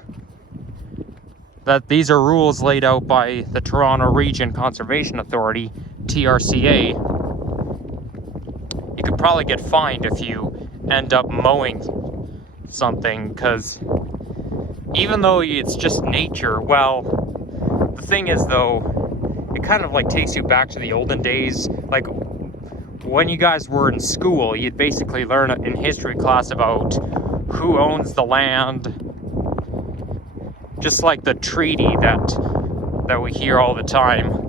These are rules laid out by the Toronto Region Conservation Authority, TRCA. You could probably get fined if you end up mowing something, because even though it's just nature, well, the thing is though, it kind of like takes you back to the olden days. Like when you guys were in school, you'd basically learn in history class about who owns the land, just like the treaty that we hear all the time.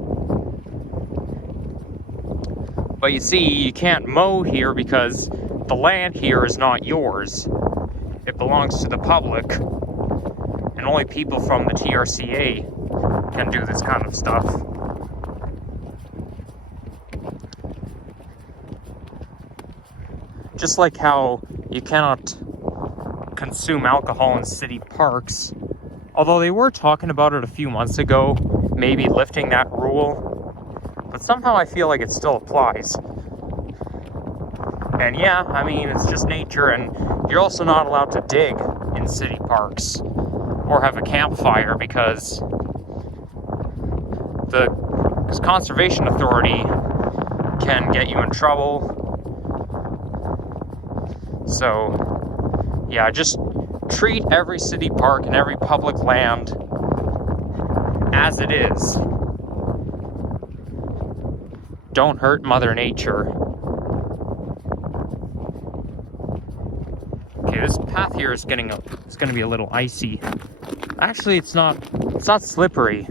But you see, you can't mow here because the land here is not yours. It belongs to the public, and only people from the TRCA can do this kind of stuff. Just like how you cannot consume alcohol in city parks. Although they were talking about it a few months ago, maybe lifting that rule. But somehow I feel like it still applies. And yeah, I mean, it's just nature, and you're also not allowed to dig in city parks or have a campfire, because the Conservation Authority can get you in trouble. So, yeah, just treat every city park and every public land as it is. Don't hurt Mother Nature. Okay, this path here is going to be a little icy. Actually, it's not slippery.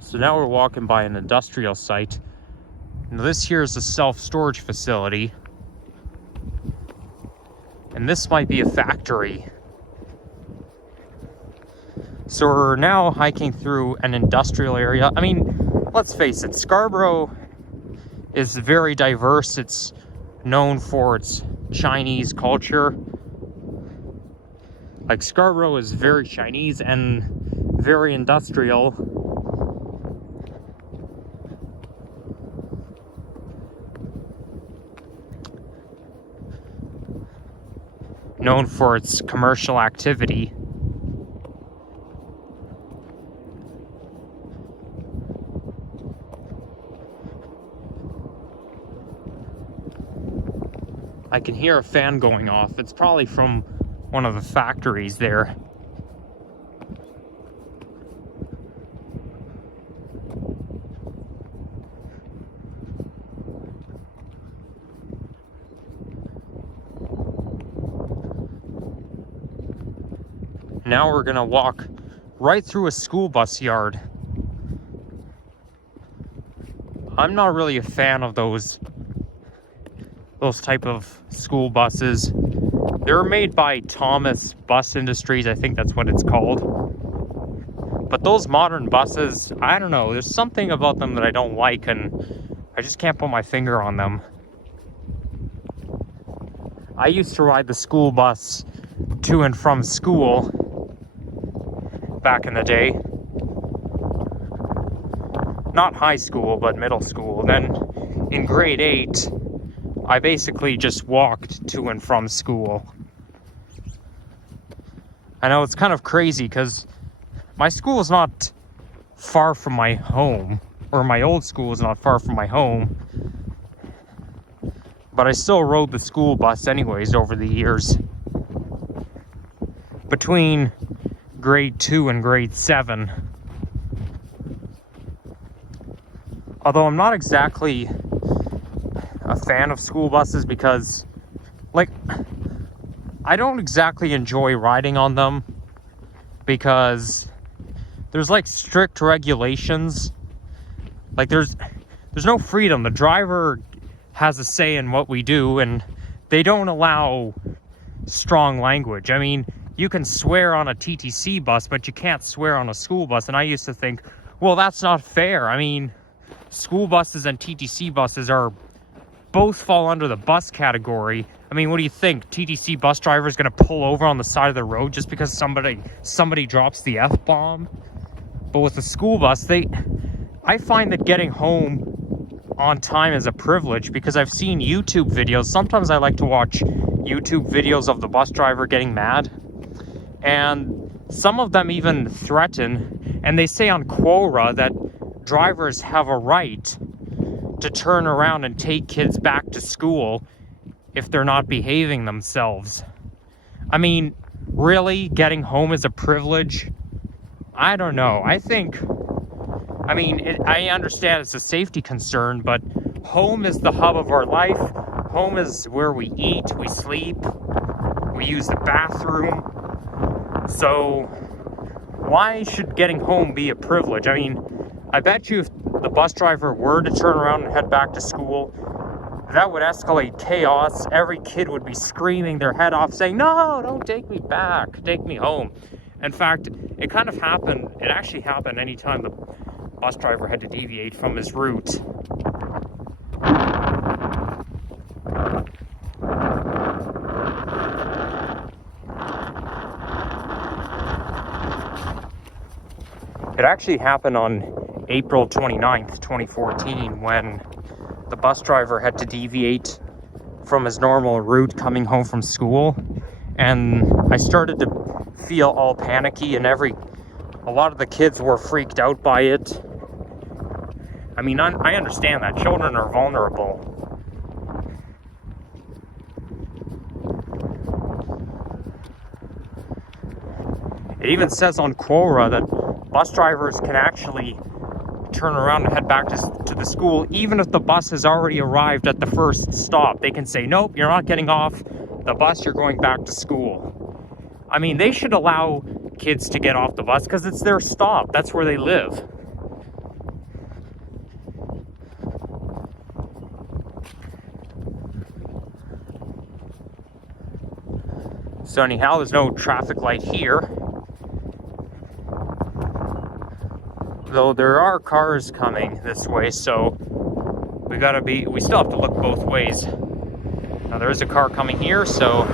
So now we're walking by an industrial site. Now this here is a self-storage facility. And this might be a factory. So we're now hiking through an industrial area. I mean, let's face it, Scarborough is very diverse. It's known for its Chinese culture. Like, Scarborough is very Chinese and very industrial. Known for its commercial activity. I can hear a fan going off. It's probably from one of the factories there. Now we're gonna walk right through a school bus yard. I'm not really a fan of those those type of school buses. They were made by Thomas Bus Industries, I think that's what it's called. But those modern buses, I don't know, there's something about them that I don't like, and I just can't put my finger on them. I used to ride the school bus to and from school back in the day. Not high school, but middle school. Then in grade 8, I basically just walked to and from school. I know it's kind of crazy because my school is not far from my home, or my old school is not far from my home, but I still rode the school bus anyways over the years. Between grade 2 and grade 7. Although I'm not exactly a fan of school buses because, like, I don't exactly enjoy riding on them because there's like strict regulations. Like there's no freedom. The driver has a say in what we do, and they don't allow strong language. I mean, you can swear on a TTC bus, but you can't swear on a school bus. And I used to think, well, that's not fair. I mean, school buses and TTC buses are both fall under the bus category. I mean, what do you think? TTC bus driver is going to pull over on the side of the road just because somebody drops the F-bomb? But with the school bus, I find that getting home on time is a privilege because I've seen YouTube videos. Sometimes I like to watch YouTube videos of the bus driver getting mad. And some of them even threaten, and they say on Quora that drivers have a right to turn around and take kids back to school if they're not behaving themselves. I mean, really, getting home is a privilege? I don't know. I understand it's a safety concern, but home is the hub of our life. Home is where we eat, we sleep, we use the bathroom. So why should getting home be a privilege? I mean, I bet you if the bus driver were to turn around and head back to school, that would escalate chaos. Every kid would be screaming their head off saying, no, don't take me back, take me home. In fact, it actually happened anytime the bus driver had to deviate from his route. It actually happened on April 29th, 2014, when the bus driver had to deviate from his normal route coming home from school. And I started to feel all panicky, and a lot of the kids were freaked out by it. I mean, I understand that. Children are vulnerable. It even says on Quora that bus drivers can actually turn around and head back to the school even if the bus has already arrived at the first stop. They can say, nope, you're not getting off the bus, you're going back to school. I mean, they should allow kids to get off the bus because it's their stop. That's where they live. So anyhow, there's no traffic light here. Though there are cars coming this way, so we still have to look both ways. Now there is a car coming here, so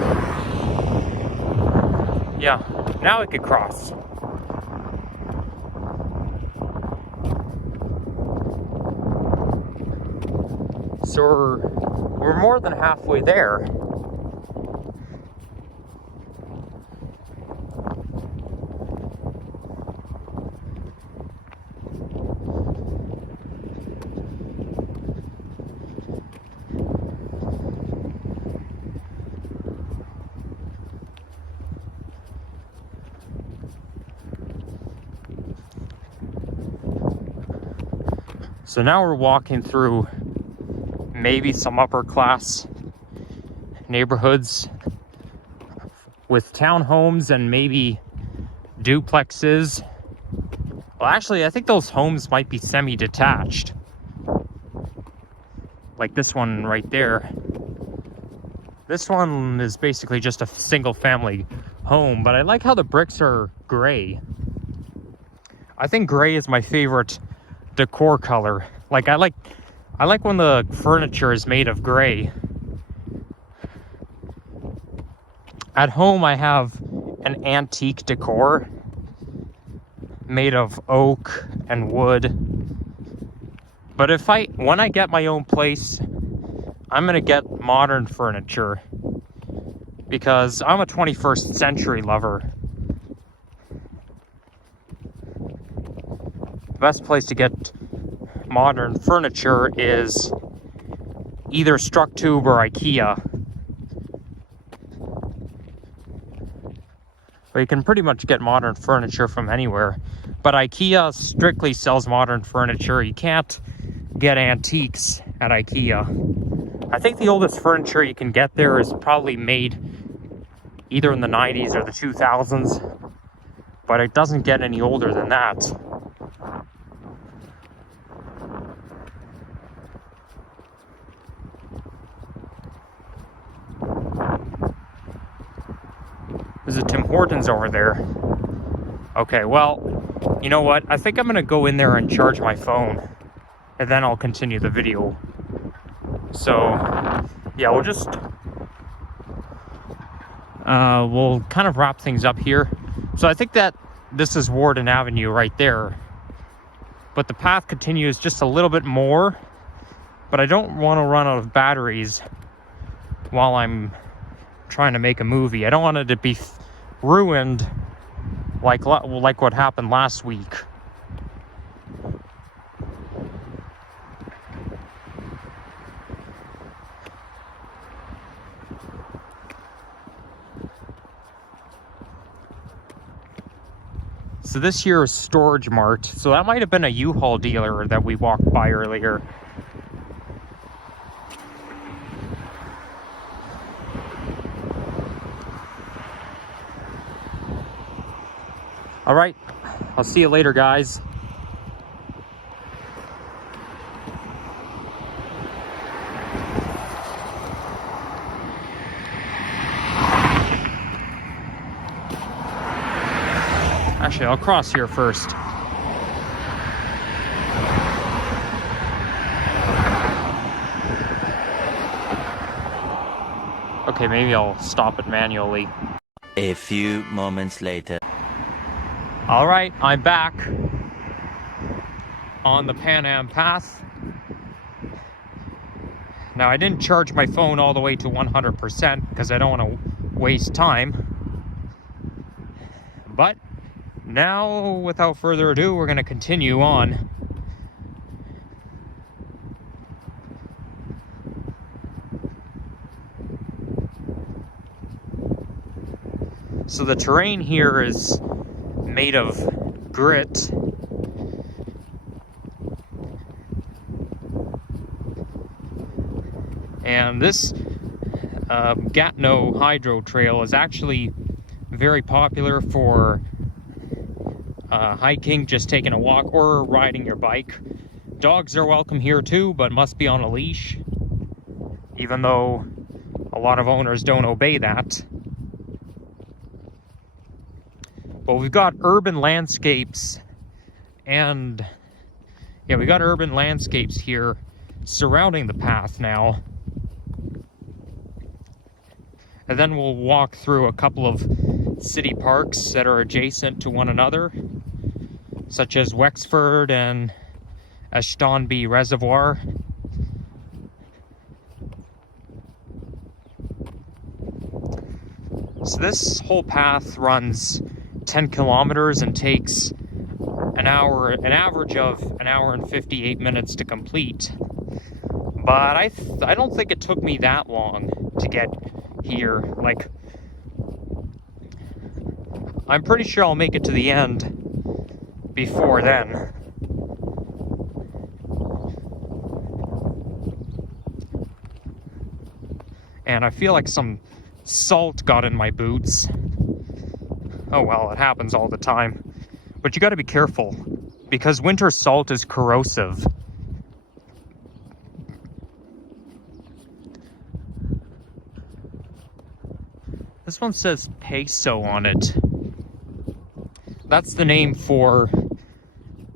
yeah, now we could cross. So we're more than halfway there. So now we're walking through maybe some upper class neighborhoods with townhomes and maybe duplexes. Well, actually, I think those homes might be semi-detached. Like this one right there. This one is basically just a single family home, but I like how the bricks are gray. I think gray is my favorite decor color. Like I like when the furniture is made of gray. At home I have an antique decor made of oak and wood. But when I get my own place, I'm gonna get modern furniture because I'm a 21st century lover. The best place to get modern furniture is either Structube or IKEA. But you can pretty much get modern furniture from anywhere. But IKEA strictly sells modern furniture. You can't get antiques at IKEA. I think the oldest furniture you can get there is probably made either in the 90s or the 2000s. But it doesn't get any older than that. There's a Tim Hortons over there. Okay, well, you know what? I think I'm gonna go in there and charge my phone, and then I'll continue the video. So, yeah, we'll kind of wrap things up here. So I think that this is Warden Avenue right there, but the path continues just a little bit more, but I don't want to run out of batteries while I'm trying to make a movie. I don't want it to be ruined like what happened last week. So this here is Storage Mart. So that might have been a U-Haul dealer that we walked by earlier. All right, I'll see you later, guys. Actually, I'll cross here first. Okay, maybe I'll stop it manually. A few moments later. All right, I'm back on the Pan Am path. Now, I didn't charge my phone all the way to 100% because I don't want to waste time. But now, without further ado, we're going to continue on. So the terrain here is made of grit. And this Gatineau Hydro Trail is actually very popular for hiking, just taking a walk, or riding your bike. Dogs are welcome here too, but must be on a leash, even though a lot of owners don't obey that. But we've got urban landscapes, and yeah, we got urban landscapes here surrounding the path now. And then we'll walk through a couple of city parks that are adjacent to one another, such as Wexford and Ashtonby Reservoir. So this whole path runs 10 kilometers and takes an average of an hour and 58 minutes to complete. But I don't think it took me that long to get here. Like, I'm pretty sure I'll make it to the end before then. And I feel like some salt got in my boots. Oh well, it happens all the time. But you gotta be careful, because winter salt is corrosive. this one says peso on it. That's the name for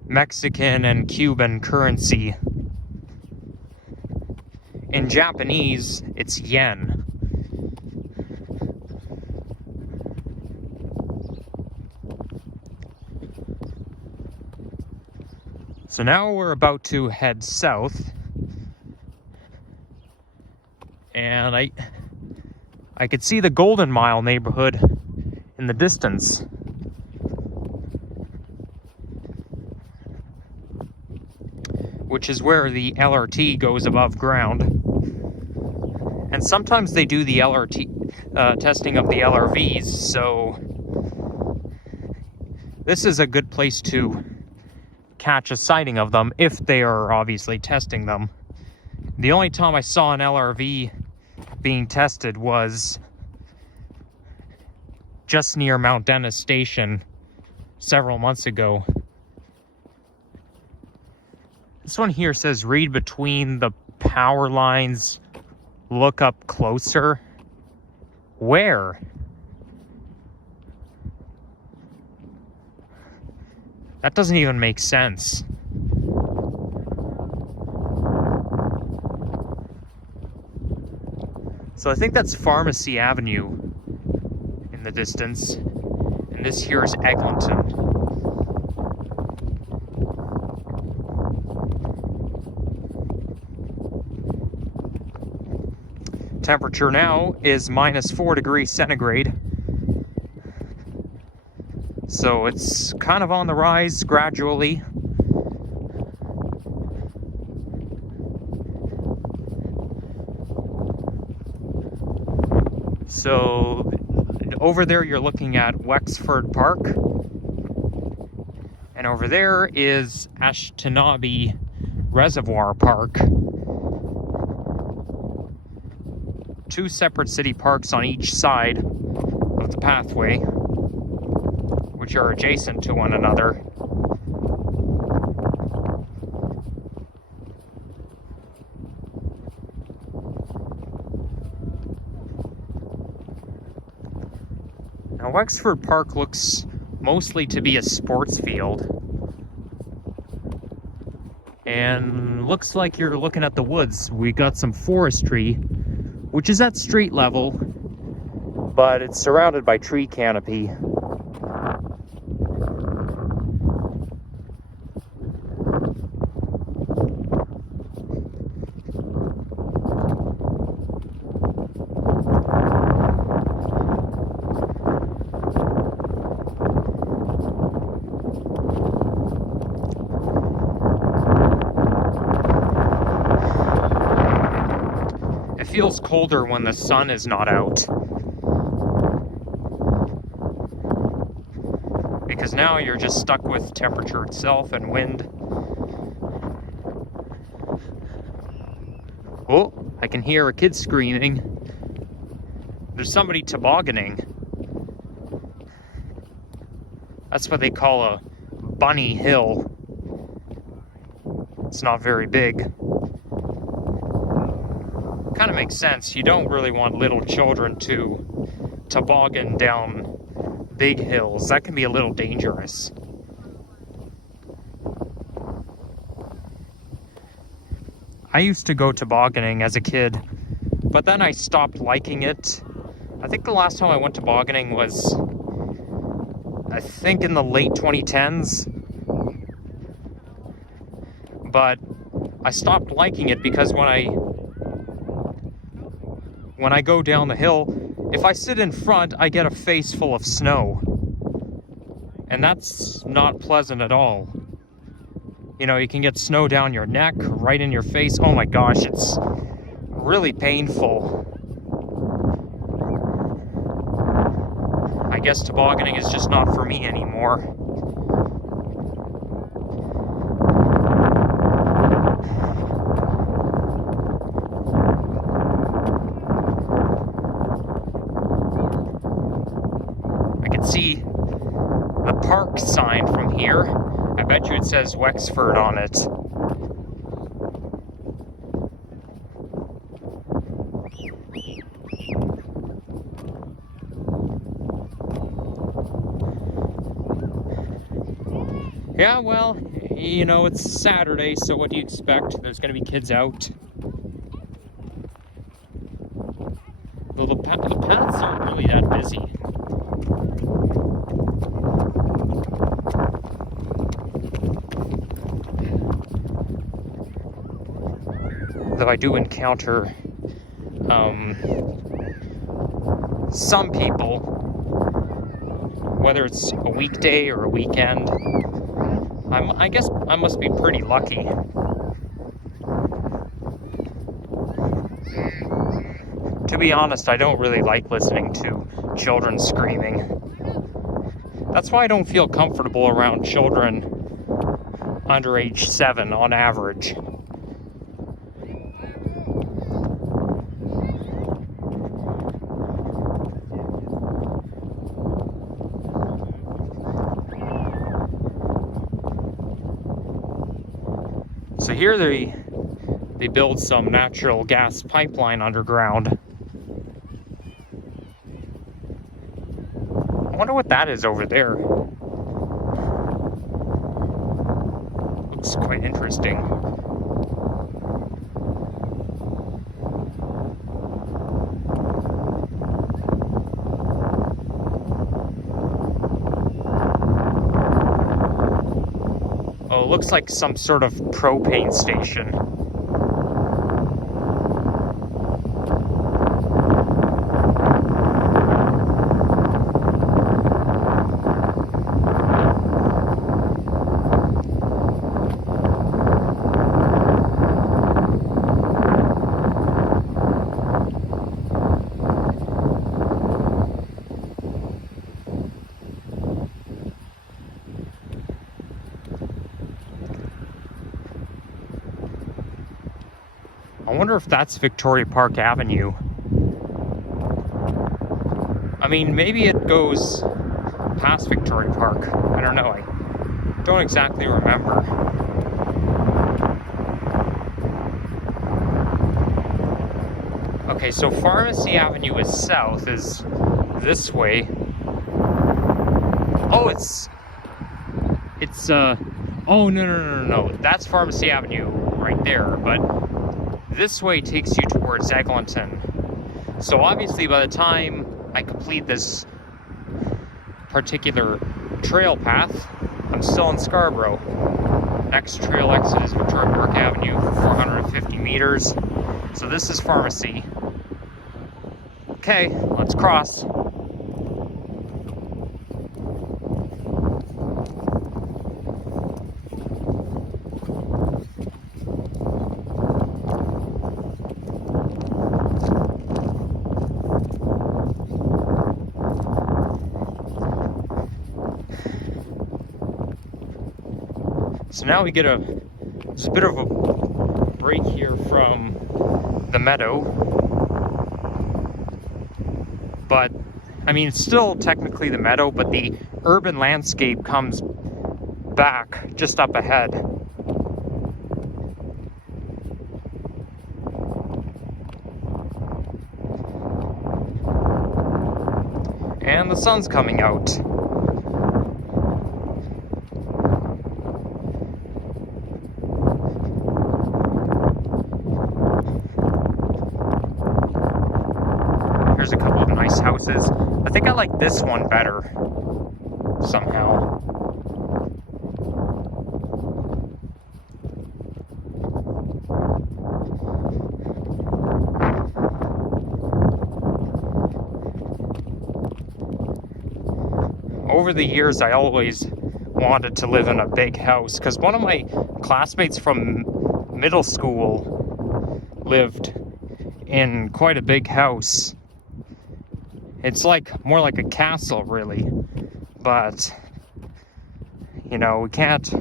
Mexican and Cuban currency. In Japanese, it's yen. So now we're about to head south. And I could see the Golden Mile neighborhood in the distance. Which is where the LRT goes above ground. And sometimes they do the LRT testing of the LRVs, so this is a good place to catch a sighting of them if they are obviously testing them. The only time I saw an LRV being tested was just near Mount Dennis Station several months ago. This one here says read between the power lines, look up closer. Where? That doesn't even make sense. So I think that's Pharmacy Avenue in the distance. And this here is Eglinton. Temperature now is -4 degrees centigrade. So it's kind of on the rise gradually. So over there you're looking at Wexford Park. And over there is Ashtabula Reservoir Park. Two separate city parks on each side of the pathway, which are adjacent to one another. Now, Wexford Park looks mostly to be a sports field. And looks like you're looking at the woods. We got some forestry, which is at street level, but it's surrounded by tree canopy. It feels colder when the sun is not out. Because now you're just stuck with temperature itself and wind. Oh, I can hear a kid screaming. There's somebody tobogganing. That's what they call a bunny hill. It's not very big. Kind of makes sense. You don't really want little children to toboggan down big hills. That can be a little dangerous. I used to go tobogganing as a kid, but then I stopped liking it. I think the last time I went tobogganing was, I think, in the late 2010s. But I stopped liking it because when I go down the hill, if I sit in front, I get a face full of snow. And that's not pleasant at all. You know, you can get snow down your neck, right in your face. Oh my gosh, it's really painful. I guess tobogganing is just not for me anymore. See the park sign from here. I bet you it says Wexford on it. Yeah, well, you know, it's Saturday, so what do you expect? There's gonna be kids out. The paths aren't really that busy. Though I do encounter some people, whether it's a weekday or a weekend. I guess I must be pretty lucky. To be honest, I don't really like listening to children screaming. That's why I don't feel comfortable around children under age 7 on average. So here they build some natural gas pipeline underground. I wonder what that is over there. Looks quite interesting. Oh, it looks like some sort of propane station. I wonder if that's Victoria Park Avenue. I mean, maybe it goes past Victoria Park. I don't know. I don't exactly remember. Okay, so Pharmacy Avenue is south, is this way. Oh, oh, no. That's Pharmacy Avenue right there, but this way takes you towards Eglinton. So obviously by the time I complete this particular trail path, I'm still in Scarborough. Next trail exit is Victoria Park Avenue for 450 meters. So this is Pharmacy. Okay, let's cross. So now we get there's a bit of a break here from the meadow, but I mean, it's still technically the meadow, but the urban landscape comes back just up ahead. And the sun's coming out. There's a couple of nice houses. I think I like this one better somehow. Over the years, I always wanted to live in a big house because one of my classmates from middle school lived in quite a big house. It's like more like a castle, really, but you know, we can't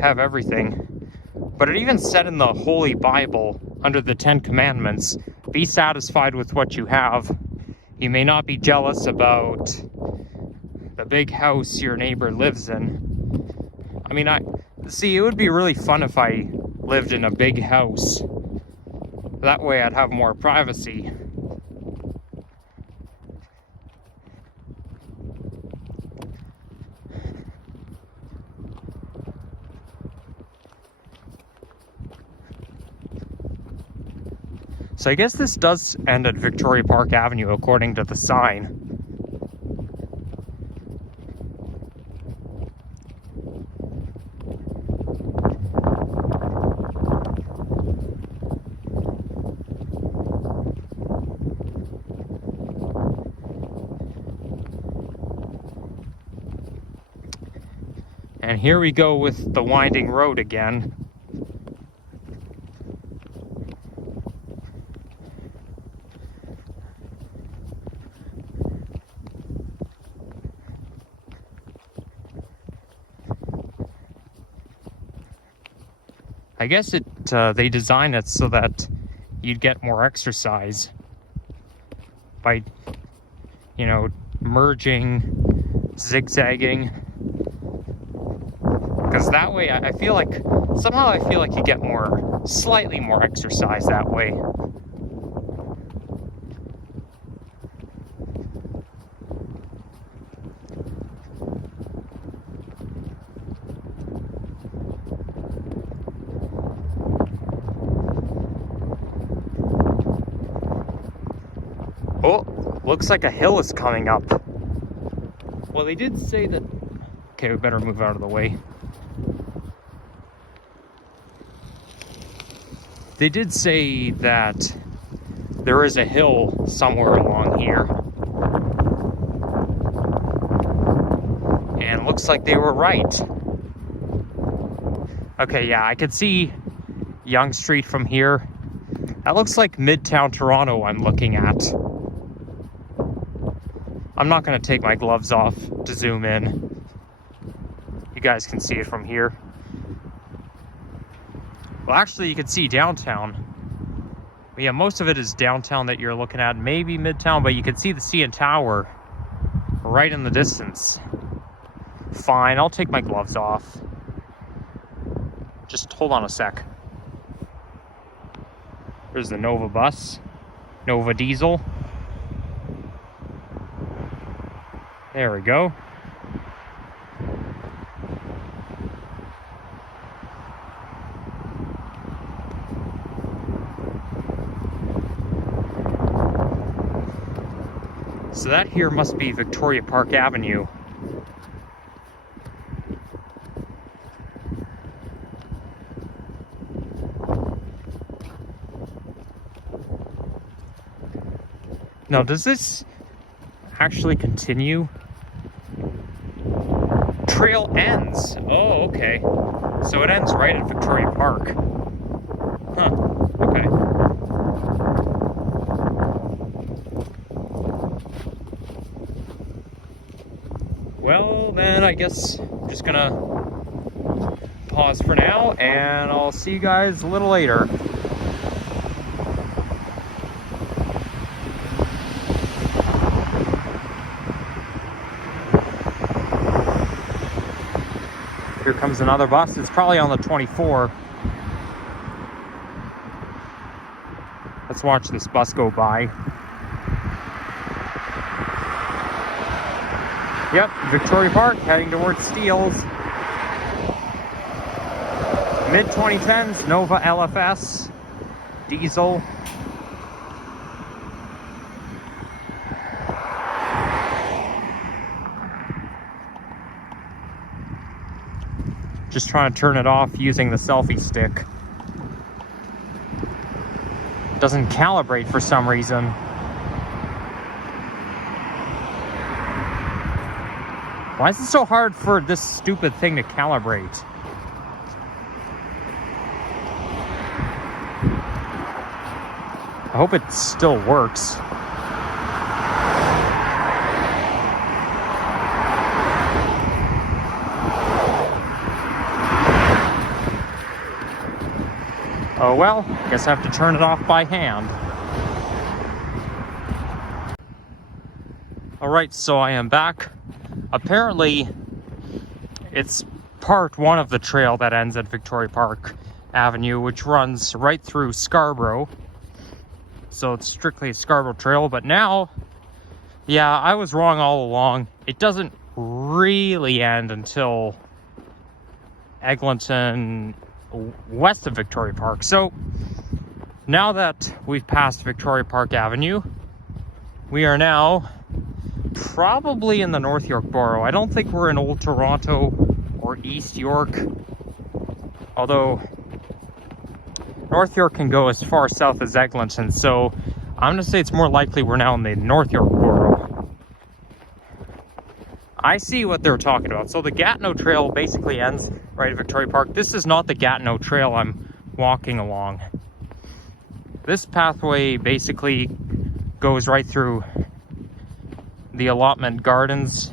have everything. But it even said in the Holy Bible, under the 10 Commandments, be satisfied with what you have. You may not be jealous about the big house your neighbor lives in. I mean, it would be really fun if I lived in a big house. That way I'd have more privacy. So I guess this does end at Victoria Park Avenue according to the sign. And here we go with the winding road again. I guess they designed it so that you'd get more exercise by, you know, merging, zigzagging. Because that way, I feel like, somehow I feel like you get slightly more exercise that way. Oh, looks like a hill is coming up. Well, they did say that... Okay, we better move out of the way. They did say that there is a hill somewhere along here. And it looks like they were right. Okay, yeah, I could see Yonge Street from here. That looks like Midtown Toronto I'm looking at. I'm not going to take my gloves off to zoom in. You guys can see it from here. Well, actually, you can see downtown. But yeah, most of it is downtown that you're looking at. Maybe Midtown, but you can see the CN Tower right in the distance. Fine, I'll take my gloves off. Just hold on a sec. There's the Nova bus. Nova diesel. There we go. So that here must be Victoria Park Avenue. Now, does this actually continue? Trail ends. Oh, okay. So it ends right at Victoria Park. Huh. Okay. Well, then I guess I'm just gonna pause for now, and I'll see you guys a little later. Here comes another bus. It's probably on the 24. Let's watch this bus go by. Yep, Victoria Park, heading towards Steeles. Mid-2010s, Nova LFS, diesel. Just trying to turn it off using the selfie stick. Doesn't calibrate for some reason. Why is it so hard for this stupid thing to calibrate? I hope it still works. Oh well, guess I have to turn it off by hand. Alright, so I am back. Apparently, it's part one of the trail that ends at Victoria Park Avenue, which runs right through Scarborough. So it's strictly a Scarborough trail, but now, yeah, I was wrong all along. It doesn't really end until Eglinton, west of Victoria Park. So Now that we've passed Victoria Park Avenue, we are now probably in the North York Borough. I don't think we're in Old Toronto or East York, although North York can go as far south as Eglinton, so I'm going to say it's more likely we're now in the North York Borough. I see what they're talking about. So the Gatineau Trail basically ends right at Victoria Park. This is not the Gatineau Trail I'm walking along. This pathway basically goes right through the allotment gardens.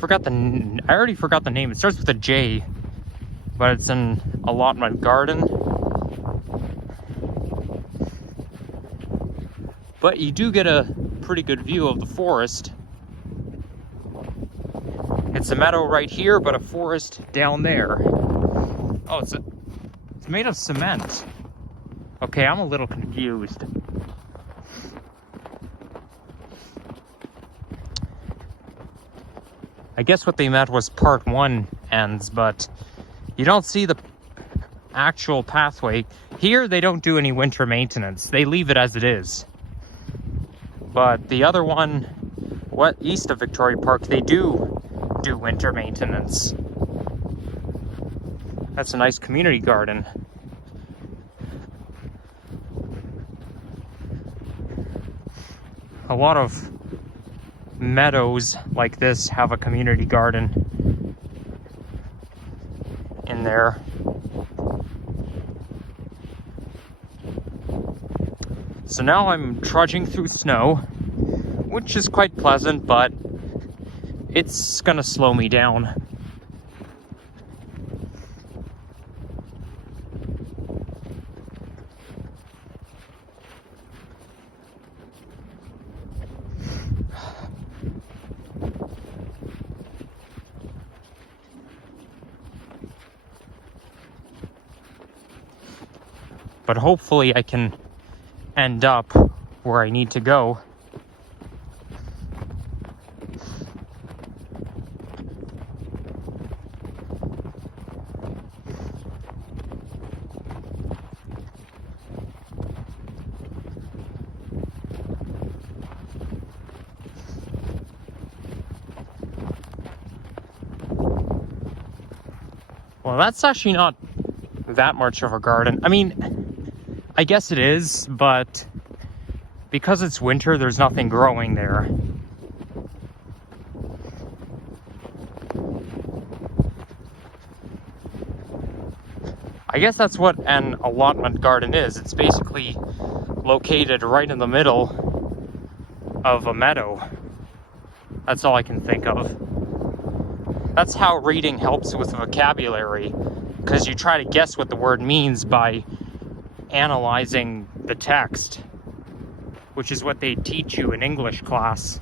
I already forgot the name. It starts with a J, but it's an allotment garden. But you do get a pretty good view of the forest. It's a meadow right here, but a forest down there. Oh, it's made of cement. Okay, I'm a little confused. I guess what they meant was part one ends, but you don't see the actual pathway. Here, they don't do any winter maintenance. They leave it as it is. But the other one, east of Victoria Park, they do winter maintenance. That's a nice community garden. A lot of meadows like this have a community garden in there. So now I'm trudging through snow, which is quite pleasant, but it's gonna slow me down. But hopefully I can end up where I need to go. Well, that's actually not that much of a garden. I mean, I guess it is, but because it's winter, there's nothing growing there. I guess that's what an allotment garden is. It's basically located right in the middle of a meadow. That's all I can think of. That's how reading helps with vocabulary, because you try to guess what the word means by analyzing the text, which is what they teach you in English class.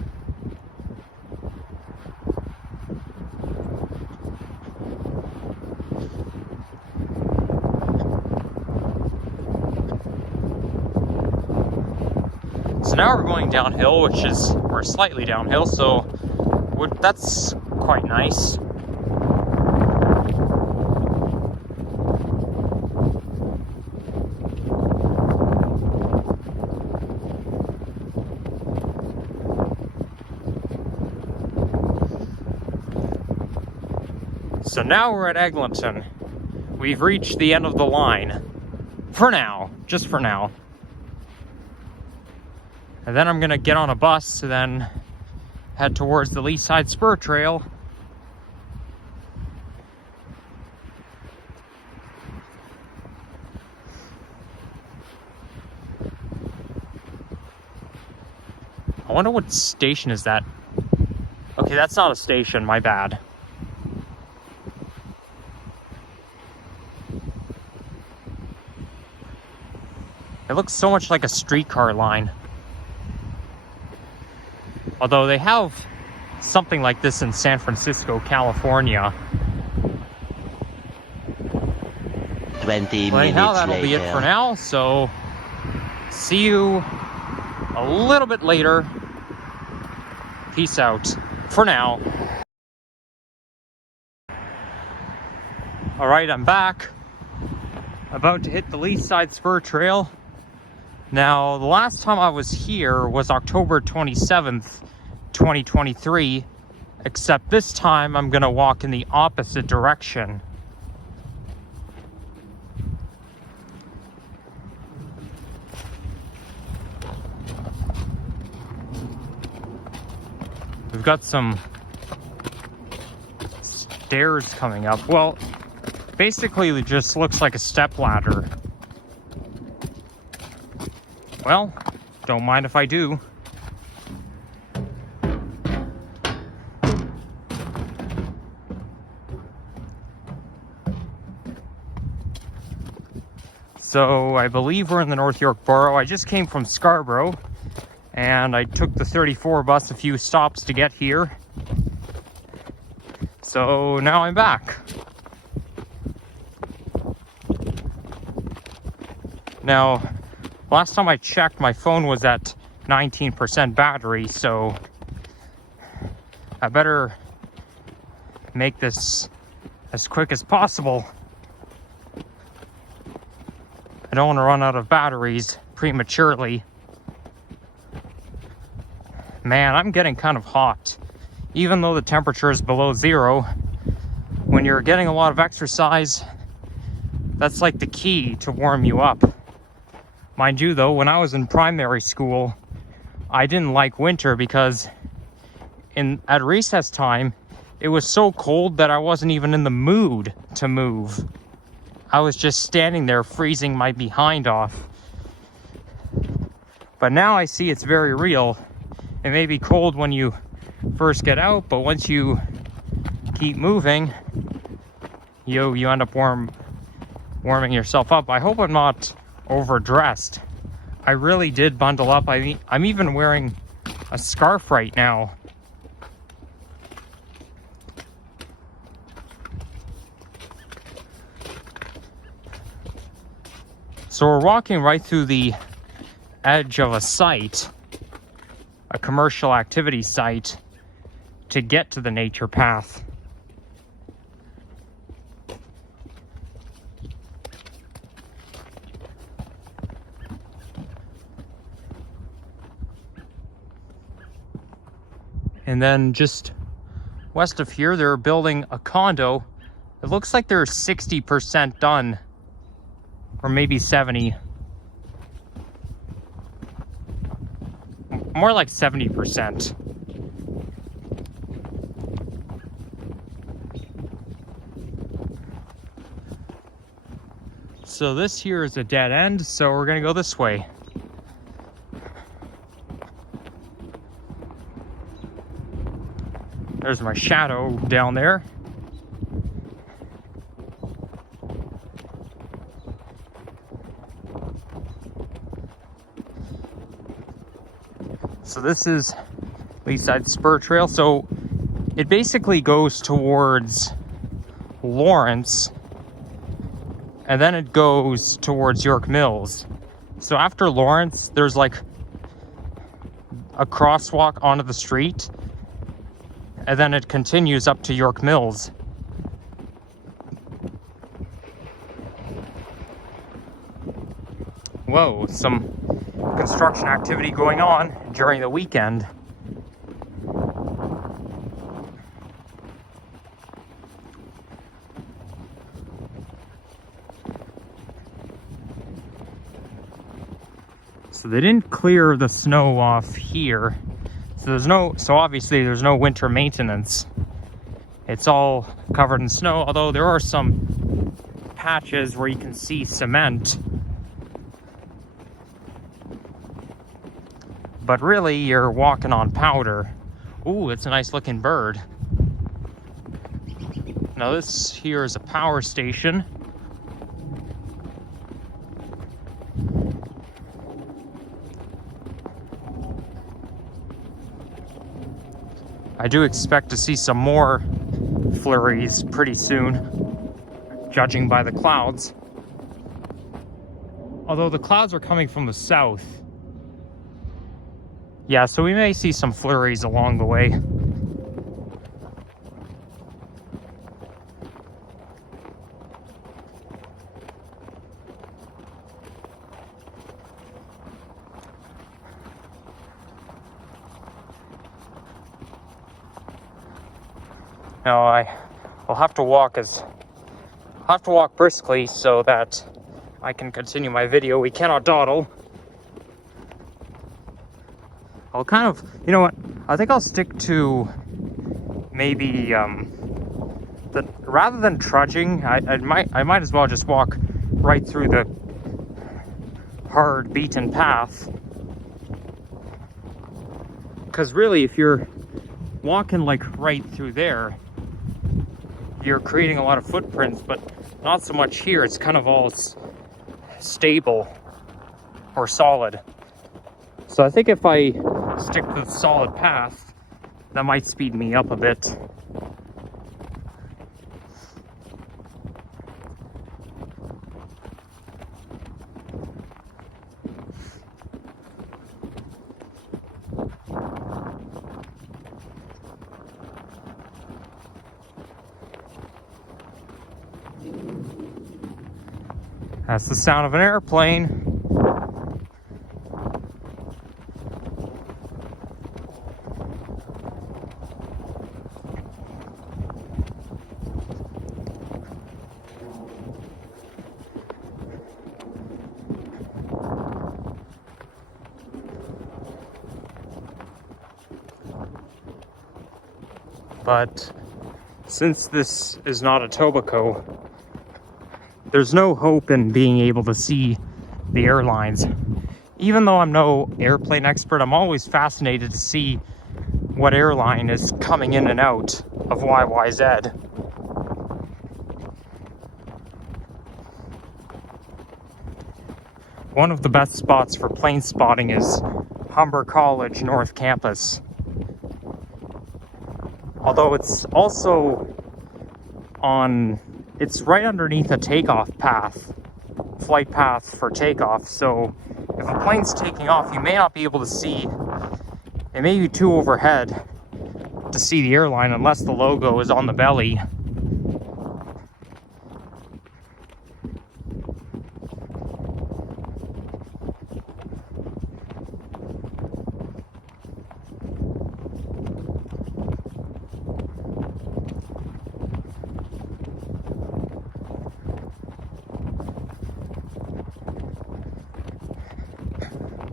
So now we're going downhill, we're slightly downhill, so that's quite nice. So now we're at Eglinton. We've reached the end of the line. For now. Just for now. And then I'm going to get on a bus and then head towards the Lee Side Spur Trail. I wonder what station is that? Okay, that's not a station, my bad. It looks so much like a streetcar line. Although they have something like this in San Francisco, California. 20 Well, anyhow, minutes that'll later. be it for now, so see you a little bit later. Peace out for now. All right, I'm back. About to hit the Lee Side Spur Trail. Now, the last time I was here was October 27th, 2023, except this time I'm gonna walk in the opposite direction. We've got some stairs coming up. Well, basically it just looks like a step ladder. Well, don't mind if I do. So I believe we're in the North York Borough. I just came from Scarborough and I took the 34 bus a few stops to get here. So now I'm back. Now, last time I checked, my phone was at 19% battery, so I better make this as quick as possible. I don't want to run out of batteries prematurely. Man, I'm getting kind of hot. Even though the temperature is below zero, when you're getting a lot of exercise, that's like the key to warm you up. Mind you though, when I was in primary school, I didn't like winter because at recess time, it was so cold that I wasn't even in the mood to move. I was just standing there freezing my behind off. But now I see it's very real. It may be cold when you first get out, but once you keep moving, you end up warming yourself up. I hope I'm not overdressed. I really did bundle up. I'm even wearing a scarf right now. So we're walking right through the edge of a site, a commercial activity site, to get to the nature path. And then just west of here, they're building a condo. It looks like they're 60% done, or maybe 70. More like 70%. So this here is a dead end, so we're gonna go this way. There's my shadow down there. So this is Leaside Spur Trail. So it basically goes towards Lawrence, and then it goes towards York Mills. So after Lawrence, there's like a crosswalk onto the street, and then it continues up to York Mills. Whoa, some construction activity going on during the weekend. So they didn't clear the snow off here. So obviously there's no winter maintenance. It's all covered in snow, although there are some patches where you can see cement. But really, you're walking on powder. Ooh, it's a nice looking bird. Now this here is a power station. I do expect to see some more flurries pretty soon, judging by the clouds. Although the clouds are coming from the south. Yeah, so we may see some flurries along the way. Now I'll have to walk briskly so that I can continue my video. We cannot dawdle. I'll kind of, you know what? I think I'll stick to maybe rather than trudging. I might as well just walk right through the hard beaten path. Because really, if you're walking like right through there, you're creating a lot of footprints, but not so much here. It's kind of all stable or solid. So I think if I stick to the solid path, that might speed me up a bit. That's the sound of an airplane. But since this is not Etobicoke, there's no hope in being able to see the airlines. Even though I'm no airplane expert, I'm always fascinated to see what airline is coming in and out of YYZ. One of the best spots for plane spotting is Humber College North Campus. Although it's also it's right underneath a takeoff path, flight path for takeoff. So if a plane's taking off, you may not be able to see, it may be too overhead to see the airline unless the logo is on the belly.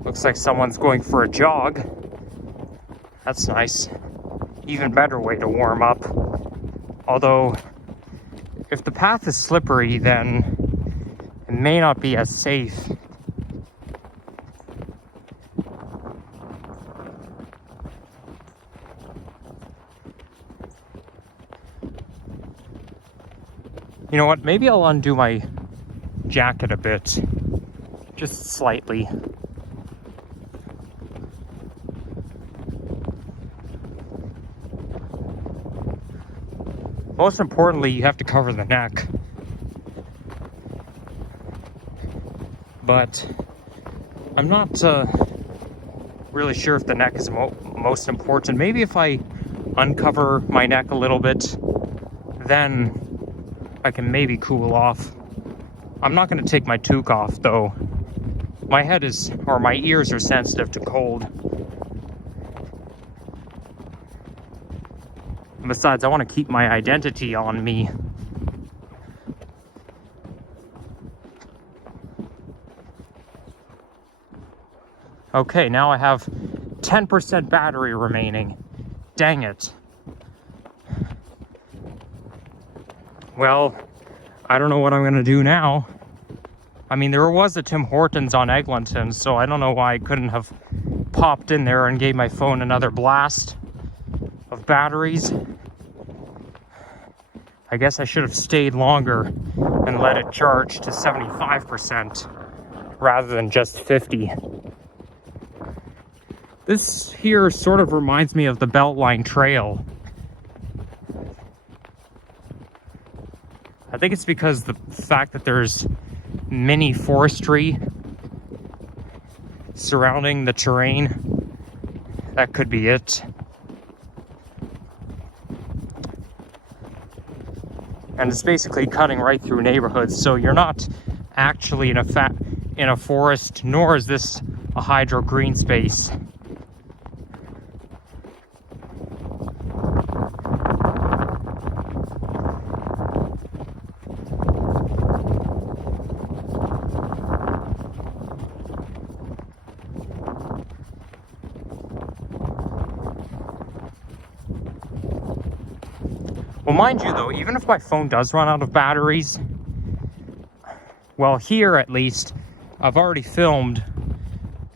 Looks like someone's going for a jog. That's nice. Even better way to warm up. Although, if the path is slippery, then it may not be as safe. You know what? Maybe I'll undo my jacket a bit. Just slightly. Most importantly, you have to cover the neck. But I'm not really sure if the neck is most important. Maybe if I uncover my neck a little bit, then I can maybe cool off. I'm not going to take my toque off though. My ears are sensitive to cold. Besides, I want to keep my identity on me. Okay, now I have 10% battery remaining. Dang it. Well, I don't know what I'm going to do now. I mean, there was a Tim Hortons on Eglinton, so I don't know why I couldn't have popped in there and gave my phone another blast of batteries. I guess I should have stayed longer and let it charge to 75% rather than just 50. This here sort of reminds me of the Beltline Trail. I think it's because the fact that there's mini forestry surrounding the terrain. That could be it. And it's basically cutting right through neighborhoods, so you're not actually in a forest, nor is this a hydro green space. Mind you though, even if my phone does run out of batteries, well, here at least, I've already filmed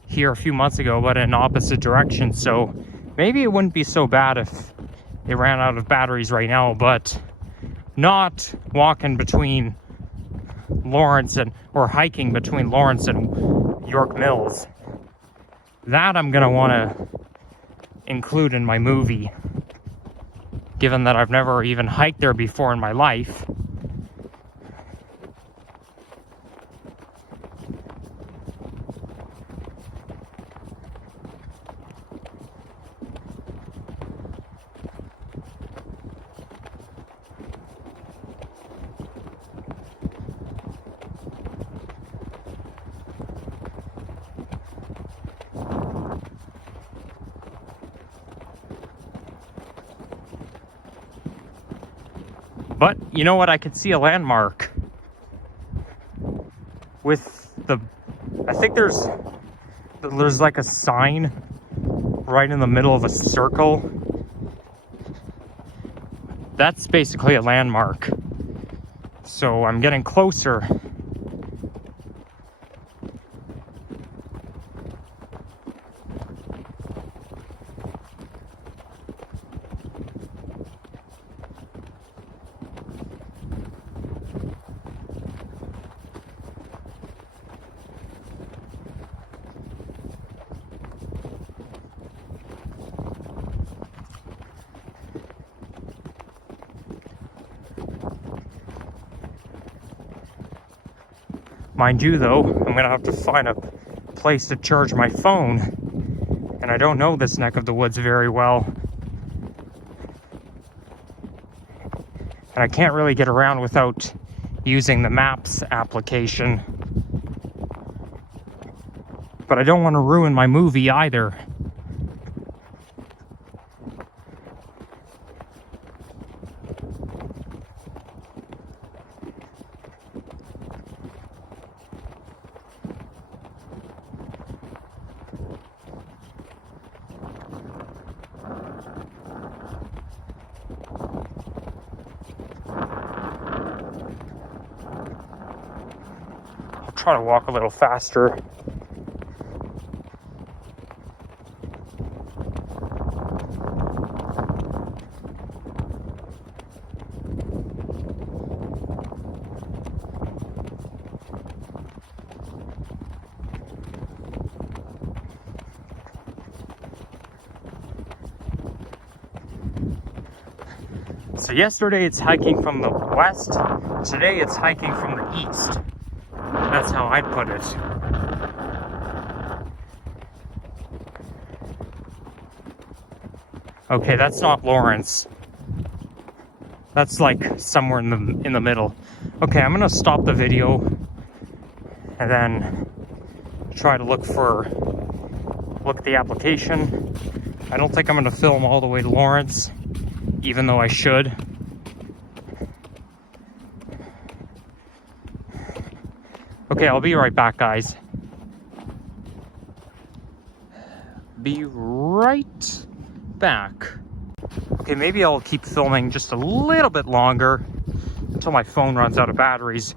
here a few months ago, but in opposite directions, so maybe it wouldn't be so bad if it ran out of batteries right now, but not walking between Lawrence or hiking between Lawrence and York Mills. That I'm gonna want to include in my movie, given that I've never even hiked there before in my life. But you know what? I could see a landmark with I think there's like a sign right in the middle of a circle. That's basically a landmark. So I'm getting closer. Mind you though, I'm gonna have to find a place to charge my phone, and I don't know this neck of the woods very well. And I can't really get around without using the Maps application. But I don't want to ruin my movie either. Try to walk a little faster. So yesterday it's hiking from the west, today it's hiking from the east. That's how I'd put it. Okay, that's not Lawrence. That's like somewhere in the middle. Okay, I'm gonna stop the video and then try to look at the application. I don't think I'm gonna film all the way to Lawrence, even though I should. Okay, I'll be right back, guys. Be right back. Okay, maybe I'll keep filming just a little bit longer until my phone runs out of batteries.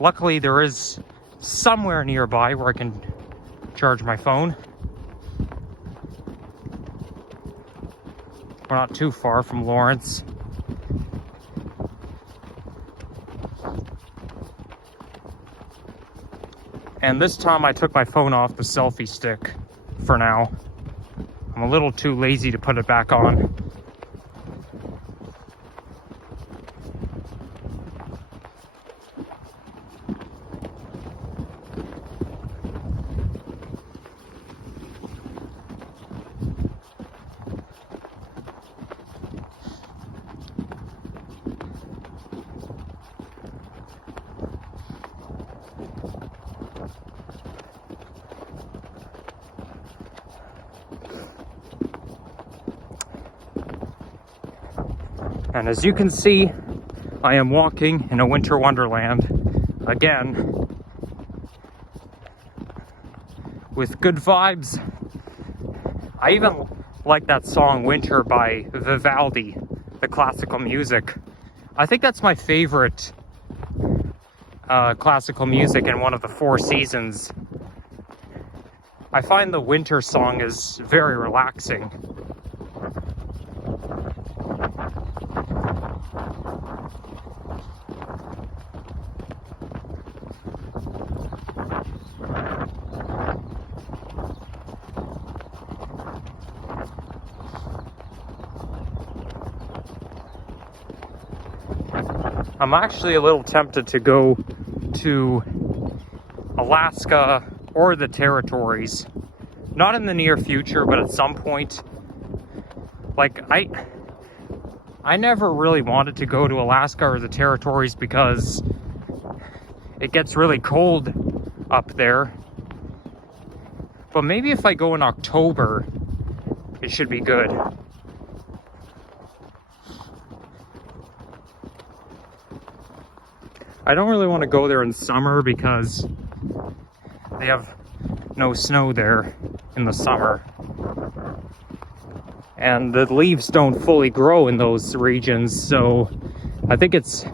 Luckily, there is somewhere nearby where I can charge my phone. We're not too far from Lawrence. And this time I took my phone off the selfie stick for now. I'm a little too lazy to put it back on. And as you can see, I am walking in a winter wonderland again, with good vibes. I even like that song Winter by Vivaldi, the classical music. I think that's my favorite classical music in one of the four seasons. I find the winter song is very relaxing. I'm actually a little tempted to go to Alaska or the territories. Not in the near future, but at some point. Like, I never really wanted to go to Alaska or the territories because it gets really cold up there. But maybe if I go in October, it should be good. I don't really want to go there in summer because they have no snow there in the summer. And the leaves don't fully grow in those regions, so I think it's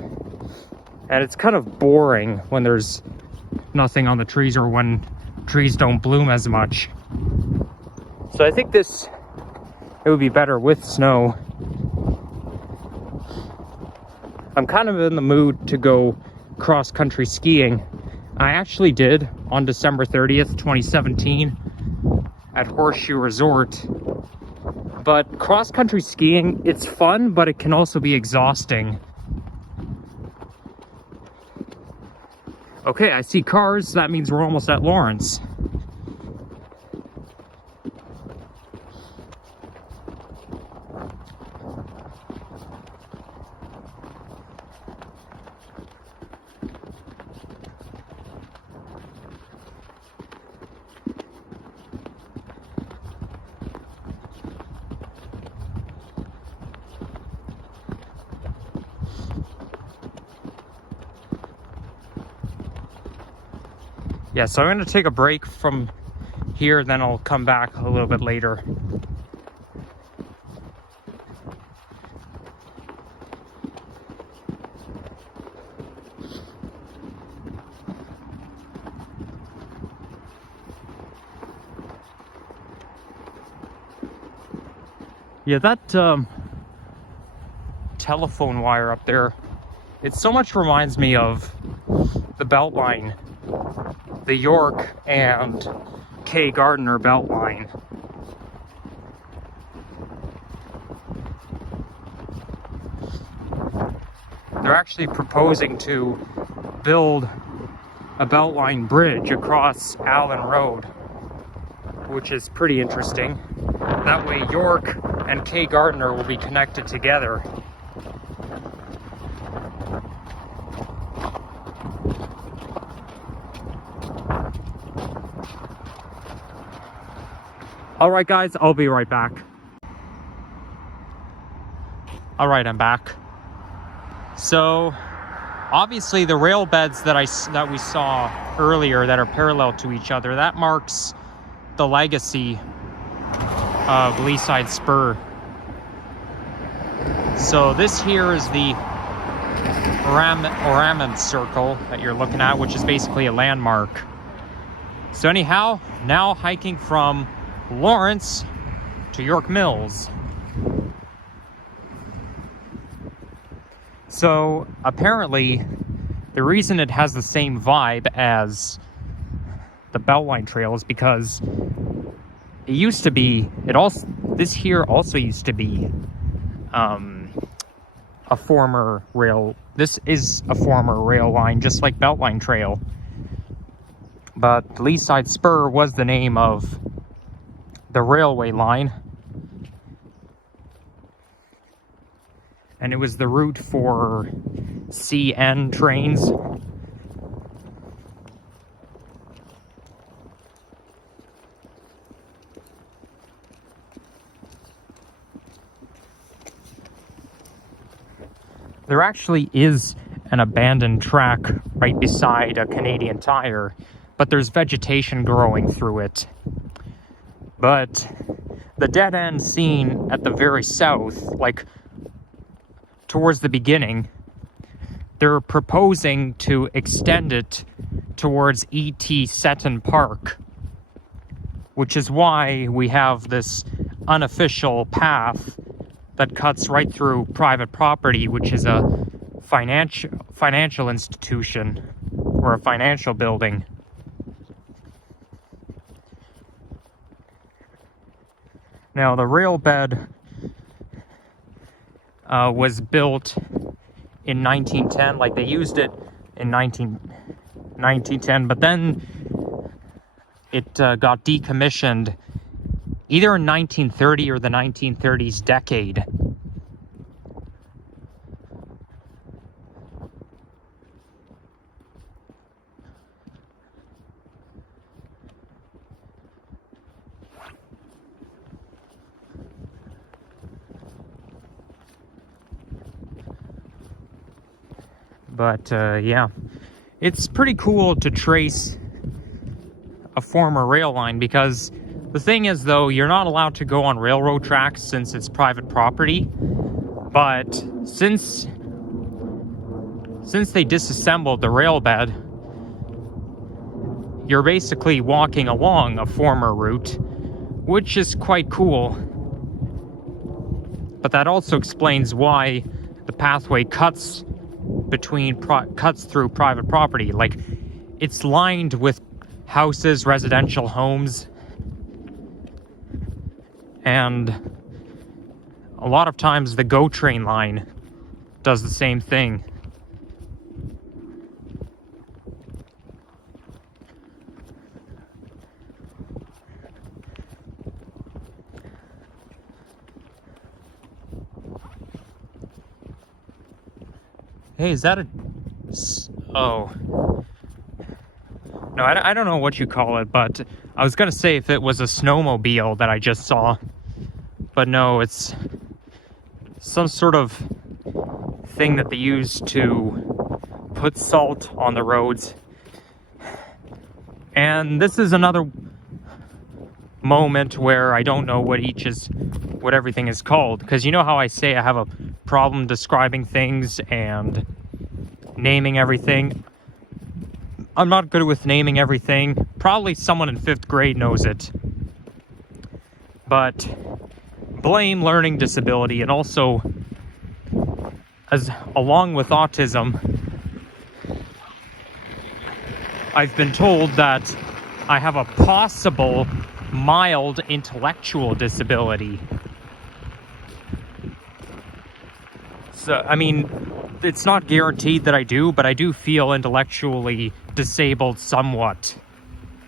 kind of boring when there's nothing on the trees or when trees don't bloom as much. So I think it would be better with snow. I'm kind of in the mood to go cross-country skiing. I actually did on December 30th, 2017 at Horseshoe Resort. But cross-country skiing, it's fun, but it can also be exhausting. Okay, I see cars. That means we're almost at Lawrence. Yeah, so I'm going to take a break from here, then I'll come back a little bit later. Yeah, that telephone wire up there, it so much reminds me of the Beltline. The York and K. Gardner Beltline. They're actually proposing to build a Beltline bridge across Allen Road, which is pretty interesting. That way York and K. Gardner will be connected together. All right, guys, I'll be right back. All right, I'm back. So, obviously, the rail beds that we saw earlier that are parallel to each other, that marks the legacy of Leaside Spur. So this here is the Oraman Circle that you're looking at, which is basically a landmark. So anyhow, now hiking from Lawrence to York Mills. So apparently the reason it has the same vibe as the Beltline Trail is because it used to be, this here also used to be a former rail, this is a former rail line, just like Beltline Trail. But the Leaside Spur was the name of the railway line, and it was the route for CN trains. There actually is an abandoned track right beside a Canadian Tire, but there's vegetation growing through it. But the dead end seen at the very south, like towards the beginning, they're proposing to extend it towards E.T. Seton Park, which is why we have this unofficial path that cuts right through private property, which is a financial institution or a financial building. Now, the rail bed was built in 1910, like they used it in 1910, but then it got decommissioned either in 1930 or the 1930s decade. But yeah, it's pretty cool to trace a former rail line, because the thing is, though, you're not allowed to go on railroad tracks since it's private property. But since they disassembled the rail bed, you're basically walking along a former route, which is quite cool. But that also explains why the pathway cuts through private property. Like, it's lined with houses, residential homes, and a lot of times the GO train line does the same thing. Hey, is that a... Oh. No, I don't know what you call it, but I was gonna say if it was a snowmobile that I just saw. But no, it's some sort of thing that they use to put salt on the roads. And this is another moment where I don't know what everything is called. Because you know how I say I have a problem describing things and naming everything? I'm not good with naming everything. Probably someone in 5th grade knows it. But blame learning disability, and also, along with autism, I've been told that I have a possible mild intellectual disability. So, I mean, it's not guaranteed that I do, but I do feel intellectually disabled somewhat.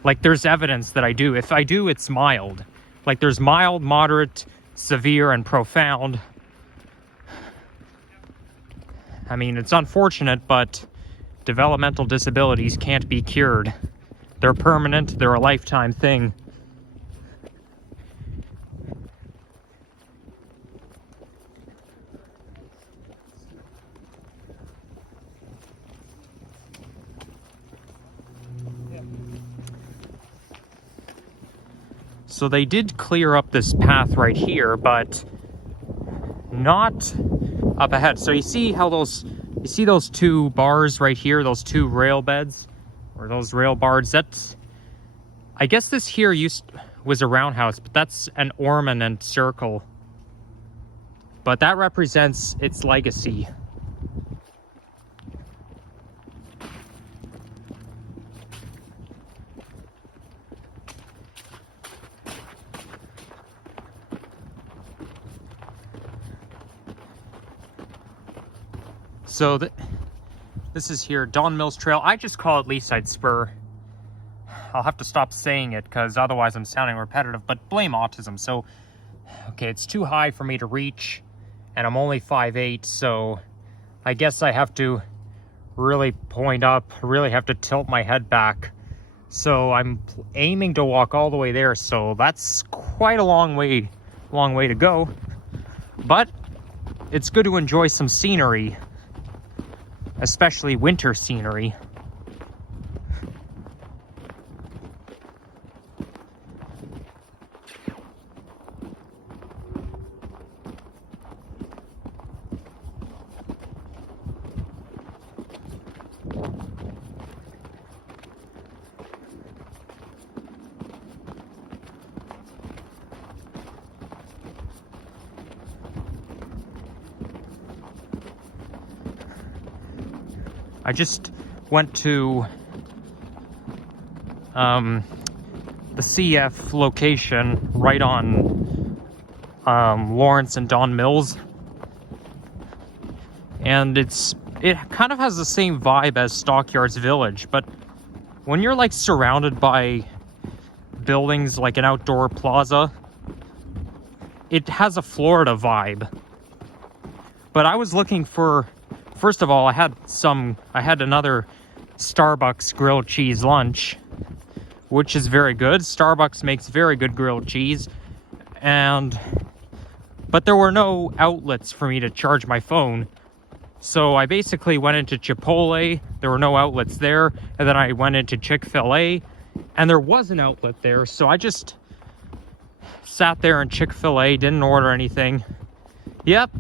Like, there's evidence that I do. If I do, it's mild. Like, there's mild, moderate, severe, and profound. I mean, it's unfortunate, but developmental disabilities can't be cured. They're permanent, they're a lifetime thing. So they did clear up this path right here, but not up ahead. So you see how those 2 bars right here, those 2 rail beds, or those rail bars, that's, I guess this here was a roundhouse, but that's an ornament circle. But that represents its legacy. So this is here, Don Mills Trail. I just call it Leaside Spur. I'll have to stop saying it because otherwise I'm sounding repetitive, but blame autism. So, okay, it's too high for me to reach, and I'm only 5'8", so I guess I have to really point up, really have to tilt my head back. So I'm aiming to walk all the way there, so that's quite a long way to go. But it's good to enjoy some scenery, especially winter scenery. I just went to the CF location right on Lawrence and Don Mills, and it kind of has the same vibe as Stockyards Village, but when you're like surrounded by buildings like an outdoor plaza, it has a Florida vibe. But I was looking for, first of all, I had another Starbucks grilled cheese lunch, which is very good. Starbucks makes very good grilled cheese, but there were no outlets for me to charge my phone. So I basically went into Chipotle, there were no outlets there, and then I went into Chick-fil-A, and there was an outlet there, so I just sat there in Chick-fil-A, didn't order anything. Yep,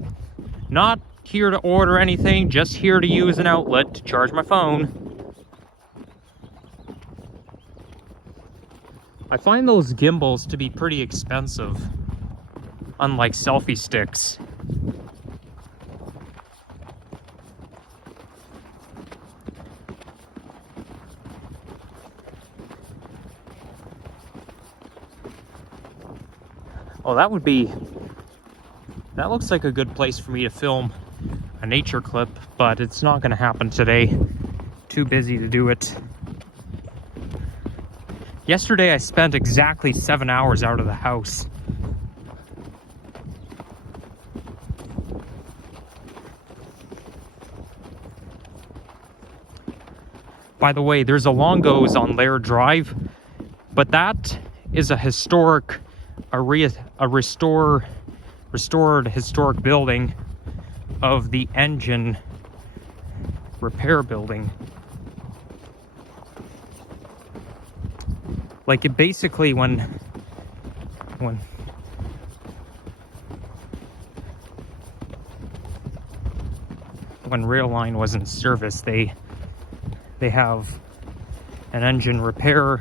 not here to order anything, just here to use an outlet to charge my phone. I find those gimbals to be pretty expensive, unlike selfie sticks. Oh, that looks like a good place for me to film a nature clip, but it's not gonna happen today. Too busy to do it. Yesterday I spent exactly 7 hours out of the house. By the way, there's a Longo's on Laird Drive, but that is a restored historic building of the engine repair building. Like, it basically, when rail line was in service, they have an engine repair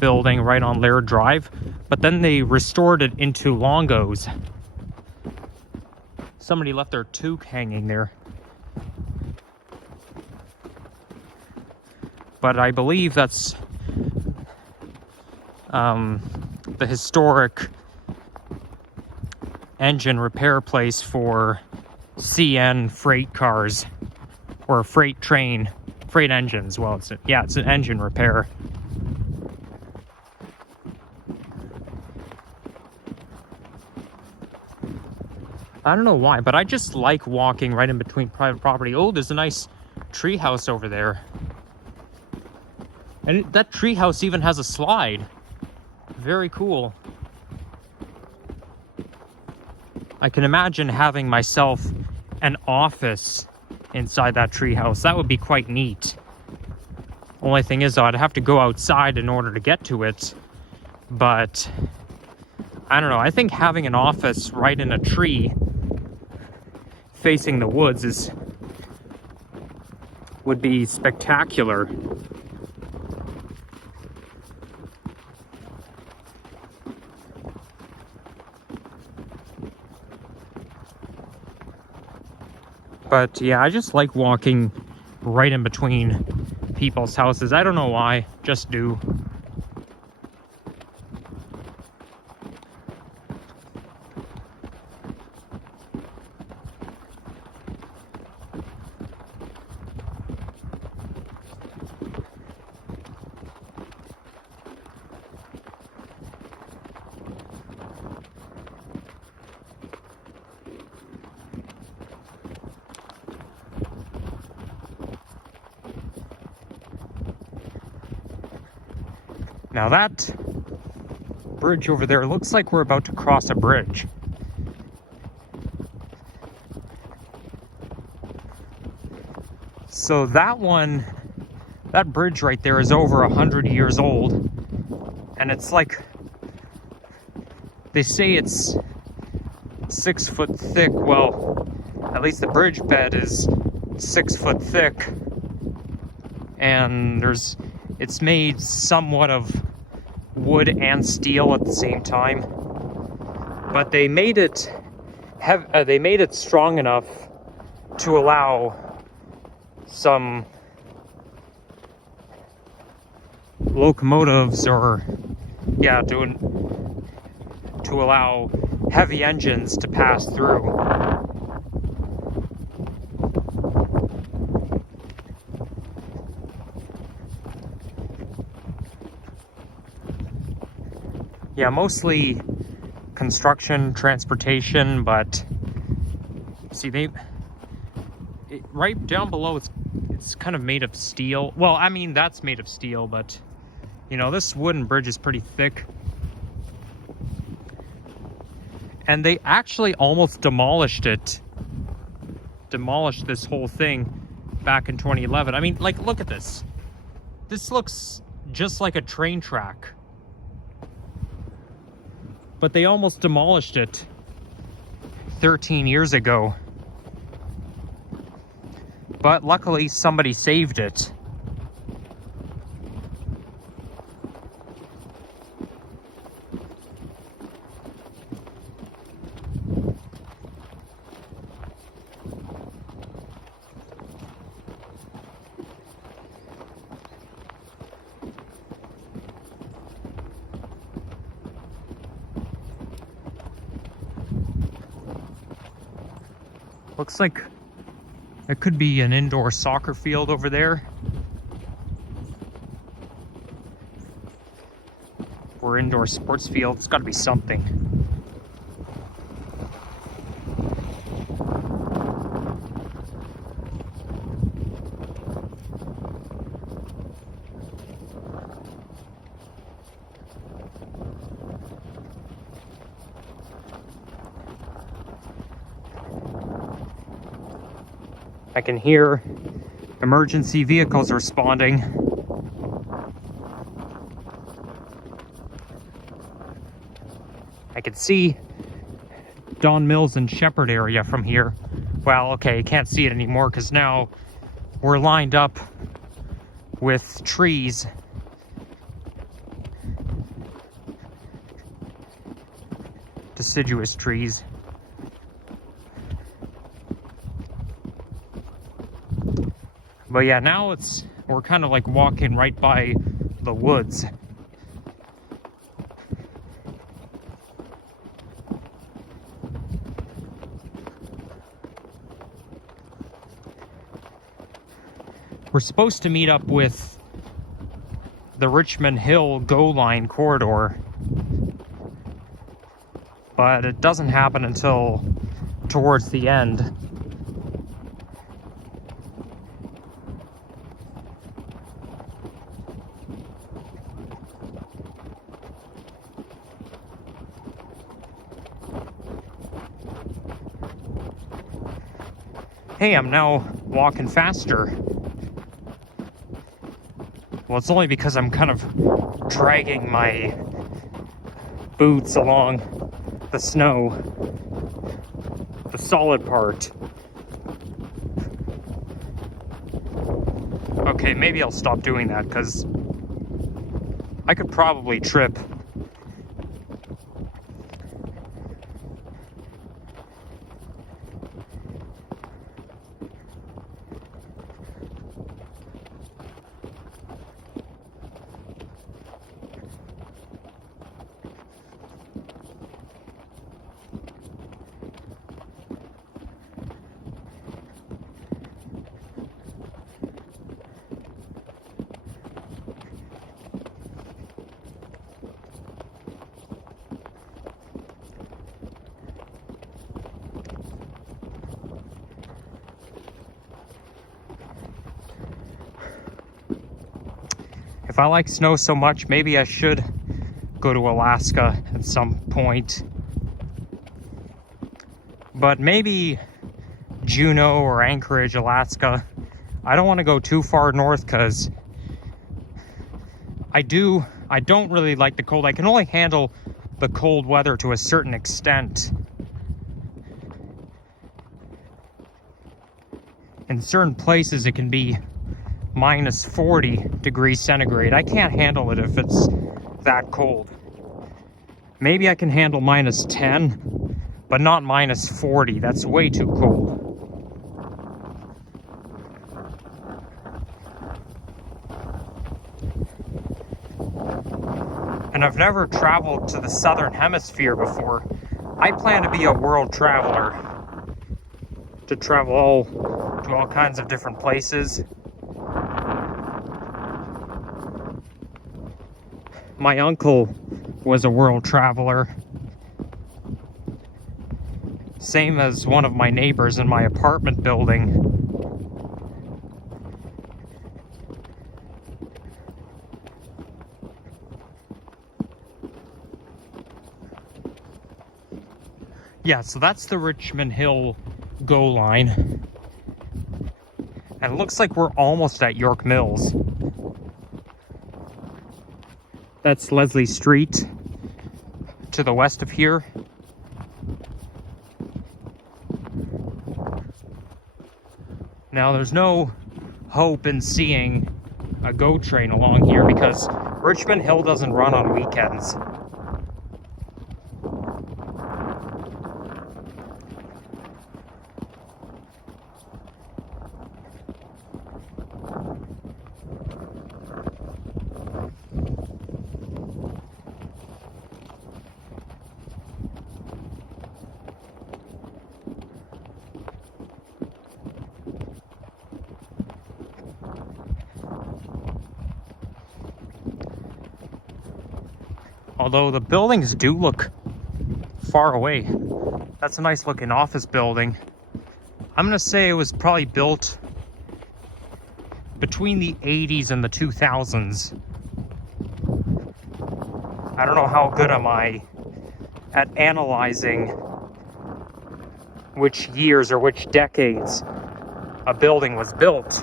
building right on Laird Drive, but then they restored it into Longo's. Somebody left their toque hanging there. But I believe that's the historic engine repair place for CN freight cars, or freight engines. Well, it's an engine repair. I don't know why, but I just like walking right in between private property. Oh, there's a nice tree house over there. And that tree house even has a slide. Very cool. I can imagine having myself an office inside that tree house. That would be quite neat. Only thing is, though, I'd have to go outside in order to get to it. But I don't know. I think having an office right in a tree facing the woods would be spectacular. But yeah, I just like walking right in between people's houses. I don't know why, just do. Now that bridge over there looks like we're about to cross a bridge. So that bridge right there is over 100 years old. And it's like, they say it's 6 foot thick. Well, at least the bridge bed is 6 foot thick. And it's made somewhat of wood and steel at the same time, but they made it strong enough to allow some locomotives, or yeah, to allow heavy engines to pass through. Yeah, mostly construction, transportation, but see, right down below, it's kind of made of steel. Well, I mean, that's made of steel, but you know, this wooden bridge is pretty thick. And they actually almost demolished this whole thing back in 2011. I mean, like, look at this. This looks just like a train track. But they almost demolished it 13 years ago. But luckily somebody saved it. Looks like it could be an indoor soccer field over there. Or indoor sports field. It's got to be something. I can hear emergency vehicles responding. I can see Don Mills and Shepherd area from here. Well, okay, can't see it anymore because now we're lined up with trees. Deciduous trees. But yeah, now we're kind of like walking right by the woods. We're supposed to meet up with the Richmond Hill GO line corridor, but it doesn't happen until towards the end. Hey, I'm now walking faster. Well, it's only because I'm kind of dragging my boots along the snow, the solid part. Okay, maybe I'll stop doing that because I could probably trip. If I like snow so much, maybe I should go to Alaska at some point. But maybe Juneau or Anchorage, Alaska. I don't want to go too far north because I don't really like the cold. I can only handle the cold weather to a certain extent. In certain places it can be minus 40 degrees centigrade. I can't handle it if it's that cold. Maybe I can handle minus 10, but not minus 40. That's way too cold. and I've never traveled to the southern hemisphere before. I plan to be a world traveler, to travel to all kinds of different places. My uncle was a world traveler, same as one of my neighbors in my apartment building. Yeah, so that's the Richmond Hill GO line. And it looks like we're almost at York Mills. That's Leslie Street to the west of here. Now, there's no hope in seeing a GO train along here because Richmond Hill doesn't run on weekends. Although the buildings do look far away. That's a nice looking office building. I'm gonna say it was probably built between the 80s and the 2000s. I don't know how good am I at analyzing which years or which decades a building was built.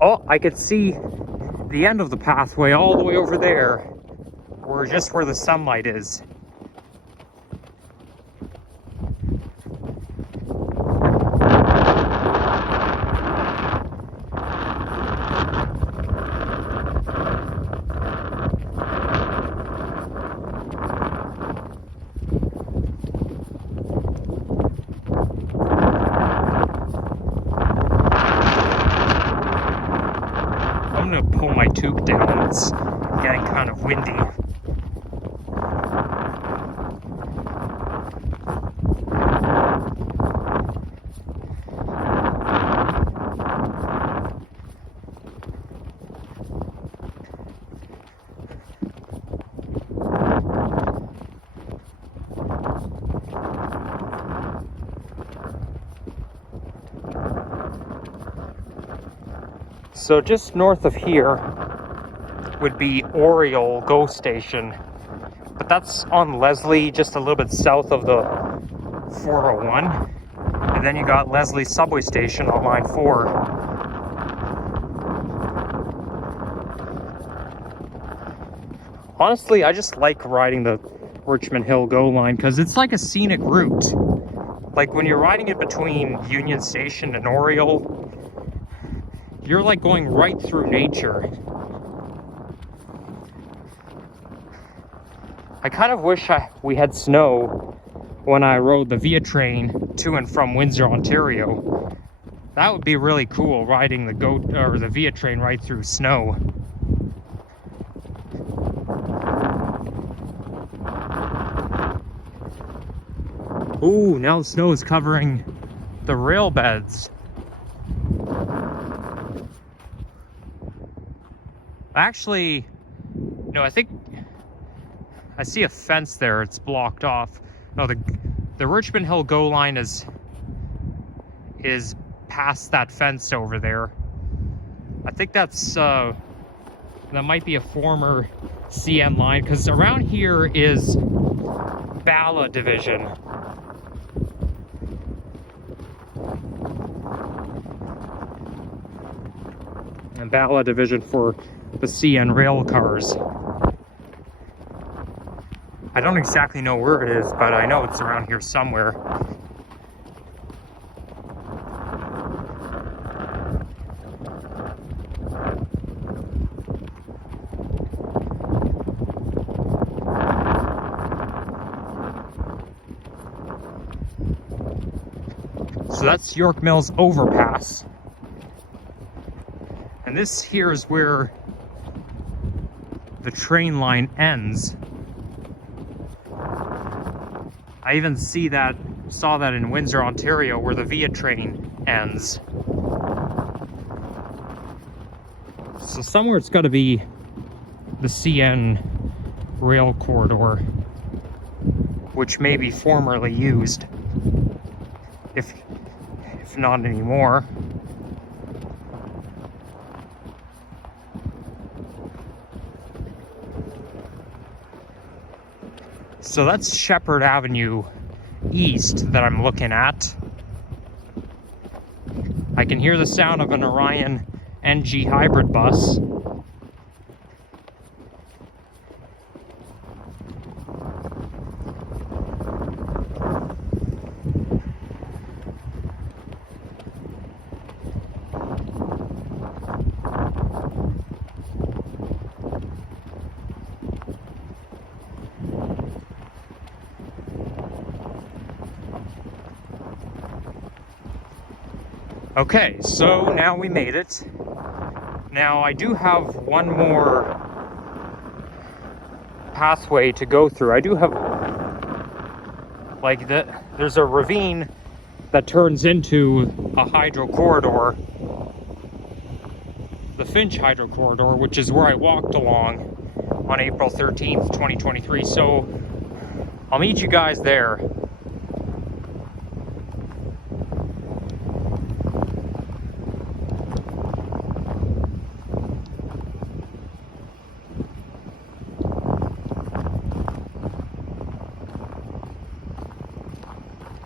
Oh, I could see the end of the pathway all the way over there, or just where the sunlight is. I'm gonna pull my toque down, it's getting kind of windy. So just north of here would be Oriole GO Station, but that's on Leslie, just a little bit south of the 401. And then you got Leslie Subway Station on line 4. Honestly, I just like riding the Richmond Hill GO line because it's like a scenic route. Like when you're riding it between Union Station and Oriole, you're like going right through nature. I kind of wish we had snow when I rode the Via train to and from Windsor, Ontario. That would be really cool, riding the Via train right through snow. Ooh, now the snow is covering the rail beds. Actually, no, I think I see a fence there. It's blocked off. No, the Richmond Hill GO line is past that fence over there. I think that's that might be a former CN line, because around here is Bala Division. And Bala Division for the CN rail cars. I don't exactly know where it is, but I know it's around here somewhere. So that's York Mills overpass. And this here is where the train line ends. I even saw that in Windsor, Ontario, where the Via train ends. So somewhere it's got to be the CN rail corridor, which may be formerly used, if not anymore. So that's Shepherd Avenue East that I'm looking at. I can hear the sound of an Orion NG hybrid bus. Okay, so now we made it. Now I do have one more pathway to go through. I do have, like, there's a ravine that turns into a hydro corridor, the Finch Hydro Corridor, which is where I walked along on April 13th, 2023. So I'll meet you guys there.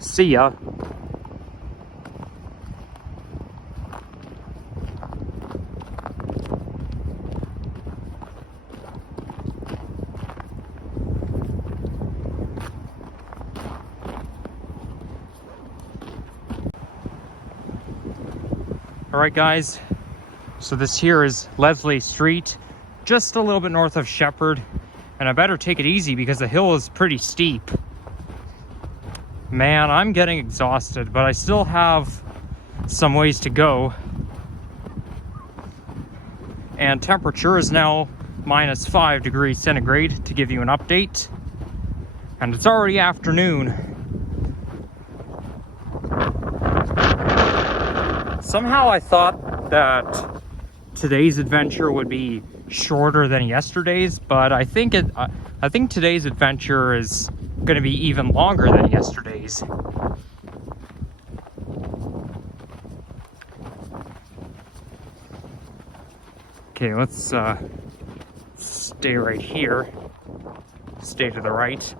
See ya. Alright guys, so this here is Leslie Street, just a little bit north of Shepherd, and I better take it easy because the hill is pretty steep. Man, I'm getting exhausted, but I still have some ways to go. And temperature is now -5 degrees centigrade to give you an update. And it's already afternoon. Somehow I thought that today's adventure would be shorter than yesterday's, but I think today's adventure is going to be even longer than yesterday's. Okay, let's stay right here. Stay to the right.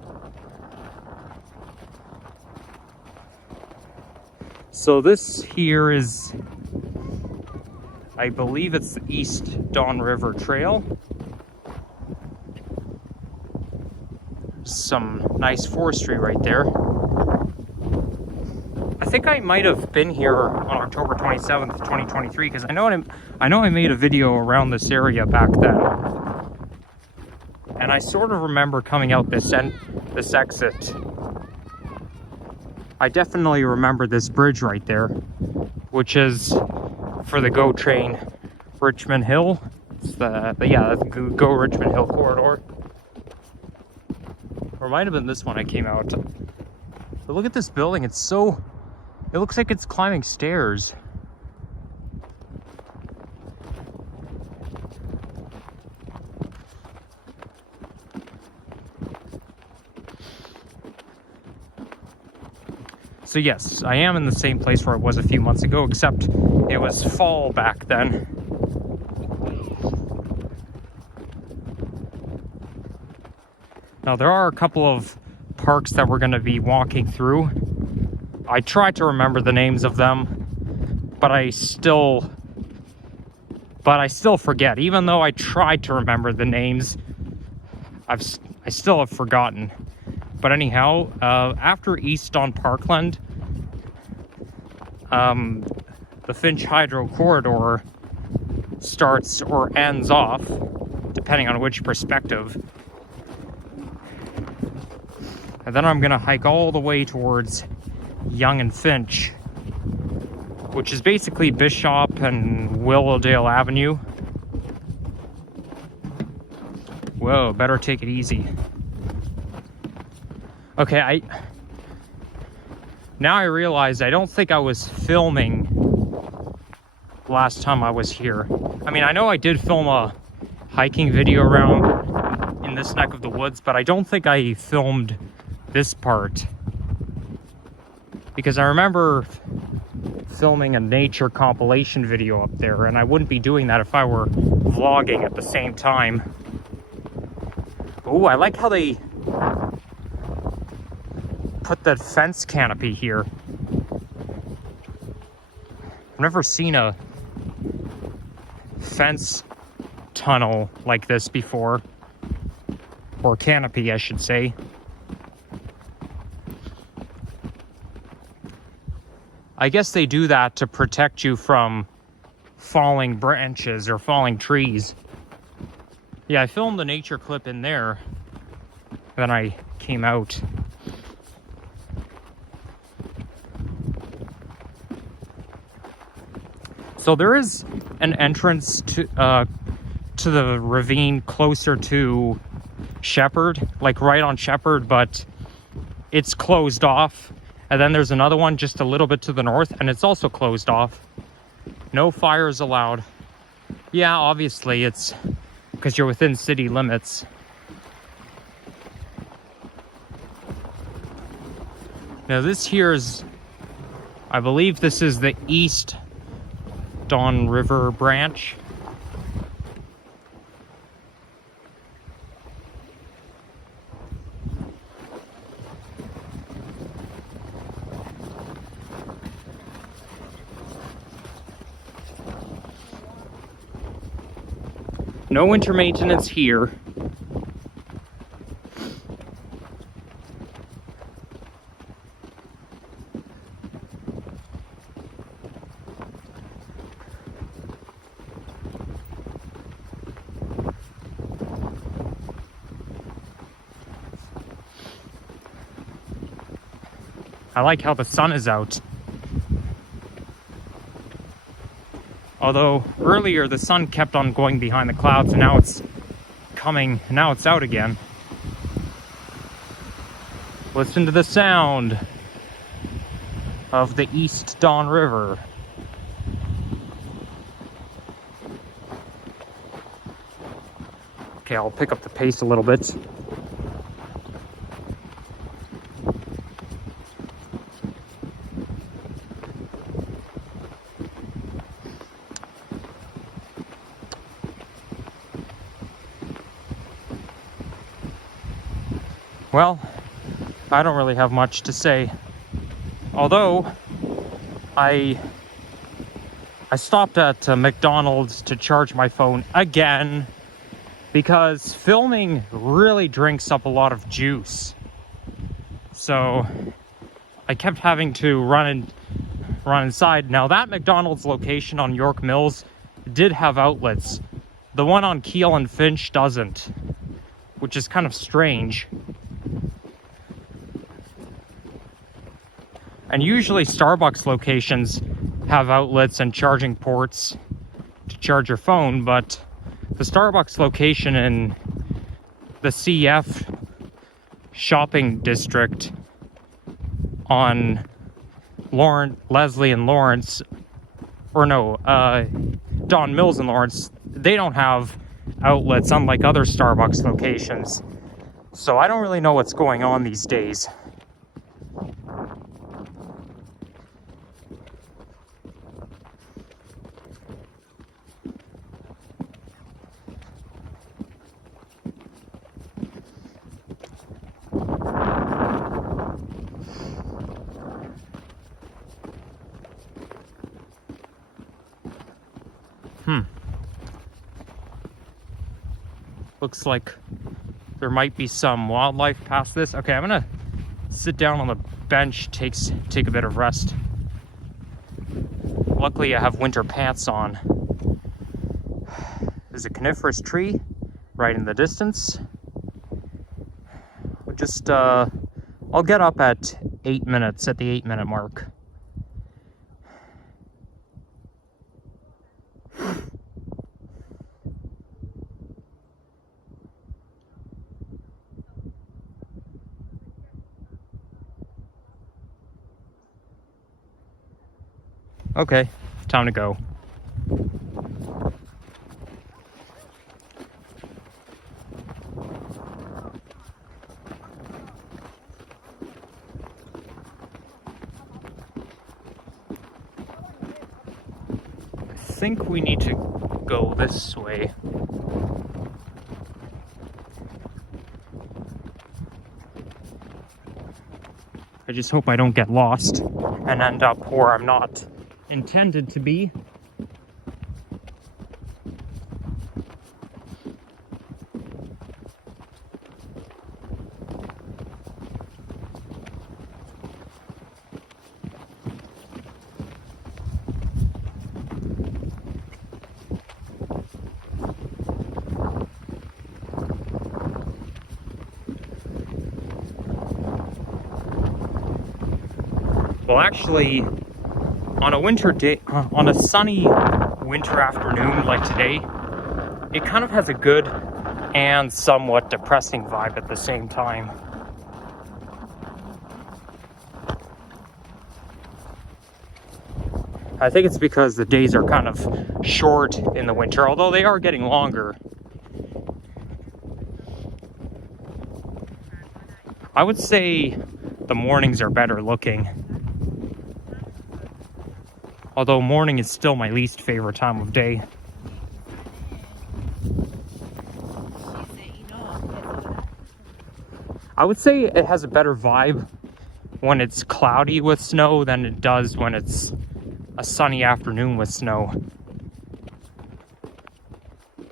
So this here is, I believe it's the East Don River Trail. Some nice forestry right there. I think I might have been here on October 27th, 2023, because I know I made a video around this area back then. And I sort of remember coming out this exit. I definitely remember this bridge right there, which is for the GO train Richmond Hill. It's the GO Richmond Hill corridor. Or it might have been this one I came out. But look at this building. It looks like it's climbing stairs. So yes, I am in the same place where I was a few months ago, except it was fall back then. Now there are a couple of parks that we're going to be walking through. I tried to remember the names of them, but I still forget. Even though I tried to remember the names, I still have forgotten. But anyhow, after East on Parkland, the Finch Hydro Corridor starts or ends off, depending on which perspective. And then I'm going to hike all the way towards Yonge and Finch, which is basically Bishop and Willowdale Avenue. Whoa, better take it easy. Okay, now I realize I don't think I was filming last time I was here. I mean, I know I did film a hiking video around in this neck of the woods, but I don't think I filmed this part. Because I remember filming a nature compilation video up there, and I wouldn't be doing that if I were vlogging at the same time. Oh, I like how they put the fence canopy here. I've never seen a fence tunnel like this before, or canopy, I should say. I guess they do that to protect you from falling branches or falling trees. Yeah, I filmed the nature clip in there, then I came out. So there is an entrance to the ravine closer to Shepherd, like right on Shepherd, but it's closed off. And then there's another one just a little bit to the north, and it's also closed off. No fires allowed. Yeah, obviously it's because you're within city limits. Now this here is, I believe this is the East Don River branch. No winter maintenance here. I like how the sun is out. Although earlier the sun kept on going behind the clouds, and now it's out again. Listen to the sound of the East Don River. Okay, I'll pick up the pace a little bit. Well, I don't really have much to say. Although, I stopped at McDonald's to charge my phone again because filming really drinks up a lot of juice. So, I kept having to run inside. Now, that McDonald's location on York Mills did have outlets. The one on Yonge and Finch doesn't, which is kind of strange. And usually Starbucks locations have outlets and charging ports to charge your phone, but the Starbucks location in the CF shopping district on Leslie and Lawrence, or no, Don Mills and Lawrence, they don't have outlets unlike other Starbucks locations. So I don't really know what's going on these days. Looks like there might be some wildlife past this. Okay, I'm gonna sit down on the bench, take a bit of rest. Luckily, I have winter pants on. There's a coniferous tree right in the distance. We'll just, I'll get up at 8 minutes, at the 8-minute mark. Okay, time to go. I think we need to go this way. I just hope I don't get lost and end up where I'm not intended to be. Well, actually, on a winter day, on a sunny winter afternoon like today, it kind of has a good and somewhat depressing vibe at the same time. I think it's because the days are kind of short in the winter, although they are getting longer. I would say the mornings are better looking. Although morning is still my least favorite time of day. I would say it has a better vibe when it's cloudy with snow than it does when it's a sunny afternoon with snow.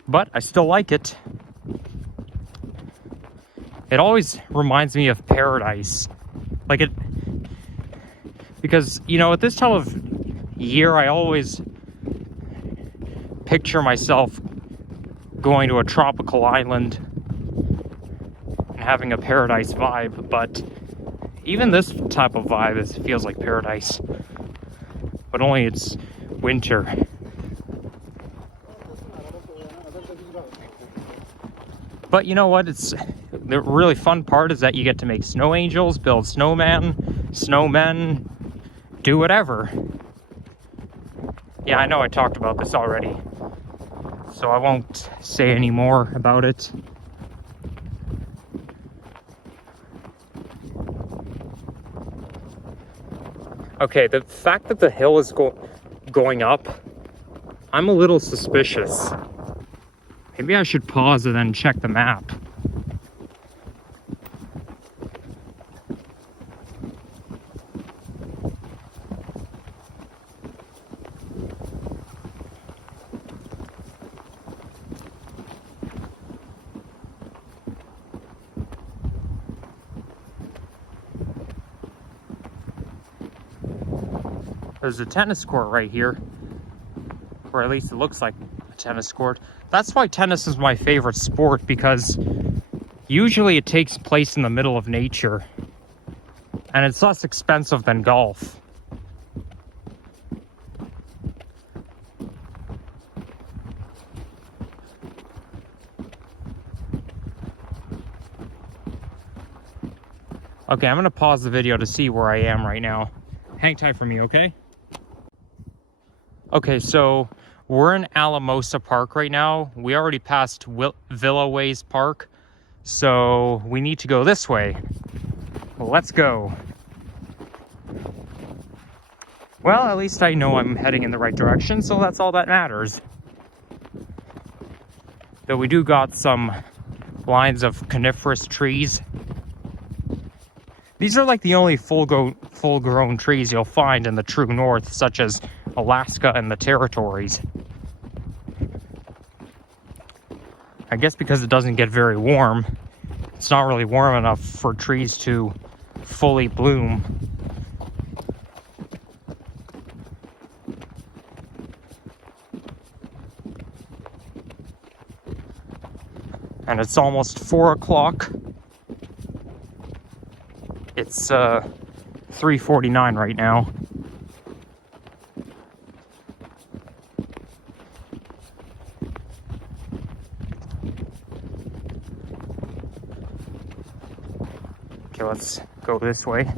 But I still like it. It always reminds me of paradise. Like it, because, you know, at this time of year, I always picture myself going to a tropical island and having a paradise vibe, but even this type of vibe feels like paradise, but only it's winter. But you know what, the really fun part is that you get to make snow angels, build snowmen, do whatever. Yeah, I know I talked about this already, so I won't say any more about it. Okay, the fact that the hill is going up, I'm a little suspicious. Maybe I should pause and then check the map. There's a tennis court right here, or at least it looks like a tennis court. That's why tennis is my favorite sport, because usually it takes place in the middle of nature, and it's less expensive than golf. Okay, I'm gonna pause the video to see where I am right now. Hang tight for me, okay? Okay, so we're in Alamosa Park right now. We already passed Villa Ways Park, so we need to go this way. Let's go. Well, at least I know I'm heading in the right direction, so that's all that matters. Though we do got some lines of coniferous trees. These are like the only full-grown trees you'll find in the true north, such as Alaska and the territories. I guess because it doesn't get very warm, it's not really warm enough for trees to fully bloom. And it's almost 4 o'clock. It's 3:49 right now. Okay, let's go this way.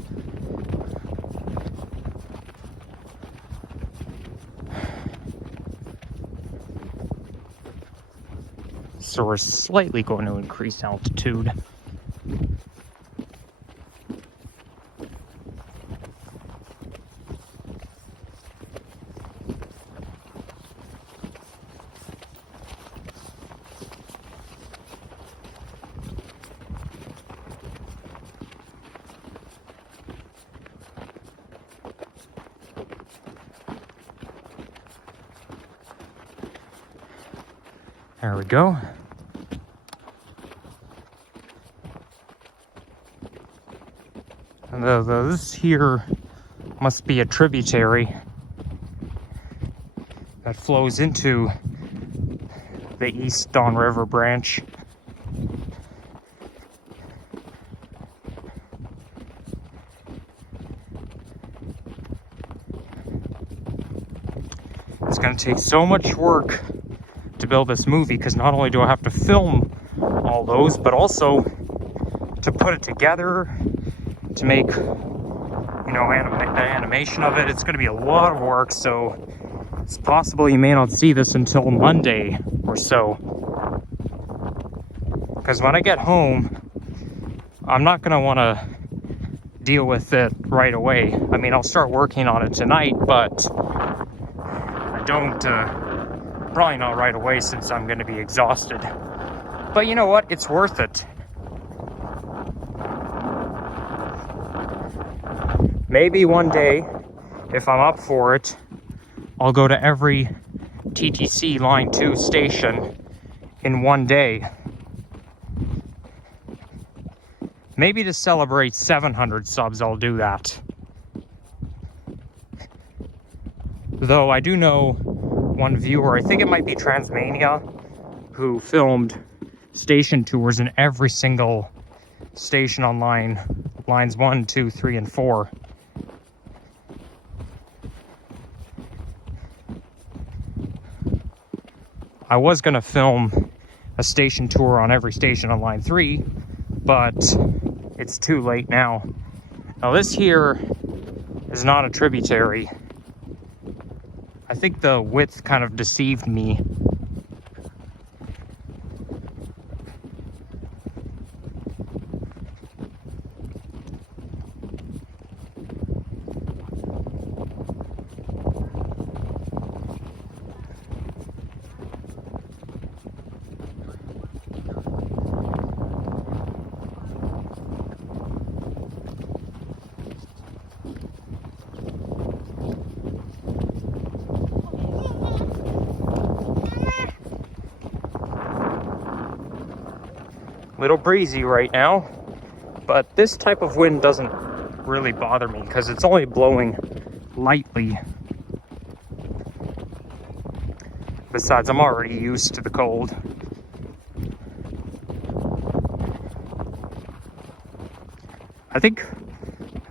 So we're slightly going to increase altitude. There we go. And this here must be a tributary that flows into the East Don River branch. It's going to take so much work to build this movie, because not only do I have to film all those, but also to put it together, to make, you know, the animation of it. It's going to be a lot of work, so it's possible you may not see this until Monday or so. Because when I get home, I'm not going to want to deal with it right away. I mean, I'll start working on it tonight, but I don't, probably not right away, since I'm going to be exhausted. But you know what? It's worth it. Maybe one day, if I'm up for it, I'll go to every TTC Line 2 station in one day. Maybe to celebrate 700 subs, I'll do that. Though I do know one viewer, I think it might be Transmania, who filmed station tours in every single station on lines 1, 2, 3, and 4. I was going to film a station tour on every station on line 3, but it's too late now. Now this here is not a tributary. I think the width kind of deceived me. Little breezy right now, but this type of wind doesn't really bother me because it's only blowing lightly. Besides, I'm already used to the cold. I think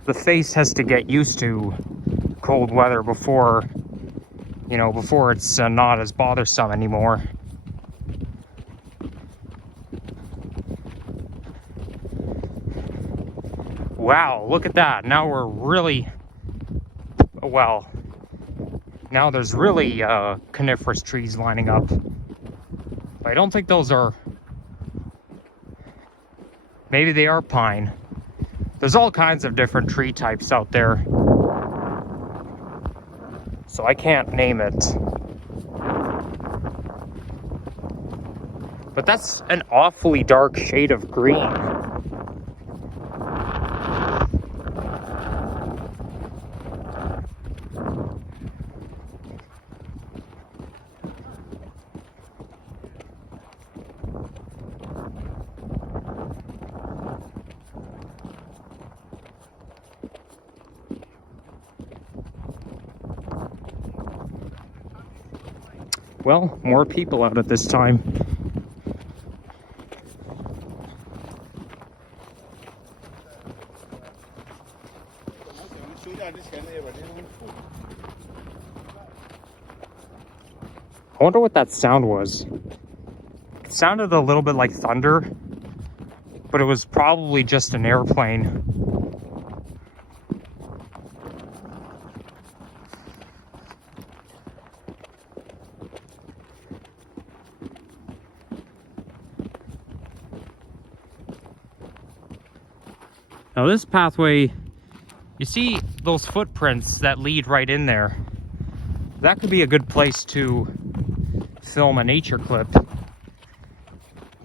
the face has to get used to cold weather before, you know, before it's not as bothersome anymore. Wow, look at that. Now we're really, well, now there's really coniferous trees lining up. But I don't think those are, maybe they are pine. There's all kinds of different tree types out there, so I can't name it. But that's an awfully dark shade of green. Well, more people out at this time. I wonder what that sound was. It sounded a little bit like thunder, but it was probably just an airplane. Now this pathway, you see those footprints that lead right in there. That could be a good place to film a nature clip.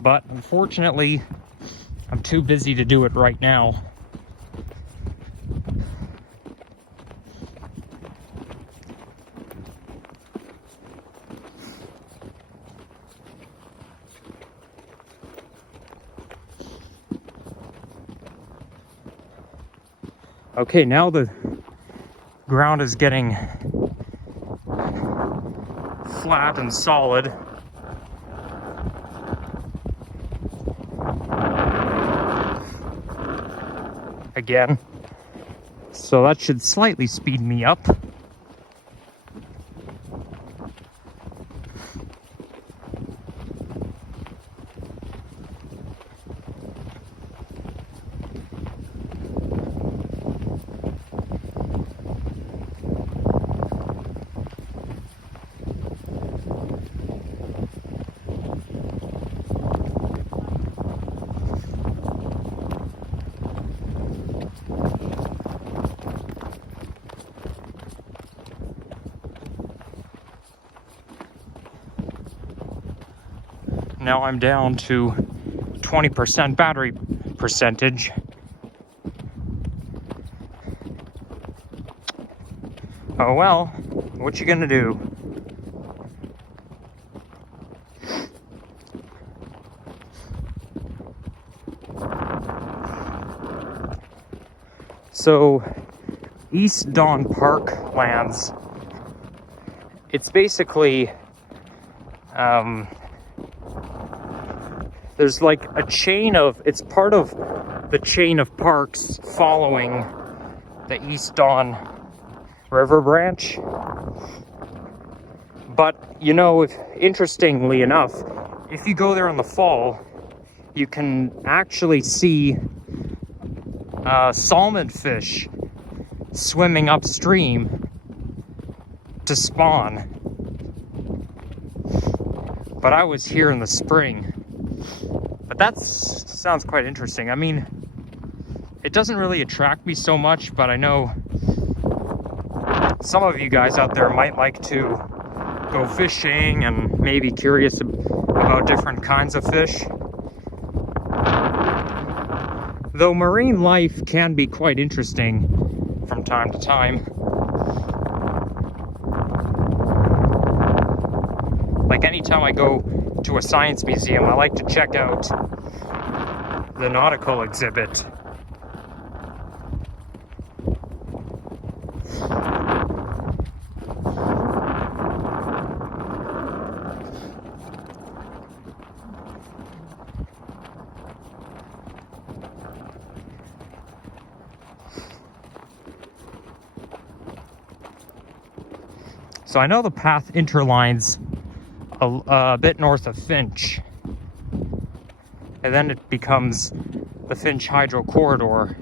But unfortunately, I'm too busy to do it right now. Okay, now the ground is getting flat and solid. Again. So that should slightly speed me up. Now I'm down to 20% battery percentage. Oh well, what you gonna do? So, East Dawn Park lands, it's basically, there's like a chain of, it's part of the chain of parks following the East Dawn River branch. But, you know, interestingly enough, if you go there in the fall, you can actually see salmon fish swimming upstream to spawn. But I was here in the spring. But that sounds quite interesting. I mean, it doesn't really attract me so much, but I know some of you guys out there might like to go fishing and maybe curious about different kinds of fish. Though marine life can be quite interesting from time to time. Like anytime I go to a science museum, I like to check out the nautical exhibit. So I know the path interlines a bit north of Finch, and then it becomes the Finch Hydro Corridor.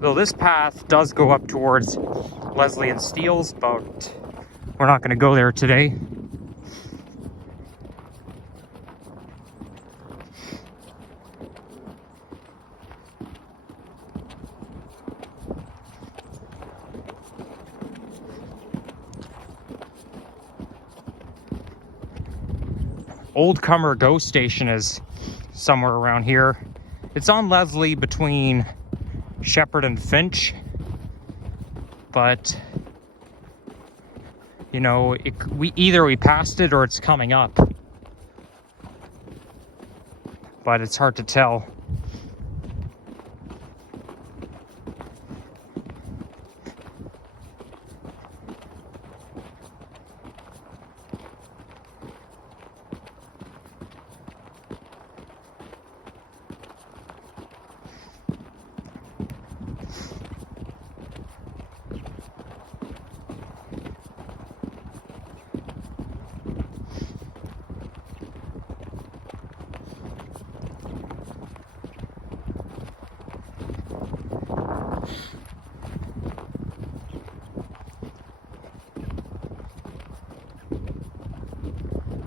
Though this path does go up towards Leslie and Steele's, but we're not going to go there today. Old Comer GO Station is somewhere around here. It's on Leslie between Shepherd and Finch, but you know, we passed it or it's coming up, but it's hard to tell.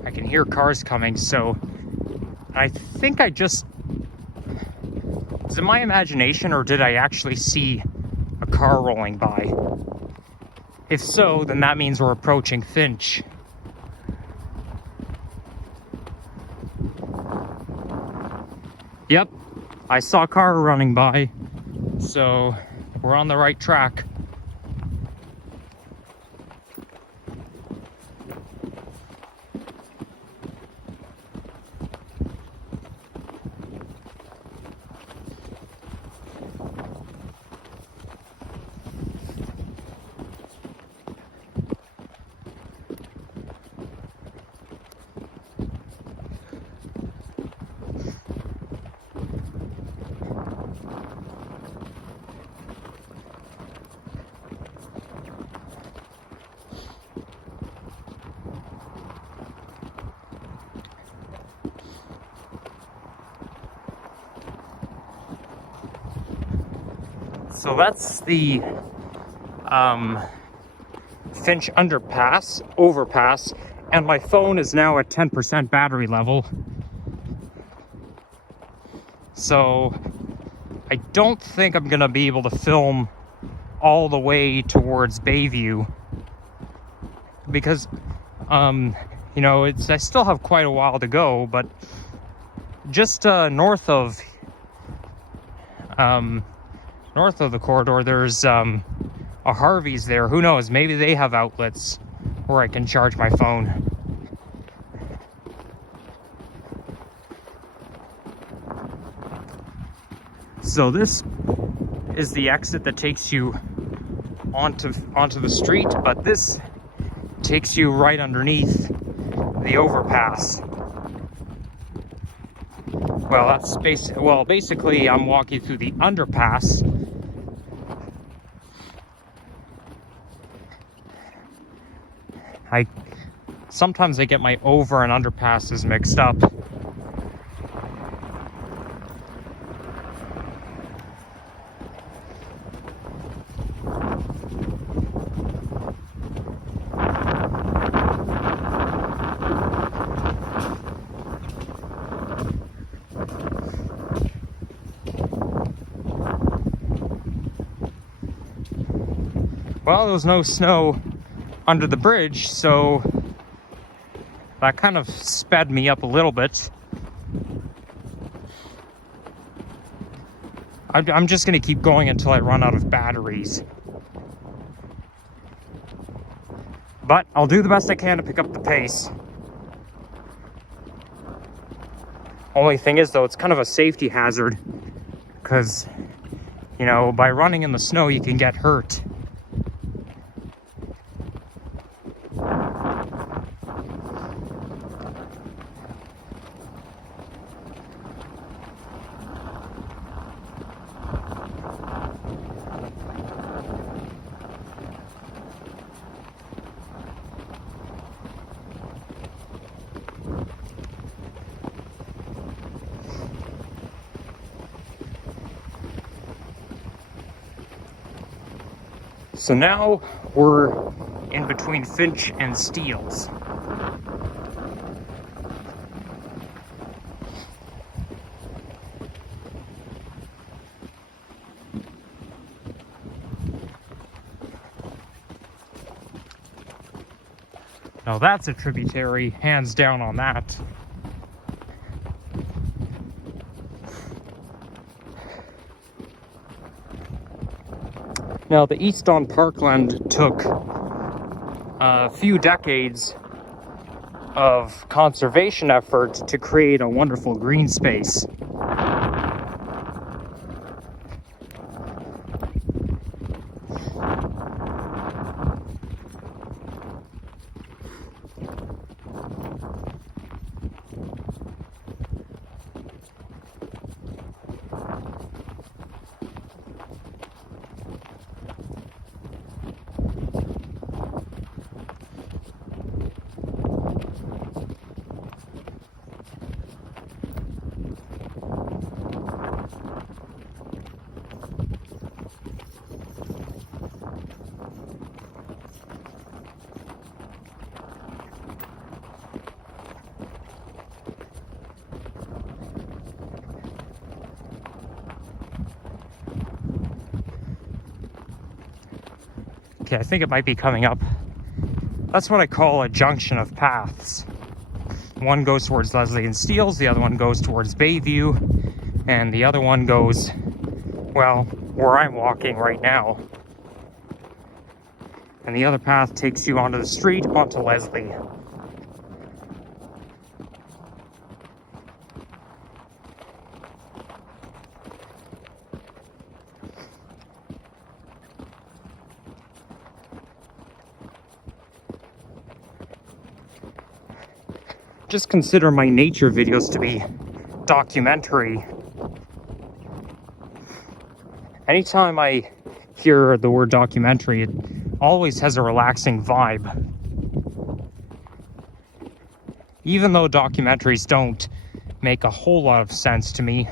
I can hear cars coming, so I think I just Is it my imagination, or did I actually see a car rolling by? If so, then that means we're approaching Finch. Yep, I saw a car running by, so we're on the right track. So that's the Finch overpass, and my phone is now at 10% battery level. So I don't think I'm gonna be able to film all the way towards Bayview, because you know, I still have quite a while to go, but just north of the corridor, there's a Harvey's there. Who knows, maybe they have outlets where I can charge my phone. So this is the exit that takes you onto the street, but this takes you right underneath the overpass. Well, that's basically I'm walking through the underpass. Sometimes I get my over and underpasses mixed up. Well, there was no snow under the bridge, so that kind of sped me up a little bit. I'm just going to keep going until I run out of batteries. But I'll do the best I can to pick up the pace. Only thing is, though, it's kind of a safety hazard, because, you know, by running in the snow, you can get hurt. So now we're in between Finch and Steeles. Now that's a tributary, hands down on that. Now, the East on Parkland took a few decades of conservation effort to create a wonderful green space. Okay, I think it might be coming up. That's what I call a junction of paths. One goes towards Leslie and Steeles, the other one goes towards Bayview, and the other one goes, well, where I'm walking right now. And the other path takes you onto the street, onto Leslie. Just consider my nature videos to be documentary. Anytime I hear the word documentary, it always has a relaxing vibe. Even though documentaries don't make a whole lot of sense to me.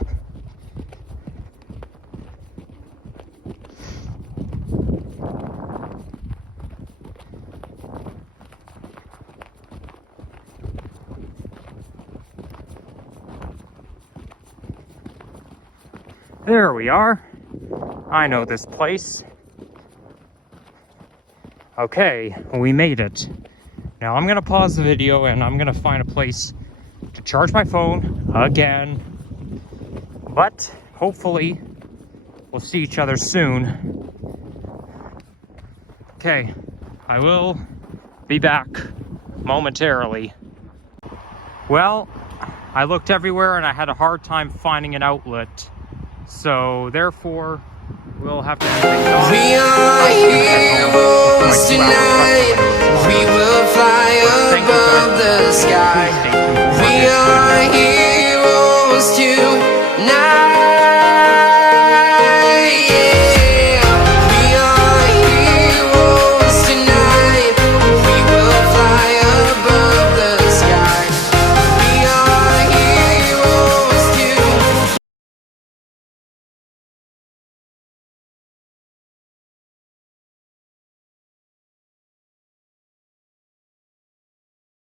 There we are. I know this place. Okay, we made it. Now I'm gonna pause the video and I'm gonna find a place to charge my phone again. But hopefully we'll see each other soon. Okay, I will be back momentarily. Well, I looked everywhere and I had a hard time finding an outlet. So therefore, we'll have to do things on. We are heroes tonight. We will fly up.